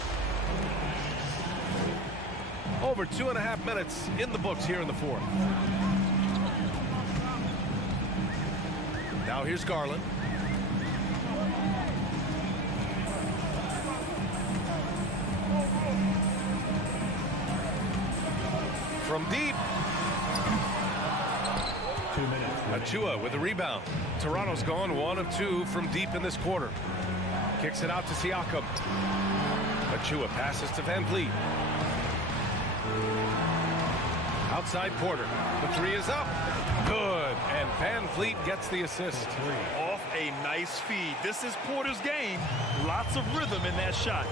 Over 2.5 minutes in the books here in the 4th. Now here's Garland. From deep. 2 minutes. Achua with a rebound. Toronto's gone 1 of 2 from deep in this quarter. Kicks it out to Siakam. Achua passes to Van Vliet. Outside Porter. The 3 is up. Good. And Van Vliet gets the assist. Off a nice feed. This is Porter's game. Lots of rhythm in that shot.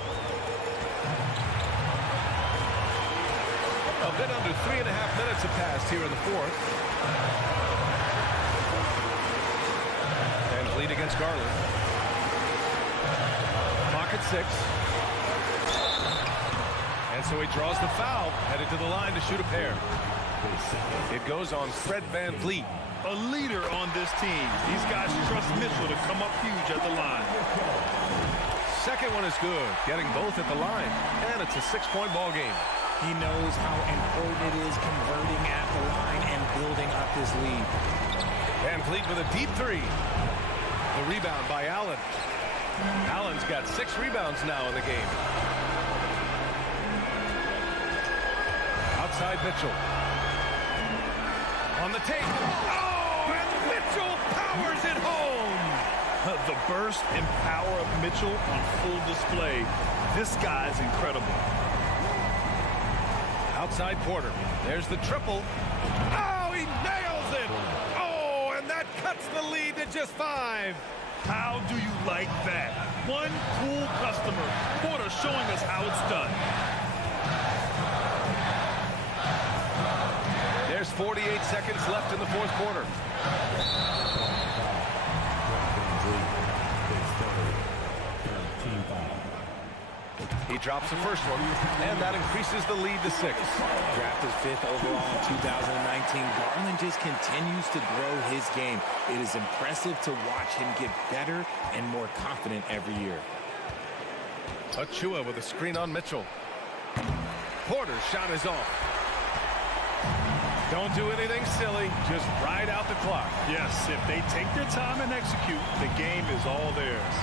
A bit under 3.5 minutes have passed here in the 4th. Van Vliet against Garland. Clock at 6. And so he draws the foul, headed to the line to shoot a pair. It goes on Fred Van Vliet. A leader on this team. These guys trust Mitchell to come up huge at the line. Second one is good, getting both at the line. And it's a 6-point ball game. He knows how important it is converting at the line and building up his lead. Van Vliet with a deep 3. The rebound by Allen. Allen's got 6 rebounds now in the game. Outside Mitchell. On the take. Oh, and Mitchell powers it home. The burst and power of Mitchell on full display. This guy's incredible. Outside Porter. There's the triple. Oh, he nails it. Oh, and that cuts the lead to just 5. How do you like that? One cool customer. Porter showing us how it's done. There's 48 seconds left in the 4th quarter. He drops the first one, and that increases the lead to 6. Drafted 5th overall in 2019, Garland just continues to grow his game. It is impressive to watch him get better and more confident every year. Achua with a screen on Mitchell. Porter's shot is off. Don't do anything silly. Just ride out the clock. Yes, if they take their time and execute, the game is all theirs.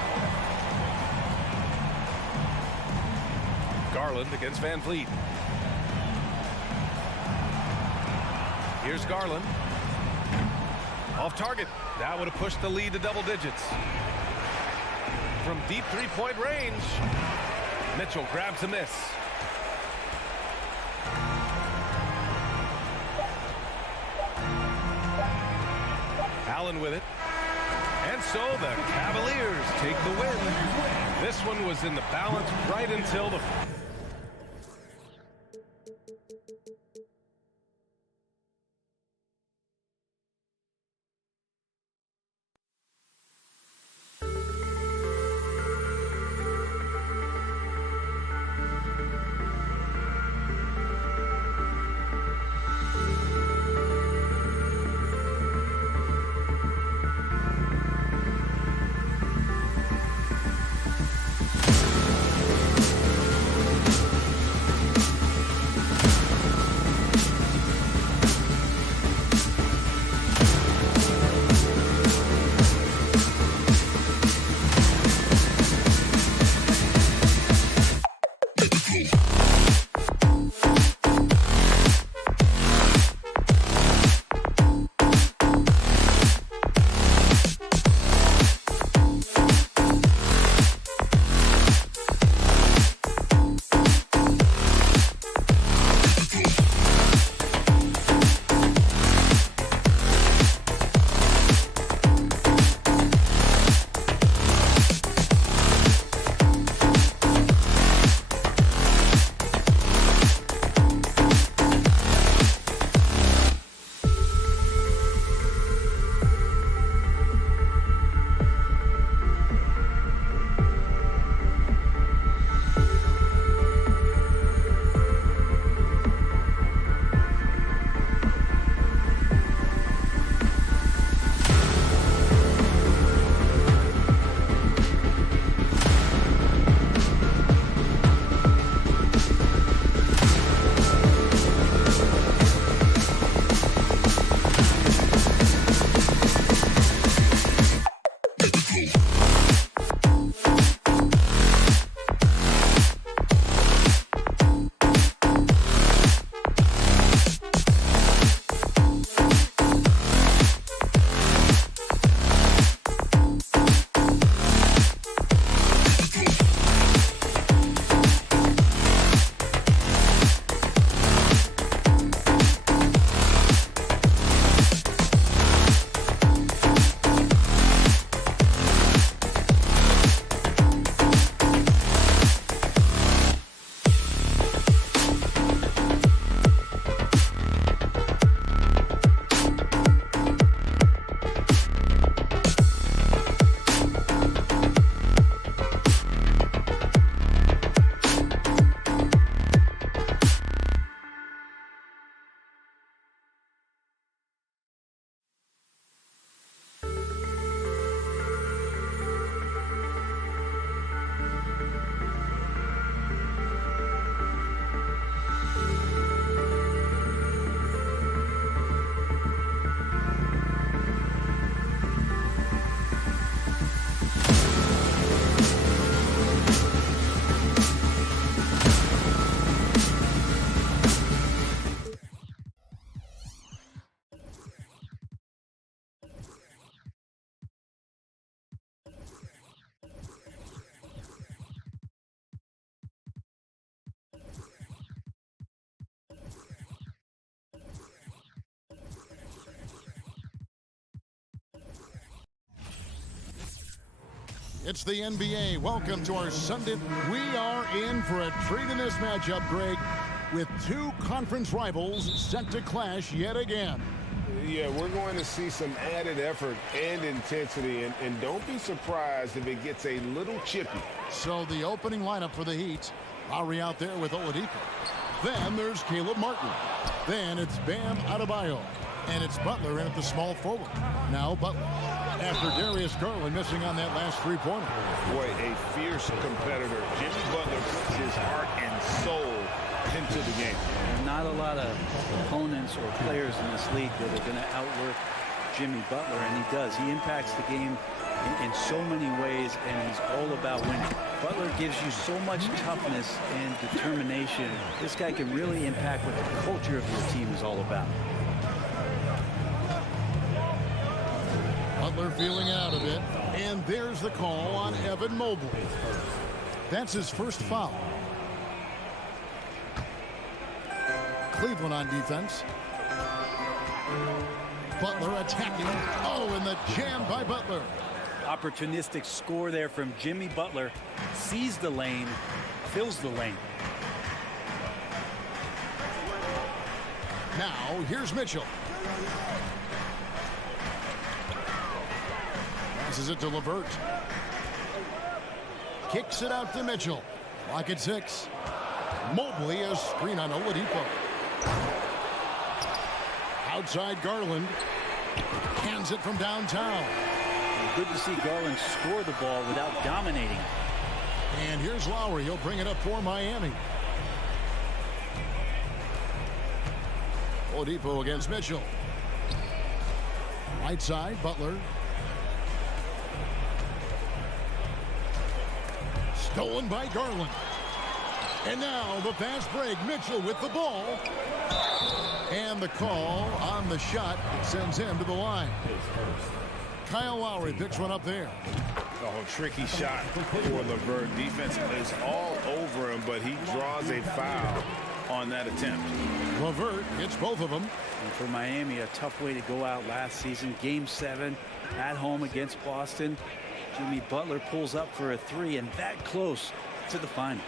Garland against Van Vliet. Here's Garland. Off target. That would have pushed the lead to double digits. From deep three-point range, Mitchell grabs a miss. Allen with it. And so the Cavaliers take the win. This one was in the balance right until the... It's the NBA. Welcome to our Sunday. We are in for a treat in this matchup, Greg, with two conference rivals set to clash yet again. Yeah, we're going to see some added effort and intensity, and don't be surprised if it gets a little chippy. So the opening lineup for the Heat, Lowry out there with Oladipo. Then there's Caleb Martin. Then it's Bam Adebayo. And it's Butler in at the small forward. Now Butler. After Darius Garland missing on that last three-pointer. Boy, a fierce competitor. Jimmy Butler puts his heart and soul into the game. Not a lot of opponents or players in this league that are going to outwork Jimmy Butler, and he does. He impacts the game in so many ways, and he's all about winning. Butler gives you so much toughness and determination. This guy can really impact what the culture of your team is all about. Butler feeling out of it, and there's the call on Evan Mobley. That's his first foul. Cleveland on defense. Butler attacking. Oh, and the jam by Butler. Opportunistic score there from Jimmy Butler. Sees the lane, fills the lane. Now, here's Mitchell. Passes it to LeVert. Kicks it out to Mitchell. Lock at 6. Mobley, a screen on Oladipo. Outside Garland. Hands it from downtown. Good to see Garland score the ball without dominating. And here's Lowry. He'll bring it up for Miami. Oladipo against Mitchell. Right side, Butler. Stolen by Garland. And now the fast break. Mitchell with the ball. And the call on the shot sends him to the line. Kyle Lowry picks one up there. Oh, tricky shot for LeVert. Defense is all over him, but he draws a foul on that attempt. LeVert hits both of them. And for Miami, a tough way to go out last season. Game 7 at home against Boston. Jimmy Butler pulls up for a 3 and that close to the final.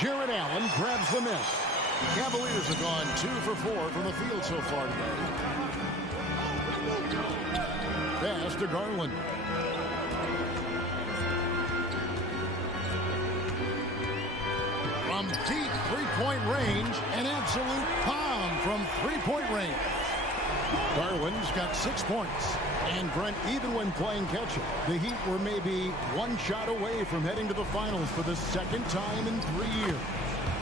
Jared Allen grabs the miss. The Cavaliers have gone 2 for 4 from the field so far today. Pass to Garland. From deep three-point range, an absolute bomb from three-point range. Garland's got 6 points. And Brent, even when playing catch-up, the Heat were maybe one shot away from heading to the finals for the second time in 3 years.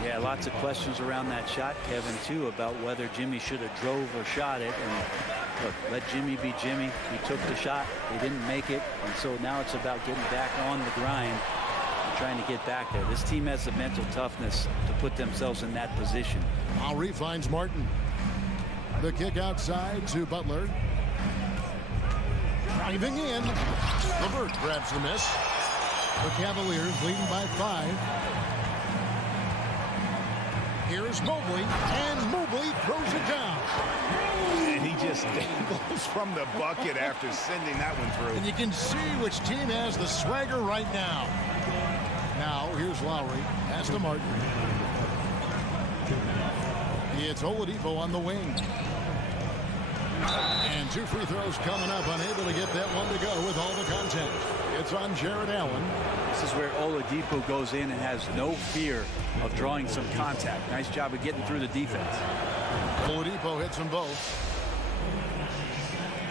Yeah, lots of questions around that shot, Kevin, too, about whether Jimmy should have drove or shot it. And look, let Jimmy be Jimmy. He took the shot. They didn't make it. And so now it's about getting back on the grind and trying to get back there. This team has the mental toughness to put themselves in that position. Lowry finds Martin. The kick outside to Butler. Driving in. LeVert grabs the miss. The Cavaliers leading by 5. Here's Mobley, and Mobley throws it down. And he just dangles from the bucket after sending that one through. And you can see which team has the swagger right now. Now, here's Lowry. Pass to Martin. It's Oladipo on the wing. And 2 free throws coming up. Unable to get that one to go with all the content. It's on Jared Allen. This is where Oladipo goes in and has no fear of drawing some contact. Nice job of getting through the defense. Oladipo hits them both.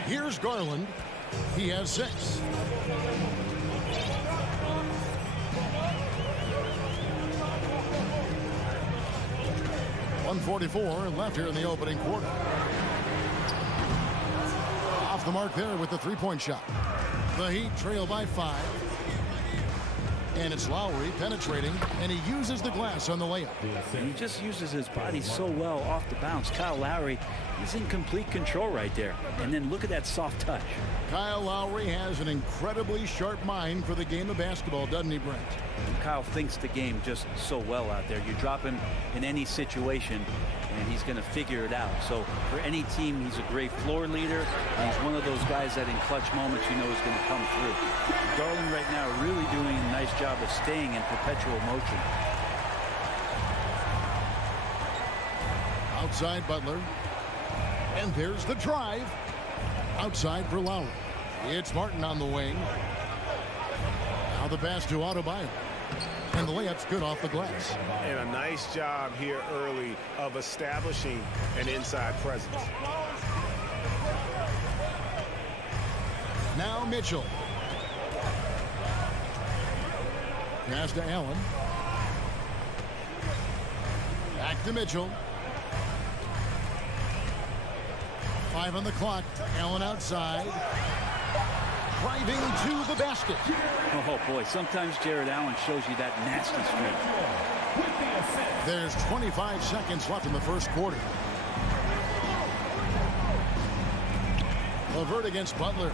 Here's Garland. He has 6. .144 left here in the opening quarter. Off the mark there with the three-point shot. The Heat trail by 5. And it's Lowry penetrating, and he uses the glass on the layup. And he just uses his body so well off the bounce. Kyle Lowry, he's in complete control right there. And then look at that soft touch. Kyle Lowry has an incredibly sharp mind for the game of basketball, doesn't he, Brent? And Kyle thinks the game just so well out there. You drop him in any situation, and he's going to figure it out. So for any team, he's a great floor leader, and he's one of those guys that in clutch moments you know is going to come through. Garland right now really doing a nice job of staying in perpetual motion. Outside Butler. And there's the drive. Outside for Lowry. It's Martin on the wing. Now the pass to Adebayo. And the layup's good off the glass. And a nice job here early of establishing an inside presence. Now Mitchell. Pass to Allen. Back to Mitchell. 5 on the clock. Allen outside. Driving to the basket. Oh, boy. Sometimes Jared Allen shows you that nasty streak. There's 25 seconds left in the first quarter. LeVert against Butler.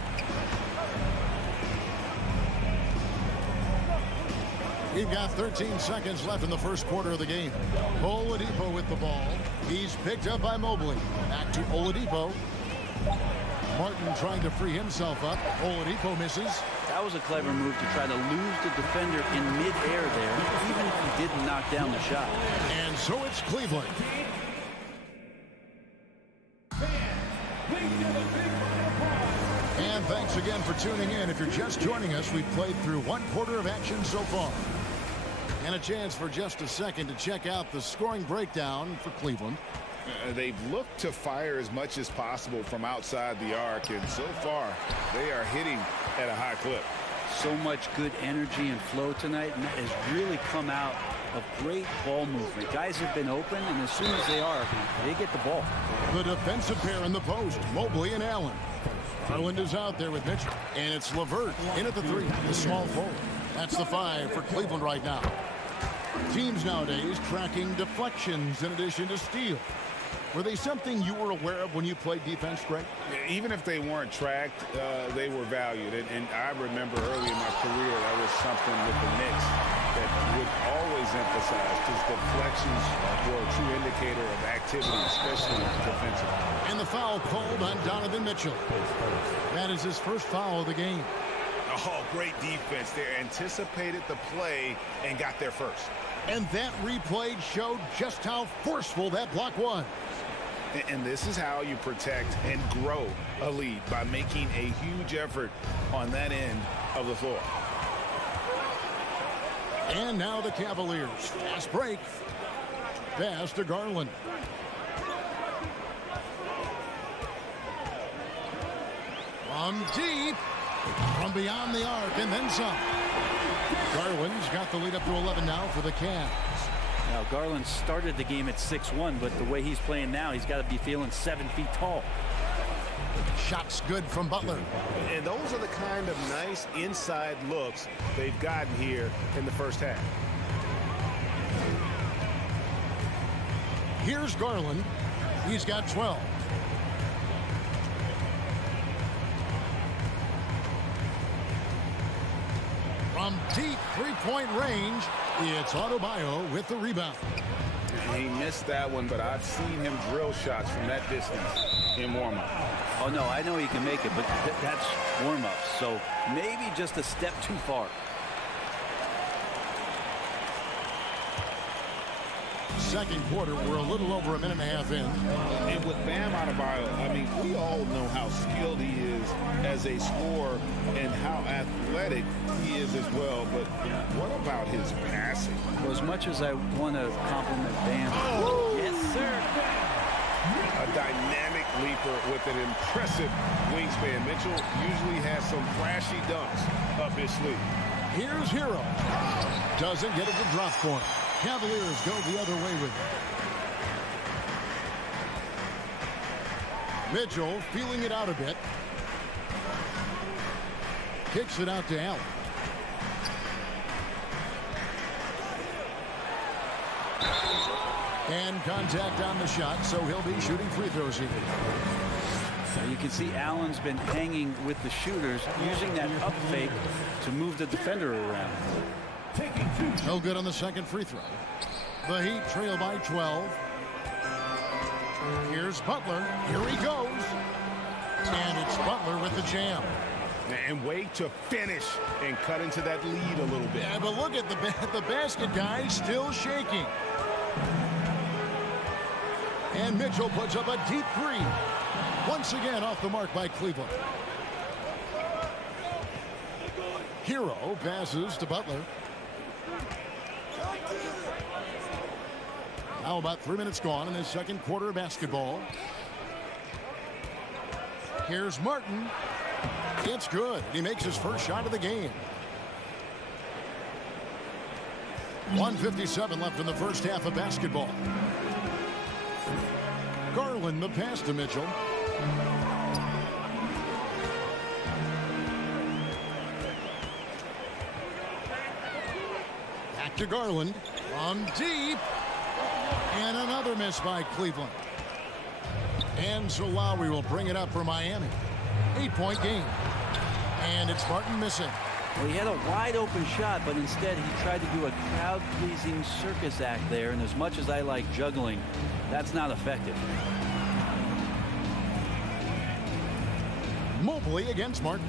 We've got 13 seconds left in the first quarter of the game. Oladipo with the ball. He's picked up by Mobley. Back to Oladipo. Martin trying to free himself up. Oladipo misses. That was a clever move to try to lose the defender in midair there, even if he didn't knock down the shot. And so it's Cleveland. And thanks again for tuning in. If you're just joining us, we've played through one quarter of action so far. And a chance for just a second to check out the scoring breakdown for Cleveland. They've looked to fire as much as possible from outside the arc, and so far they are hitting at a high clip. So much good energy and flow tonight, and that has really come out of great ball movement. Guys have been open, and as soon as they are, they get the ball. The defensive pair in the post, Mobley and Allen. Garland is out there with Mitchell, and it's LeVert in at the 3, the small forward. That's the 5 for Cleveland right now. Teams nowadays tracking deflections in addition to steals. Were they something you were aware of when you played defense, Greg? Even if they weren't tracked, they were valued. And I remember early in my career, that was something with the Knicks that would always emphasize, because deflections were a true indicator of activity, especially defensively. And the foul called on Donovan Mitchell. That is his first foul of the game. Oh, great defense. They anticipated the play and got there first. And that replay showed just how forceful that block was. And this is how you protect and grow a lead, by making a huge effort on that end of the floor. And now the Cavaliers. Fast break. Pass to Garland. From deep. From beyond the arc, and then some. Garland's got the lead up to 11 now for the Cavs. Now, Garland started the game at 6'1", but the way he's playing now, he's got to be feeling 7 feet tall. Shots good from Butler. And those are the kind of nice inside looks they've gotten here in the first half. Here's Garland. He's got 12. From deep three-point range, it's Adebayo with the rebound. He missed that one, but I've seen him drill shots from that distance in warm-up. Oh, no, I know he can make it, but that's warm-up, so maybe just a step too far. Second quarter, we're a little over a minute and a half in. And with Bam Adebayo, I mean, we all know how skilled he is as a scorer and how athletic he is as well. But what about his passing? Well, as much as I want to compliment Bam. Oh. Yes, sir. A dynamic leaper with an impressive wingspan. Mitchell usually has some flashy dunks up his sleeve. Here's Hero. Doesn't get it to drop for him. Cavaliers go the other way with it. Mitchell feeling it out a bit. Kicks it out to Allen. And contact on the shot, so he'll be shooting free throws here. So you can see Allen's been hanging with the shooters, using that up fake to move the defender around. No good on the second free throw. The Heat trail by 12. Here's Butler. Here he goes. And it's Butler with the jam. And way to finish and cut into that lead a little bit. Yeah, but look at the basket guy still shaking. And Mitchell puts up a deep 3. Once again off the mark by Cleveland. Hero passes to Butler. Now about 3 minutes gone in the second quarter of basketball. Here's Martin. It's good. He makes his first shot of the game. 1:57 left in the first half of basketball. Garland the pass to Mitchell. Back to Garland. From deep. And another miss by Cleveland. And so Lowry will bring it up for Miami. 8-point game. And it's Martin missing. Well, he had a wide open shot, but instead he tried to do a crowd-pleasing circus act there. And as much as I like juggling, that's not effective. Mobley against Martin.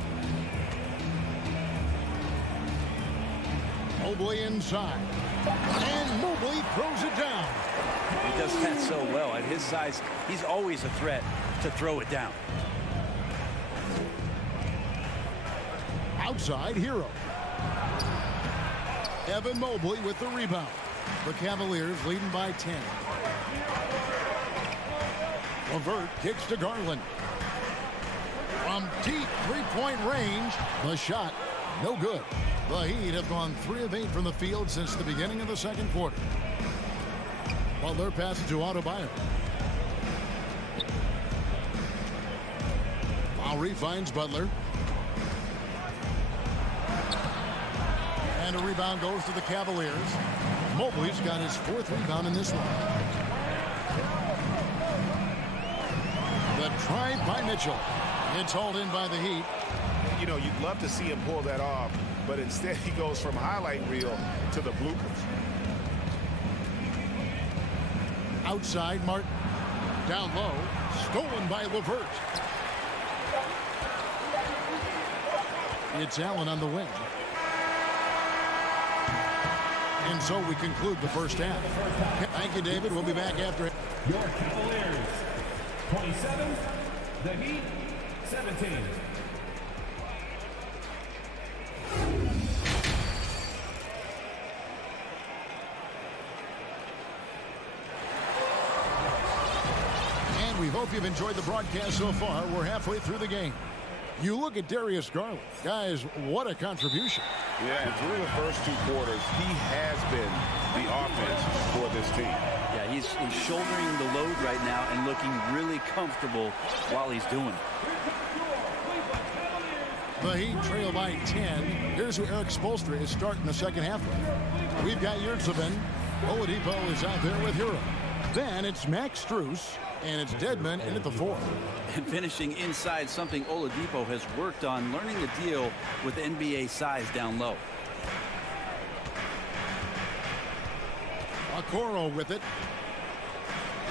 Mobley inside. And Mobley throws it down. He does that so well. At his size, he's always a threat to throw it down. Outside, Hero. Evan Mobley with the rebound. The Cavaliers leading by 10. LeVert kicks to Garland. From deep three-point range, the shot, no good. The Heat have gone 3 of 8 from the field since the beginning of the second quarter. Butler passes to Adebayo. Lowry finds Butler. And a rebound goes to the Cavaliers. Mobley's got his 4th rebound in this one. The drive by Mitchell. It's hauled in by the Heat. You know, you'd love to see him pull that off, but instead he goes from highlight reel to the bloopers. Outside, Martin. Down low. Stolen by LeVert. It's Allen on the wing. And so we conclude the first half. Thank you, David. We'll be back after it. Your Cavaliers, 27. The Heat, 17. And we hope you've enjoyed the broadcast so far. We're halfway through the game. You look at Darius Garland. Guys, what a contribution. Yeah, and through the first 2 quarters, he has been the offense for this team. Yeah, he's shouldering the load right now and looking really comfortable while he's doing it. The Heat trail by 10. Here's who Eric Spoelstra is starting the second half with. We've got Yurtseven. Oladipo is out there with Hero. Then it's Max Strus, and it's Dedmon in at the 4. And finishing inside, something Oladipo has worked on, learning to deal with NBA size down low. Okoro with it.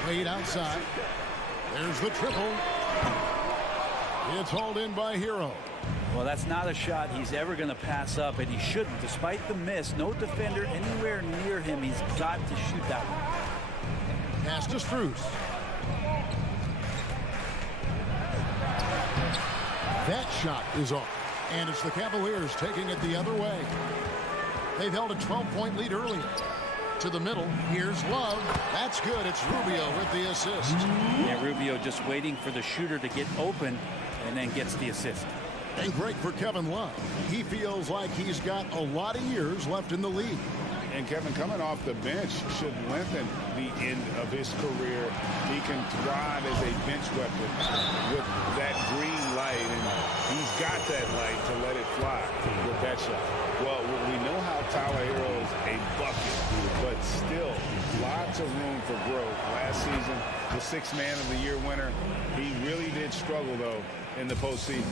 Wade outside. There's the triple. It's hauled in by Hero. Well, that's not a shot he's ever going to pass up, and he shouldn't. Despite the miss, no defender anywhere near him. He's got to shoot that one. Pass to Strus. That shot is off. And it's the Cavaliers taking it the other way. They've held a 12-point lead earlier. To the middle. Here's Love. That's good. It's Rubio with the assist. Yeah, Rubio just waiting for the shooter to get open and then gets the assist. And great for Kevin Love. He feels like he's got a lot of years left in the league. And Kevin, coming off the bench should lengthen the end of his career. He can thrive as a bench weapon with that green light, and he's got that light to let it fly with that shot. Well, we know how Tyler Hero is a bucket, but still lots of room for growth. Last season, the 6th Man of the Year winner, he really did struggle, though, in the postseason.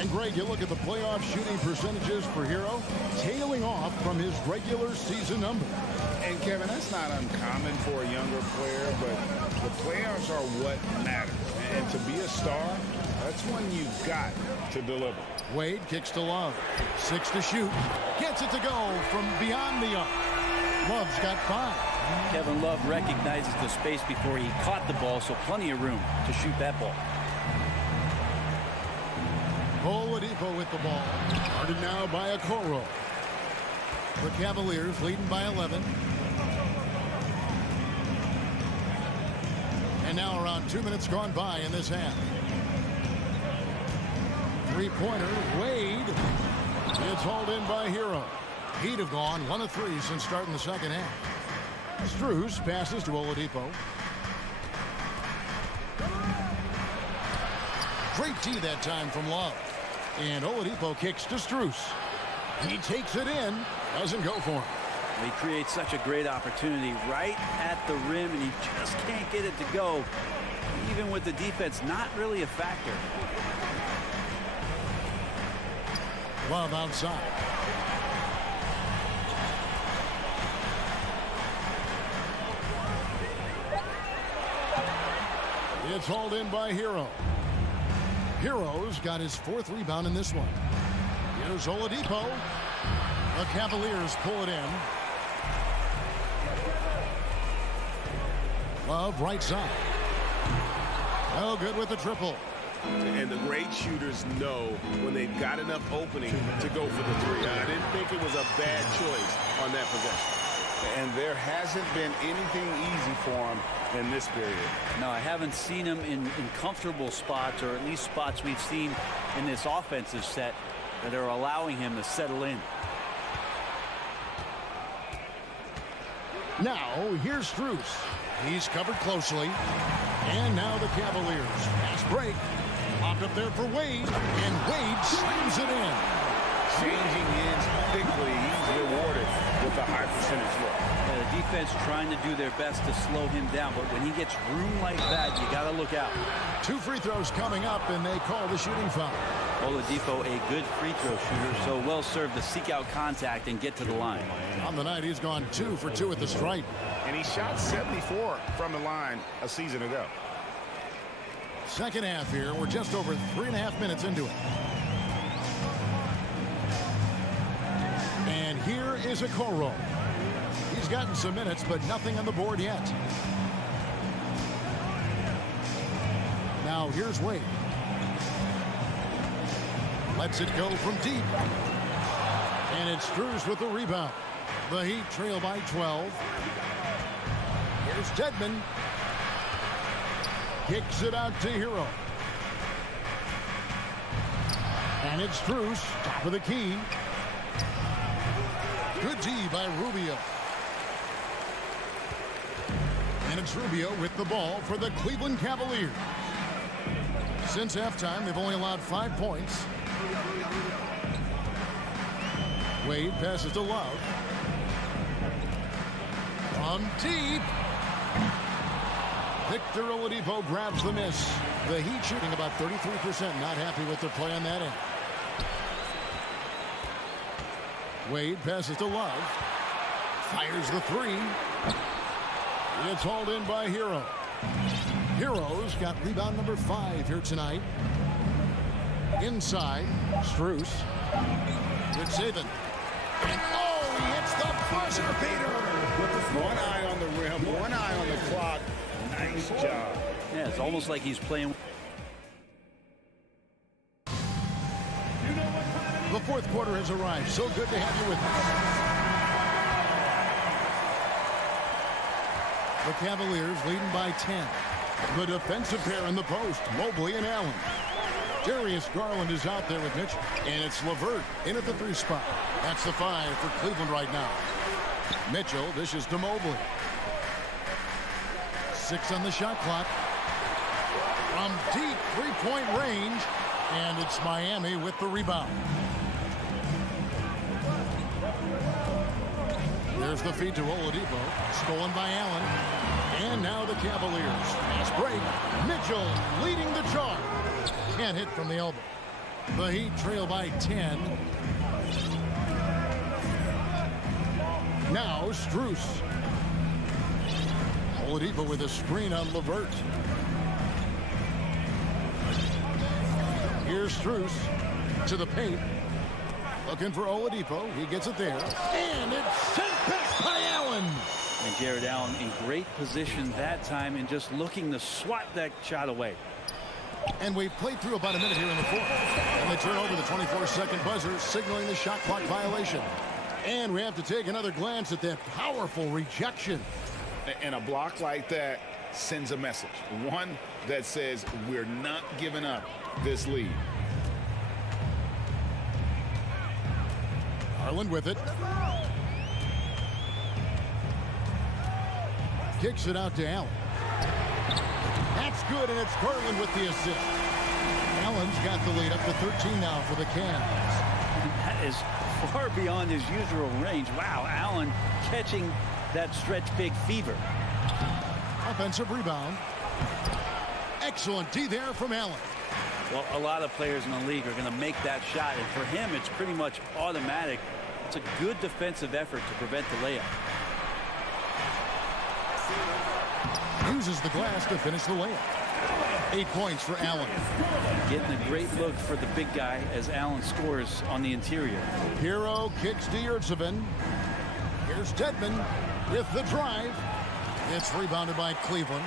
And Greg, you look at the playoff shooting percentages for Hero, tailing off from his regular season number. And Kevin, that's not uncommon for a younger player, but the playoffs are what matters. And to be a star, that's when you've got to deliver. Wade kicks to Love. 6 to shoot. Gets it to go from beyond the arc. Love's got 5. Kevin Love recognizes the space before he caught the ball, so plenty of room to shoot that ball. Oladipo with the ball. Guarded now by Okoro. The Cavaliers leading by 11. And now around 2 minutes gone by in this half. Three-pointer, Wade. It's hauled in by Hero. Heat have gone 1 of 3 since starting the second half. Strus passes to Oladipo. Great D that time from Love. And Oladipo kicks to Strus. He takes it in. Doesn't go for him. He creates such a great opportunity right at the rim, and he just can't get it to go. Even with the defense, not really a factor. Love outside. It's hauled in by Hero. Hero's got his 4th rebound in this one. Here's Oladipo. The Cavaliers pull it in. Love right side. Oh, good with the triple. And the great shooters know when they've got enough opening to go for the 3. I didn't think it was a bad choice on that possession. And there hasn't been anything easy for him in this period. No, I haven't seen him in comfortable spots, or at least spots we've seen in this offensive set that are allowing him to settle in. Now, here's Strus. He's covered closely. And now the Cavaliers. Fast break. Popped up there for Wade. And Wade slams it in. Changing ends quickly. He's rewarded with a high percentage look. Yeah, the defense trying to do their best to slow him down, but when he gets room like that, you got to look out. 2 free throws coming up, and they call the shooting foul. Oladipo, a good free throw shooter, so well served to seek out contact and get to the line. On the night, he's gone 2 for 2 at the stripe. And he shot 74 from the line a season ago. Second half here. We're just over 3.5 minutes into it. And here is Okoro. He's gotten some minutes, but nothing on the board yet. Now here's Wade. Lets it go from deep. And it's Strus with the rebound. The Heat trail by 12. Here's Dedmon. Kicks it out to Hero. And it's Strus, top of the key. Good D by Rubio. And it's Rubio with the ball for the Cleveland Cavaliers. Since halftime, they've only allowed 5 points. Wade passes to Love. From deep. Victor Oladipo grabs the miss. The Heat shooting about 33%. Not happy with their play on that end. Wade passes to Love. Fires the 3. It's hauled in by Hero. Hero's got rebound number 5 here tonight. Inside, Strus. Good saving. And oh, he hits the buzzer beater. One eye on the rim, one eye on the clock. Nice job. Yeah, it's almost like he's playing. The 4th quarter has arrived. So good to have you with us. The Cavaliers leading by 10. The defensive pair in the post, Mobley and Allen. Darius Garland is out there with Mitchell. And it's LeVert in at the 3 spot. That's the 5 for Cleveland right now. Mitchell dishes to Mobley. 6 on the shot clock. From deep 3-point range. And it's Miami with the rebound. There's the feed to Oladipo. Stolen by Allen. And now the Cavaliers. Fast break. Mitchell leading the charge. Can't hit from the elbow. The Heat trail by 10. Now Strus. Oladipo with a screen on LeVert. Here's Strus to the paint. Looking for Oladipo. He gets it there. And it's sent back by Allen. And Jared Allen in great position that time and just looking to swat that shot away. And we've played through about a minute here in the 4th. And they turn over the 24-second buzzer, signaling the shot clock violation. And we have to take another glance at that powerful rejection. And a block like that sends a message. One that says we're not giving up this lead. Garland with it. Kicks it out to Allen. That's good, and it's Garland with the assist. Allen's got the lead up to 13 now for the Cavs. That is far beyond his usual range. Wow, Allen catching that stretch big fever. Offensive rebound. Excellent D there from Allen. Well, a lot of players in the league are going to make that shot, and for him, it's pretty much automatic. It's a good defensive effort to prevent the layup. Uses the glass to finish the layup. 8 points for Allen. Getting a great look for the big guy as Allen scores on the interior. Hero kicks to Yurtseven. Here's Dedmon with the drive. It's rebounded by Cleveland.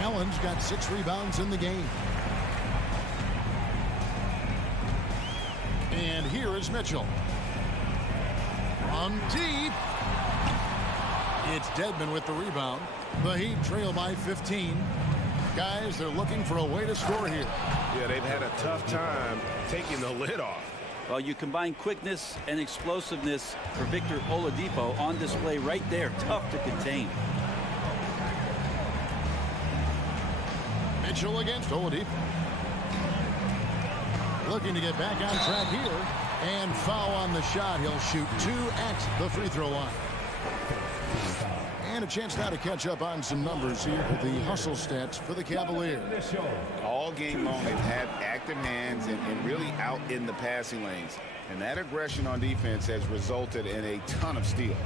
Allen's got 6 rebounds in the game. And here is Mitchell. From deep. It's Dedmon with the rebound. The Heat trail by 15. Guys, they're looking for a way to score here. Yeah, they've had a tough time taking the lid off. Well, you combine quickness and explosiveness for Victor Oladipo on display right there. Tough to contain. Mitchell against Oladipo. Looking to get back on track here. And foul on the shot. He'll shoot 2 at the free throw line. And a chance now to catch up on some numbers here with the hustle stats for the Cavaliers. All game long, they've had active hands and really out in the passing lanes. And that aggression on defense has resulted in a ton of steals.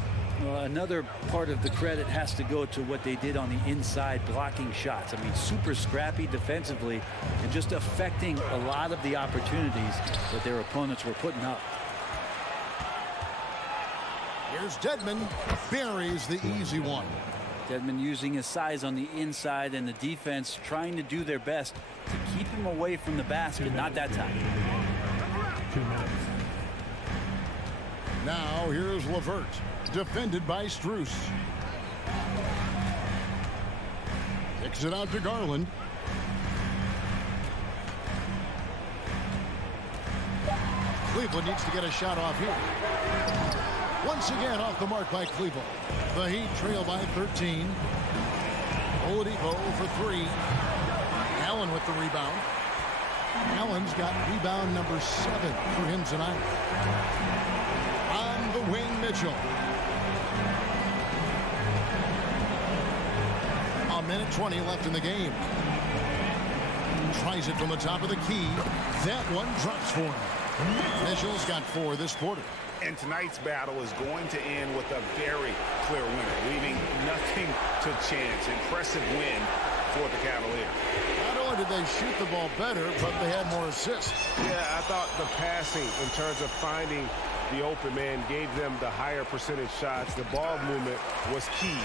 Well, another part of the credit has to go to what they did on the inside, blocking shots. I mean, super scrappy defensively and just affecting a lot of the opportunities that their opponents were putting up. Here's Dedmon. Buries the easy one. Dedmon using his size on the inside and the defense trying to do their best to keep him away from the basket. Not that time. 2 minutes. Now here's LeVert. Defended by Strus. Kicks it out to Garland. Cleveland needs to get a shot off here. Once again off the mark by Cleveland. The Heat trail by 13. Oladipo for 3. Allen with the rebound. Allen's got rebound number 7 for him tonight. On the wing, Mitchell. A minute 20 left in the game. Tries it from the top of the key. That one drops for him. Mitchell's got 4 this quarter. And tonight's battle is going to end with a very clear winner, leaving nothing to chance. Impressive win for the Cavaliers. Not only did they shoot the ball better, but they had more assists. Yeah, I thought the passing in terms of finding the open man gave them the higher percentage shots. The ball movement was key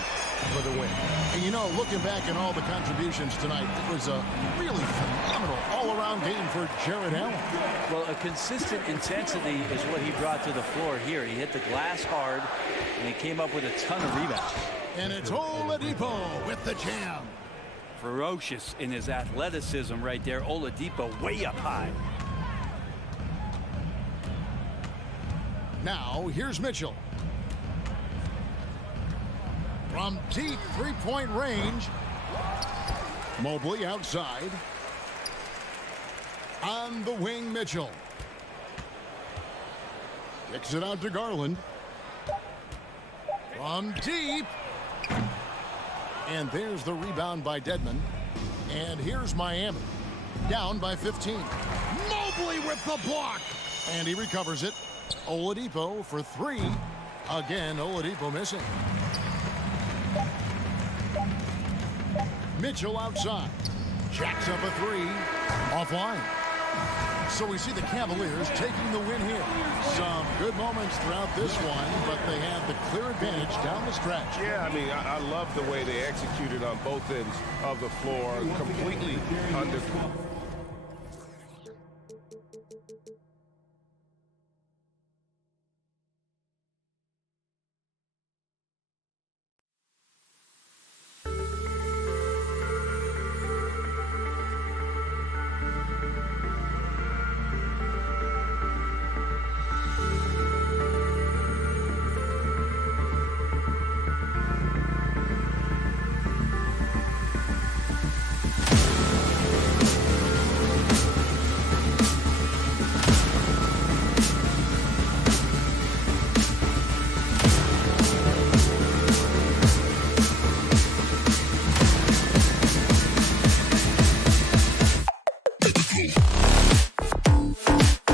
for the win. And you know, looking back at all the contributions tonight, it was a really phenomenal all-around game for Jared Allen. Well, a consistent intensity is what he brought to the floor here. He hit the glass hard, and he came up with a ton of rebounds. And it's Oladipo with the jam. Ferocious in his athleticism right there. Oladipo way up high. Now, here's Mitchell. From deep three-point range. Mobley outside. On the wing, Mitchell. Kicks it out to Garland. From deep. And there's the rebound by Dedmon. And here's Miami. Down by 15. Mobley with the block. And he recovers it. Oladipo for 3. Again, Oladipo missing. Mitchell outside. Jacks up a 3. Offline. So we see the Cavaliers taking the win here. Some good moments throughout this one, but they have the clear advantage down the stretch. Yeah, I mean, I love the way they executed on both ends of the floor. Completely under